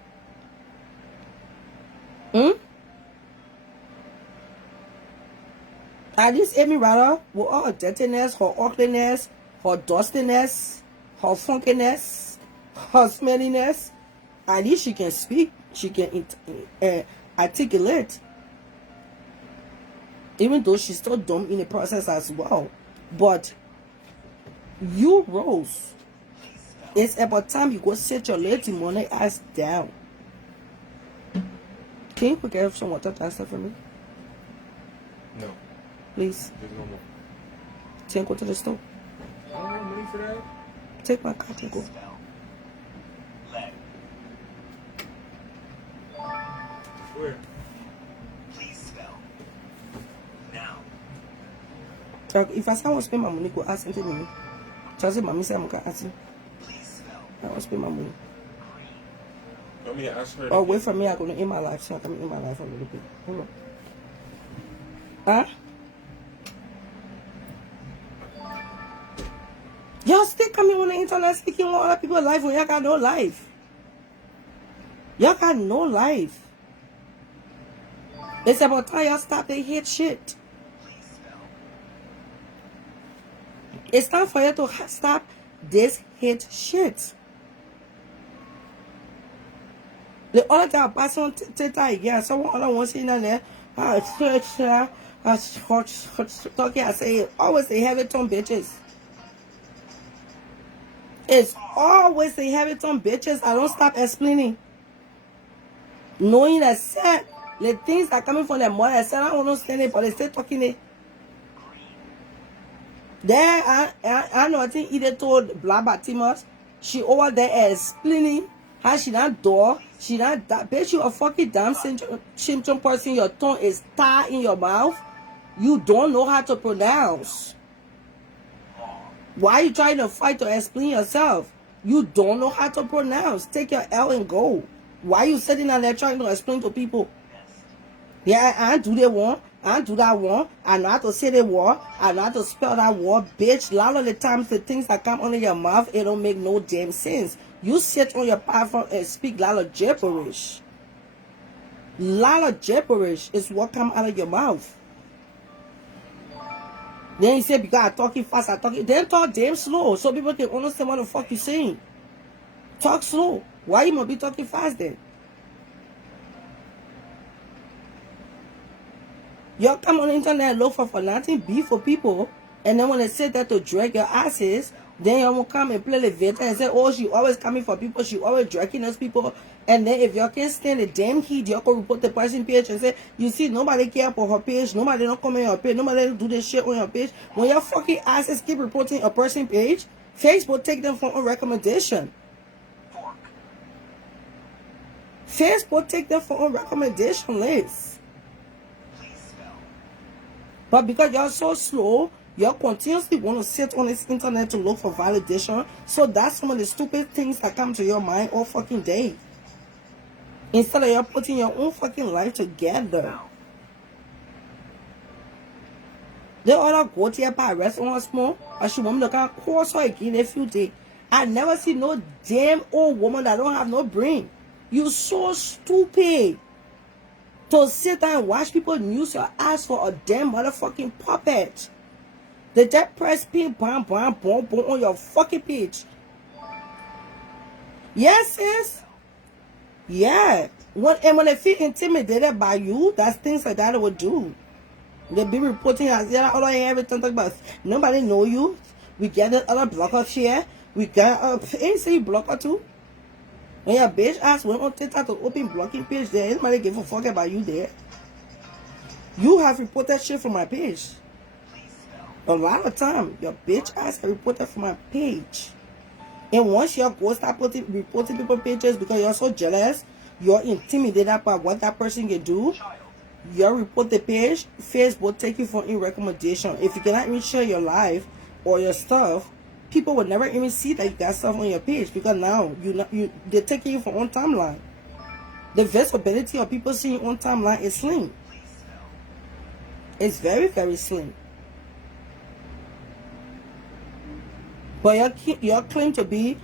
At least Amy Rada, with all her dirtiness, her ugliness, her dustiness, her funkiness, her smelliness, at least she can speak, she can articulate. Even though she's still dumb in the process as well. But you, Rose, it's about time you go sit your lady money ass down. Can you quick get some water transfer for me? No. Please. There's no more. Take go to the store. I don't have money for that. Take my card and go. Where? If I say I want to spend my money, go ask him to me. Just say, mommy say I'm going to ask him. I want to spend my money. Want me to ask her? Or wait for me, I'm going to end my life. So I'm going to end my life a little bit. Hold on. Huh? Y'all still coming on the internet speaking on other people's life when y'all got no life. Y'all got no life. It's about time y'all stop the hate shit. It's time for you to stop this hate shit. The other time I passed on Twitter again, someone other one sitting down there, talking, I say, always the heavy tone bitches. It's always the heavy tone bitches. I don't stop explaining. Knowing that said, the things that are coming from their mother, I said, I don't understand it, but they still talking it. There, I know, I think either told Black Batimas, she over there explaining how she not door, she not that bitch, you a fucking damn symptom person, your tongue is tied in your mouth, you don't know how to pronounce. Why are you trying to fight to explain yourself? You don't know how to pronounce. Take your L and go. Why are you sitting down there trying to explain to people? Yeah, I do that one. I do that one. I know how to say that word. I know how to spell that word. Bitch, a lot of the times the things that come out of your mouth, it don't make no damn sense. You sit on your platform and speak a lot of gibberish. A lot of gibberish is what come out of your mouth. Then you say, because I'm talking fast, I'm talking. Then talk damn slow so people can understand what the fuck you're saying. Talk slow. Why you must be talking fast then? Y'all come on the internet and look for nothing, beef for people, and then when they sit there to drag your asses, then y'all will come and play the victim and say, oh, she always coming for people, she always dragging those people, and then if y'all can't stand the damn heat, y'all can report the person page and say, you see, nobody care for her page, nobody don't come on your page, nobody don't do this shit on your page. When your fucking asses keep reporting a person page, Facebook take them from a recommendation. Facebook take them from a recommendation list. But because y'all so slow, Y'all continuously want to sit on this internet to look for validation. So that's some of the stupid things that come to your mind all fucking day. Instead of y'all putting your own fucking life together. The other go to your restaurant small, and she want me to come course her again a few days. I never see no damn old woman that don't have no brain. You so stupid to sit there and watch people use your ass for a damn motherfucking puppet. They just press pin, bam, bam, boom, boom on your fucking page. Yes, sis. Yeah. When they feel intimidated by you, that's things like that they would do. They be reporting as all I everything about. Nobody know you. We get the other blocker here. We got AC blocker too. When your bitch ass went on TikTok to open blocking page there, anybody give a fuck about you there. You have reported shit from my page. A lot of time, your bitch ass have reported from my page. And once you go start reporting people pages because you're so jealous, you're intimidated by what that person can do, you report the page, Facebook take you for any recommendation. If you cannot even share your life or your stuff, people will never even see that you got stuff on your page because now they're taking you for on timeline. The visibility of people seeing you on timeline is slim. It's very, very slim. But y'all claim to be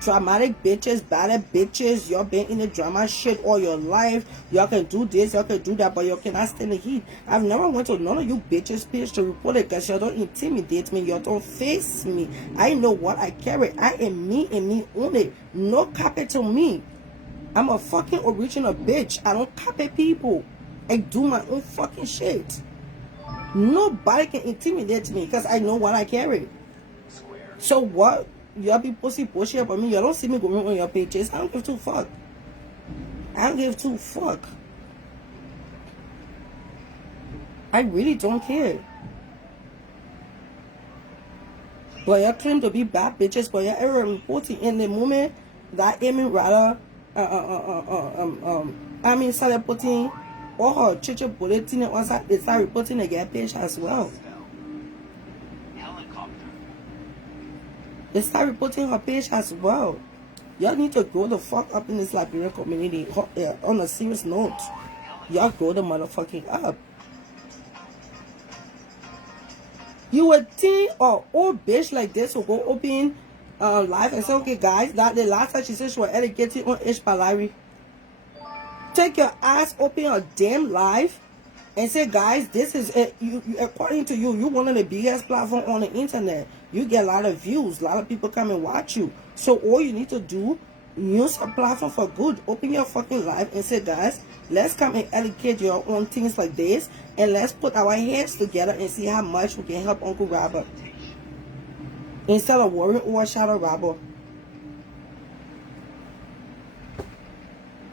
dramatic bitches, bad bitches. Y'all been in the drama shit all your life. Y'all can do this, y'all can do that, but y'all cannot stand the heat. I've never went to none of you bitches page to report it because y'all don't intimidate me. Y'all don't face me. I know what I carry. I am me and me only. No capital me. I'm a fucking original bitch. I don't copy people. I do my own fucking shit. Nobody can intimidate me because I know what I carry. So what? Y'all be pussy bullshit about me. Y'all don't see me going on your pages. I don't give two fuck. I don't give two fuck. I really don't care. But y'all claim to be bad bitches, but y'all ever reporting in the moment that Amy rather started putting all her church bulletin and once they start reporting the get page as well. They start reporting her page as well. Y'all need to grow the fuck up in this Liberian community. On a serious note, y'all grow the motherfucking up. You would think an old bitch like this will go open live and say, okay guys, that the last time she said she was educated on H. Palari. Take your ass, open a damn live and say, guys, this is it. You according to you, you're one of the biggest platforms on the internet. You get a lot of views. A lot of people come and watch you. So all you need to do, use a platform for good. Open your fucking live and say, guys, let's come and educate you on things like this. And let's put our heads together and see how much we can help Uncle Robert. Instead of worrying over Shadow Robber.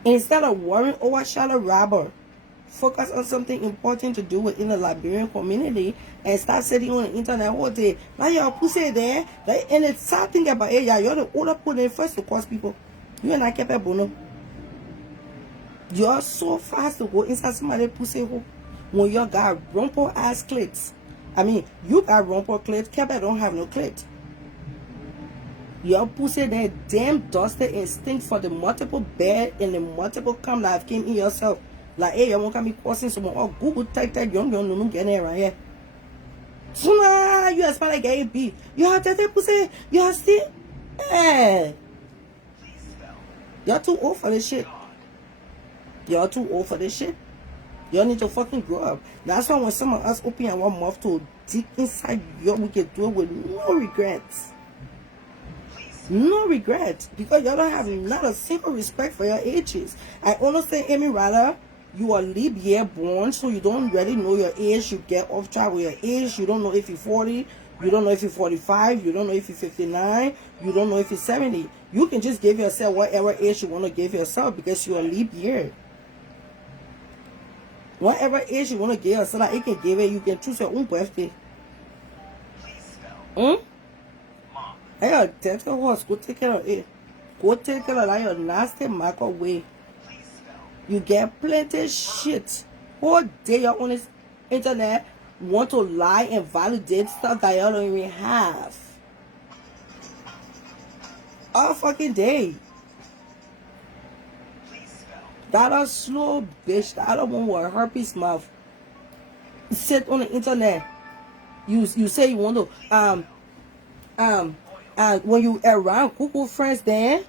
Instead of worrying over Shadow Robber. Focus on something important to do within the Liberian community and start sitting on the internet all day. Now y'all pussy there. And the sad thing about it, you're the older person first to cause people. You're not capable, no. You're so fast to go inside somebody's pussy hole when you got rumple ass clits. I mean, you got rumple clits, Kepper don't have no clit. Your pussy there damn dusted and stink for the multiple bed and the multiple cum that have came in yourself. Like, hey, you won't come be causing someone. Oh, Google type that young, no, get there right here. So now, you aspire like a B. You have that pussy. You have still. Hey. You're too old for this shit. You're too old for this shit. You need to fucking grow up. That's why when some of us open our mouth to dig inside you, we can do it with no regrets. No regrets. Because you don't have not a single respect for your ages. I understand, Amy Rada. You are leap year born, so you don't really know your age. You get off track with your age. You don't know if you're 40. You don't know if you're 45. You don't know if you're 59. You don't know if you're 70. You can just give yourself whatever age you want to give yourself because you're a leap year. Whatever age you want to give yourself, like you can give it. You can choose your own birthday. I got a dead horse. Go take care of it. Go take care of that your nasty microwave. You get plenty shit. Whole day you're on this internet want to lie and validate stuff that y'all don't even have. All fucking day. That a slow bitch. That a one with a herpes mouth. Sit on the internet. You say you want to when you around Google friends, then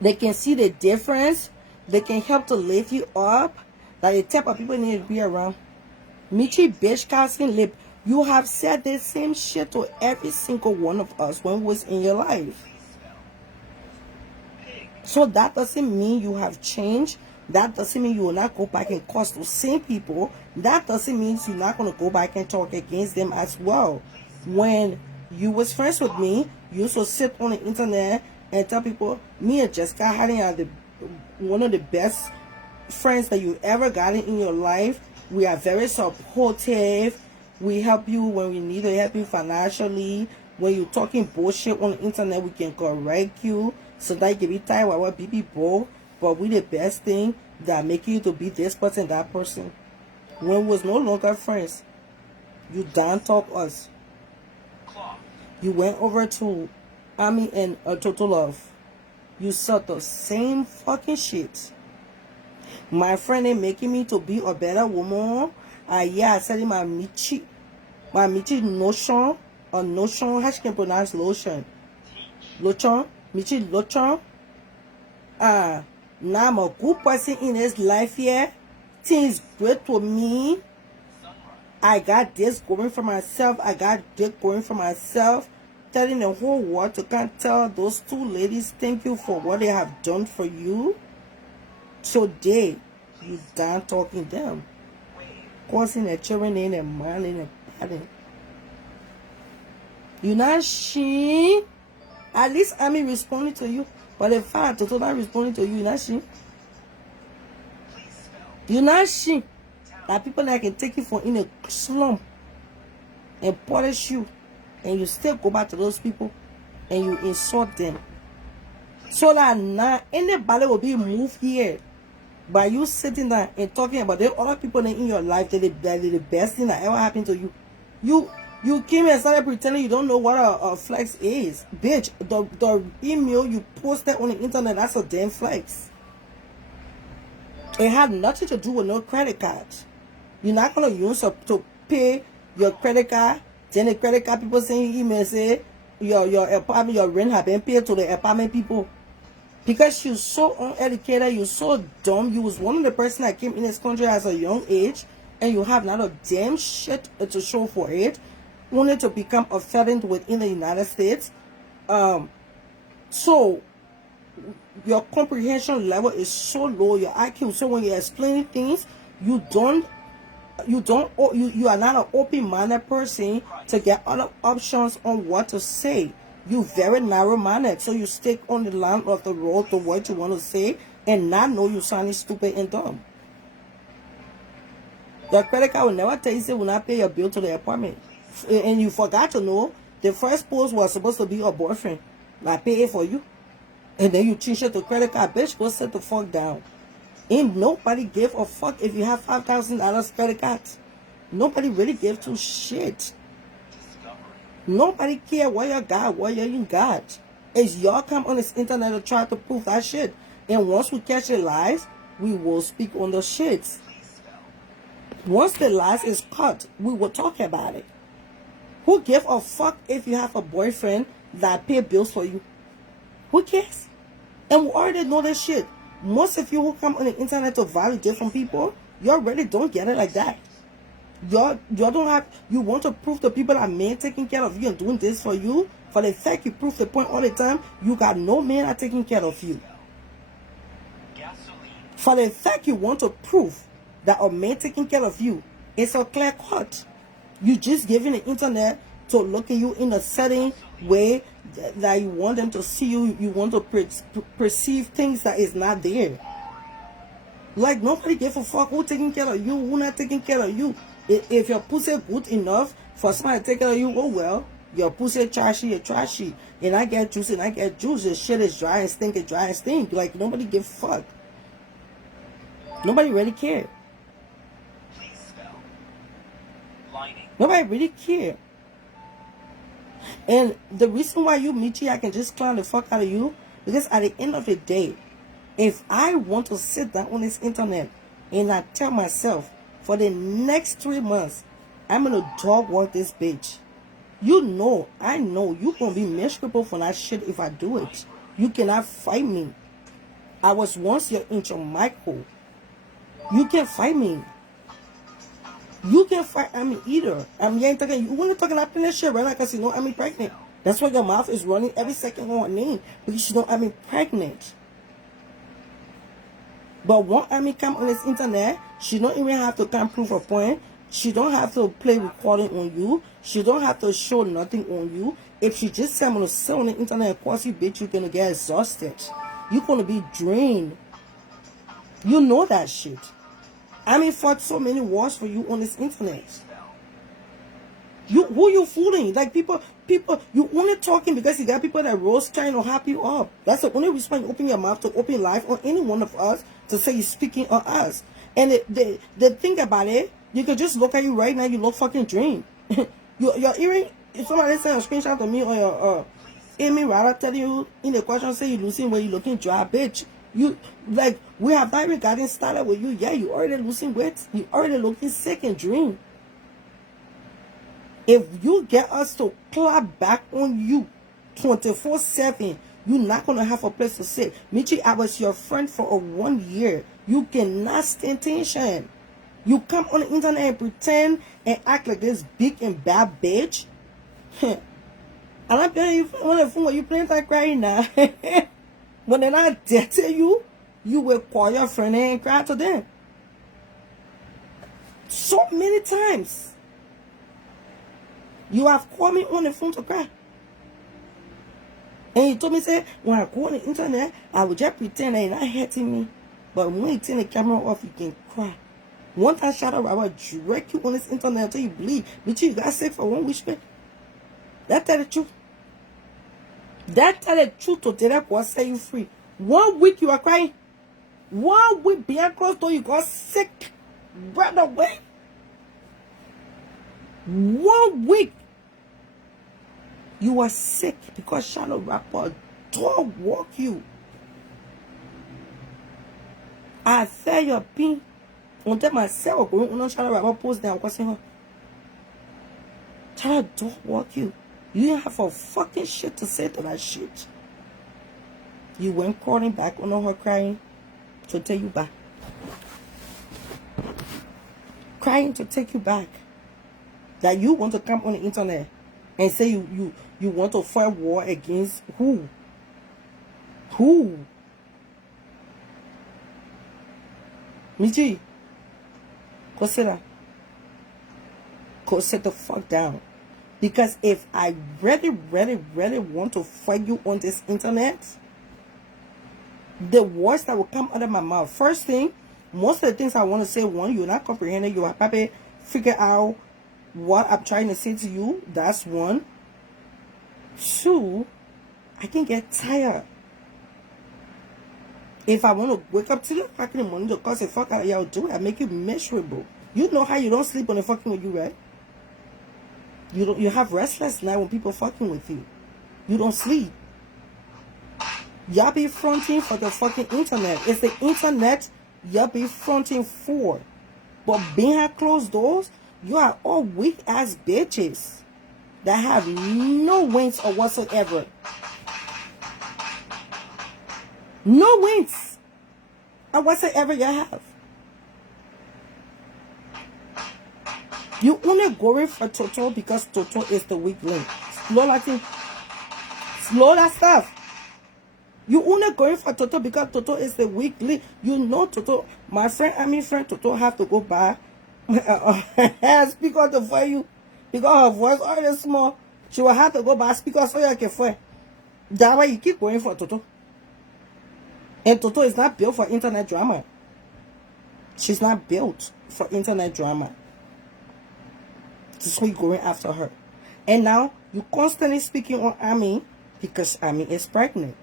they can see the difference. They can help to lift you up. Like the type of people need to be around. Michi bitch casting lip. You have said the same shit to every single one of us when we was in your life. So that doesn't mean you have changed. That doesn't mean you will not go back and curse those same people. That doesn't mean you're not going to go back and talk against them as well. When you was friends with me, you used to sit on the internet and tell people, me and Jessica Harding are one of the best friends that you ever gotten in your life. We are very supportive. We help you when we need to help you financially. When you're talking bullshit on the internet, we can correct you so that you can be tired with what people. But we the best thing that make you to be this person, that person. When we was no longer friends, you down talk us. You went over to Army and Total Love. You saw the same fucking shit. My friend ain't making me to be a better woman. Yeah, I said in my Michi notion, or notion, how she can pronounce lotion? Lotion? Michi lotion? Now I'm a good person in his life here. Things great to me. I got this going for myself. I got that going for myself. Telling the whole world to can't tell those two ladies thank you for what they have done for you. Today, you done talking them. Causing the children in and man in and padding. You not she. At least I mean responding to you. But the fact that not responding to you, you're not she. You're not she. That people that can take you for in a slump and polish you, and you still go back to those people and you insult them. So that now anybody will be moved here by you sitting there and talking about the other people in your life that the best thing that ever happened to you. You came and started pretending you don't know what a flex is. Bitch, the email you posted on the internet, that's a damn flex. It had nothing to do with no credit card. You're not going to use to pay your credit card. Then the credit card people send you email say your apartment, your rent have been paid to the apartment people. Because you're so uneducated, you're so dumb. You was one of the person that came in this country as a young age, and you have not a damn shit to show for it. Wanted to become a felon within the United States. So your comprehension level is so low, your IQ. So when you're explaining things, you are not an open-minded person to get other options on what to say. You very narrow-minded, so you stick on the line of the road to what you want to say and not know you sounding stupid and dumb. Your credit card will never tell you say will not pay your bill to the apartment. And you forgot to know the first post was supposed to be your boyfriend. Like pay it for you. And then you change it to credit card. Bitch, go sit the fuck down. Ain't nobody give a fuck if you have $5,000 credit cards. Nobody really give two shit. Nobody care what you got, what you ain't got. It's y'all come on this internet to try to prove that shit. And once we catch the lies, we will speak on the shit. Once the lies is cut, we will talk about it. Who give a fuck if you have a boyfriend that pay bills for you? Who cares? And we already know this shit. Most of you who come on the internet to validate from people, you really don't get it like that. You don't have, you want to prove to people that men taking care of you and doing this for you. For the fact you prove the point all the time, you got no men are taking care of you. For the fact you want to prove that a man taking care of you, it's a clear cut. You just giving the internet to look at you in a certain way that you want them to see you. You want to perceive things that is not there. Like nobody give a fuck who taking care of you, who not taking care of you. If your pussy good enough for somebody to take care of you, oh well, your pussy trashy, you're trashy. And I get juice and I get juice. The shit is dry and stink. Like nobody give a fuck. Nobody really care. Nobody really care. And the reason why you, Michi, I can just clown the fuck out of you, because at the end of the day, if I want to sit down on this internet and I tell myself for the next 3 months, I'm gonna dog walk this bitch, you know, I know you're gonna be miserable for that shit if I do it. You cannot fight me. I was once your inch of Michael. You can't fight me. You can't fight me either. You ain't talking. You want to talking up in that shit, right? Like I said, no, I'm pregnant. That's why your mouth is running every second on her name, because you know I'm pregnant. But when Amy come on this internet, she don't even have to come prove a point. She don't have to play recording on you. She don't have to show nothing on you. If she just say I'm gonna sit on the internet and cause you, bitch, you're gonna get exhausted. You're gonna be drained. You know that shit. Fought so many wars for you on this internet. Who you fooling? Like people, you only talking because you got people that roast trying to hype you up. That's the only reason you open your mouth to open life on any one of us to say you're speaking on us. And the thing about it, you can just look at you right now, you look fucking dream. Your earring, if somebody send a screenshot to me or your Amy rather tell you in the question, say you losing weight, you looking dry, bitch. You like we have not even gotten started with you. Yeah, you already losing weight. You already looking sick and dream. If you get us to clap back on you 24/7, you're not gonna have a place to sit. Michi, I was your friend for 1 year. You cannot stand tension. You come on the internet and pretend and act like this big and bad bitch. And I'm telling you, on the phone, you playing that crying now. When they're not dead to you, you will call your friend and cry to them. So many times. You have called me on the phone to cry. And you told me, say, when I go on the internet, I would just pretend that you're not hurting me. But when you turn the camera off, you can cry. One time, shout out, I will direct you on this internet until you bleed. But you got sick for 1 week, man. That tell the truth. That tell the truth to tell that God set you free. 1 week you are crying. 1 week behind closed door, you got sick. Right away. 1 week. You were sick because Shallow Rapper dog walk you. I feel your pain. Until myself going on Shallow Rapper post there, I was saying, Shallow dog walk you. You didn't have a fucking shit to say to that shit. You went crawling back on her crying to take you back. Crying to take you back. That you want to come on the internet and say you want to fight war against who? Who? Michi, go sit down. Go sit the fuck down. Because if I really want to fight you on this internet, the words that will come out of my mouth. First thing, most of the things I want to say, one, you're not comprehending. You are probably figure out what I'm trying to say to you. That's one. Two, I can get tired. If I want to wake up 2 o'clock in the morning to cause a fuck out of y'all do it, I make you miserable. You know how you don't sleep when they're fucking with you, right? You have restless night when people fucking with you. You don't sleep. Y'all be fronting for the fucking internet. It's the internet y'all be fronting for. But behind closed doors, you are all weak ass bitches that have no wings or whatsoever. No wings or whatsoever you have. You only going for Toto because Toto is the weak link. Slow Latin. Slow that stuff. You only going for Toto because Toto is the weak link. You know Toto. My friend, friend Toto have to go by. Speaker to for you. Because her voice already small. She will have to go by speaker so you can fight. That's why you keep going for Toto. And Toto is not built for internet drama. She's not built for internet drama. This is why you're going after her. And now, you constantly speaking on Ami because Ami is pregnant.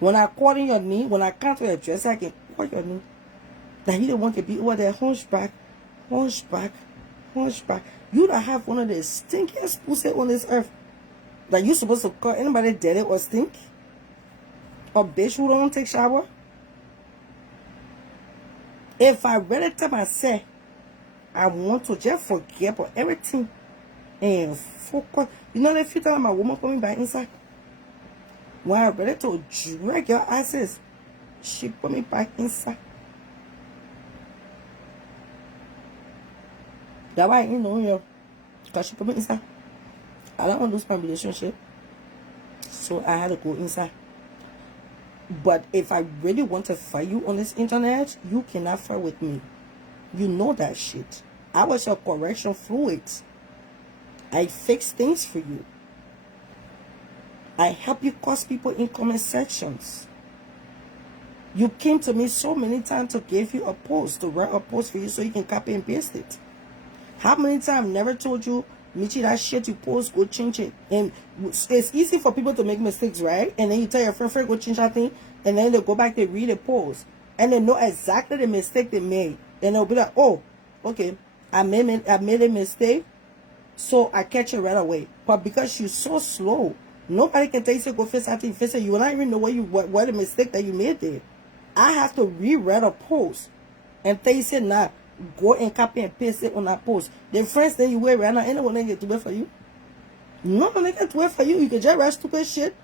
When I call in your name, when I come to your address, I can call your name. That he don't want to be over there hunchback Hunchback. Hunchback. You don't have one of the stinkiest pussy on this earth. That you supposed to call anybody dirty or stink? Or bitch who don't take shower? If I really tell myself I want to just forget about everything and focus. You know the few times my woman coming back inside? When I ready to drag your asses, she put me back inside. That's why I ain't knowing you. Because she put me inside. I don't want to lose my relationship. So I had to go inside. But if I really want to fight you on this internet, you cannot fight with me. You know that shit. I was your correction fluid. I fix things for you. I help you cause people in comment sections. You came to me so many times to give you a post, to write a post for you so you can copy and paste it. How many times I've never told you, Michi, that shit you post, go change it. And it's easy for people to make mistakes, right? And then you tell your friend, go change that thing. And then they go back, they read the post. And they know exactly the mistake they made. And they'll be like, oh, okay, I made a mistake. So I catch it right away. But because you're so slow, nobody can tell you to go fix that thing, fix it. You will not even know what the mistake that you made there. I have to rewrite a post and tell you, nah, go and copy and paste it on that post. The friends that you wear right now, anyone can get to wait for you. No one can wait for you. You can just write stupid shit.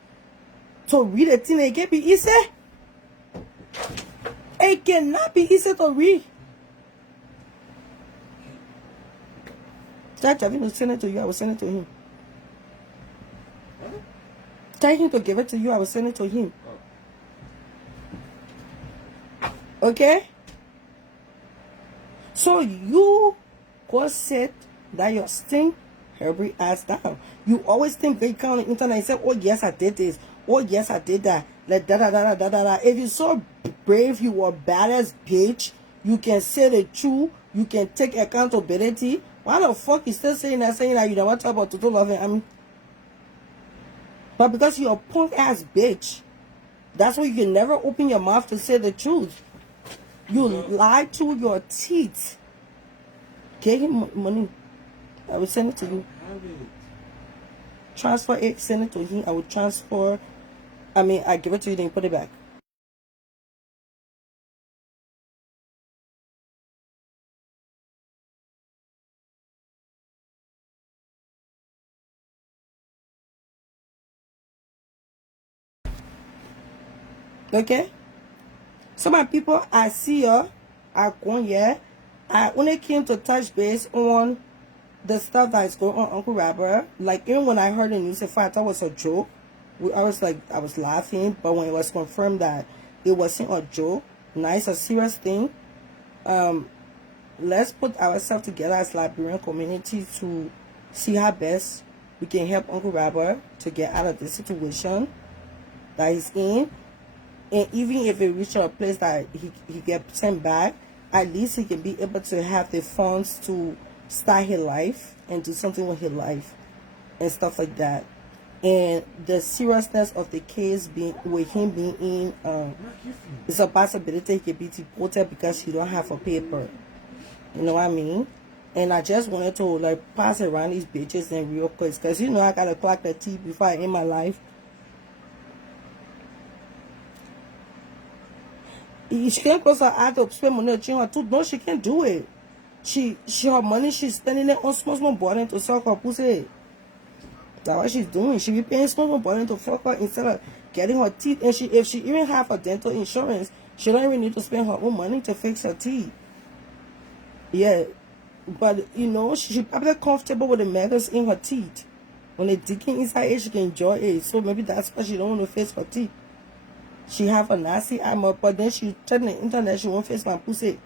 To read a thing, it can't be easy. It cannot be easy to read. Tell Javin to send it to you, I will send it to him. Tell him to give it to you, I will send it to him. Okay? So you go sit that your stink Herbie ass down. You always think they come on the internet and say, oh yes, I did this. Oh yes, I did that. Like da da da da da da. If you're so brave, you are badass bitch. You can say the truth. You can take accountability. Why the fuck you still saying that you don't want to talk about total loving? I mean, but because you're a punk ass bitch, that's why you can never open your mouth to say the truth. You lie to your teeth. Get him money. I will send it to you. Transfer it, send it to him. I will transfer. I give it to you, then you put it back. Okay? So my people, I see you. I go here. I only came to touch base on the stuff that is going on Uncle Robert. Like, even when I heard the news, I thought it was a joke. I was laughing, but when it was confirmed that it wasn't a joke, now it's a serious thing. Let's put ourselves together as Liberian community to see how best we can help Uncle Robert to get out of the situation that he's in. And even if it reaches a place that he gets sent back, at least he can be able to have the funds to start his life and do something with his life and stuff like that. And the seriousness of the case with him being in, it's a possibility he can be deported because he don't have a paper. You know what I mean? And I just wanted to pass around these bitches and real quick, because I gotta clock the teeth before I end my life. She can't close her eye to spend money on her tooth. No, she can't do it. Her money, she's spending it on small boy to suck her pussy. That's what she's doing. She be paying small boy to fuck her instead of getting her teeth. And if she even have her dental insurance, she don't even need to spend her own money to fix her teeth. Yeah, but she probably comfortable with the maggots in her teeth. When they digging inside it, she can enjoy it. So maybe that's why she don't want to fix her teeth. She have a nasty armor, but then she check the internet, she won't face my pussy.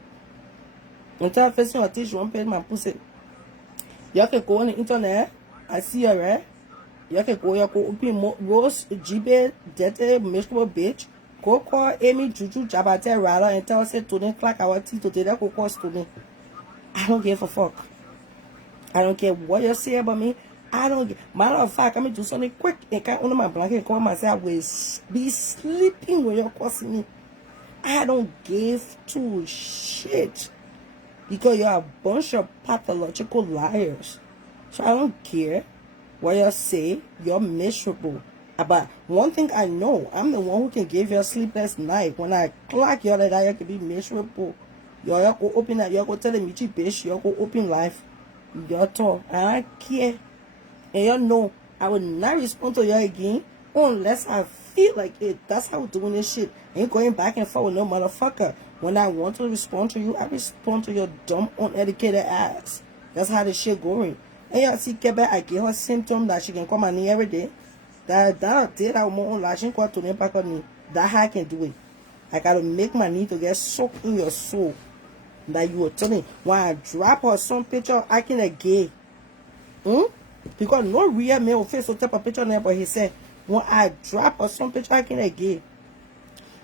Until facing her teeth, she won't face my pussy. You can go on the internet, I see her, right? You can go open Rose, Jibe, Dete, miserable bitch. Go call Amy, Juju, Jabate, Rala, and tell us to them, clack our teeth today, that go call student. I don't give a fuck. I don't care what you say about me. I don't get. Matter of fact, I'm gonna do something quick and can't under my blanket and call myself. I will be sleeping when you're cussing me. I don't give two shit. because you're a bunch of pathological liars. So I don't care what you say. You're miserable. But one thing I know, I'm the one who can give you a sleepless night. When I clock you that you can be miserable. You're go open that. You're go tell me, bitch. You're go open life. You're talk. I don't care. And you know, I will not respond to you again unless I feel like it. That's how we're doing this shit. Ain't going back and forth with no motherfucker. When I want to respond to you, I respond to your dumb, uneducated ass. That's how this shit going. And you see, Quebec, I give her symptom that she can come on me every day. That did I more on she can to them back on me. That how I can do it. I gotta make my need to get soaked in your soul. That you were telling when I drop her some picture acting a gay. Because no real man will face to type of picture there, but he said when I drop her some picture acting a gay,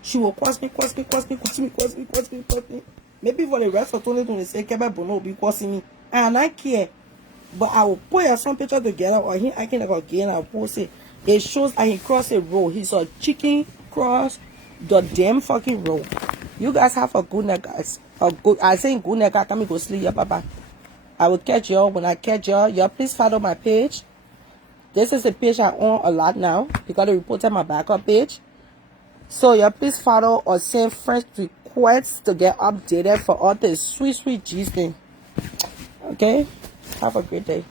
she will cost me. Maybe for the rest of 2026, Quebec Bono will be costing me. And I care. But I will put some picture together or he acting like a gay and I'll post it. It shows that he crossed a road. He saw chicken cross the damn fucking road. You guys have a good night, guys. I say good night, I can't go sleep, yeah, bye. I will catch y'all when I catch y'all. Y'all please follow my page. This is a page I own a lot now because they reported my backup page. So y'all please follow or send friend requests to get updated for all this sweet G's thing. Okay? Have a great day.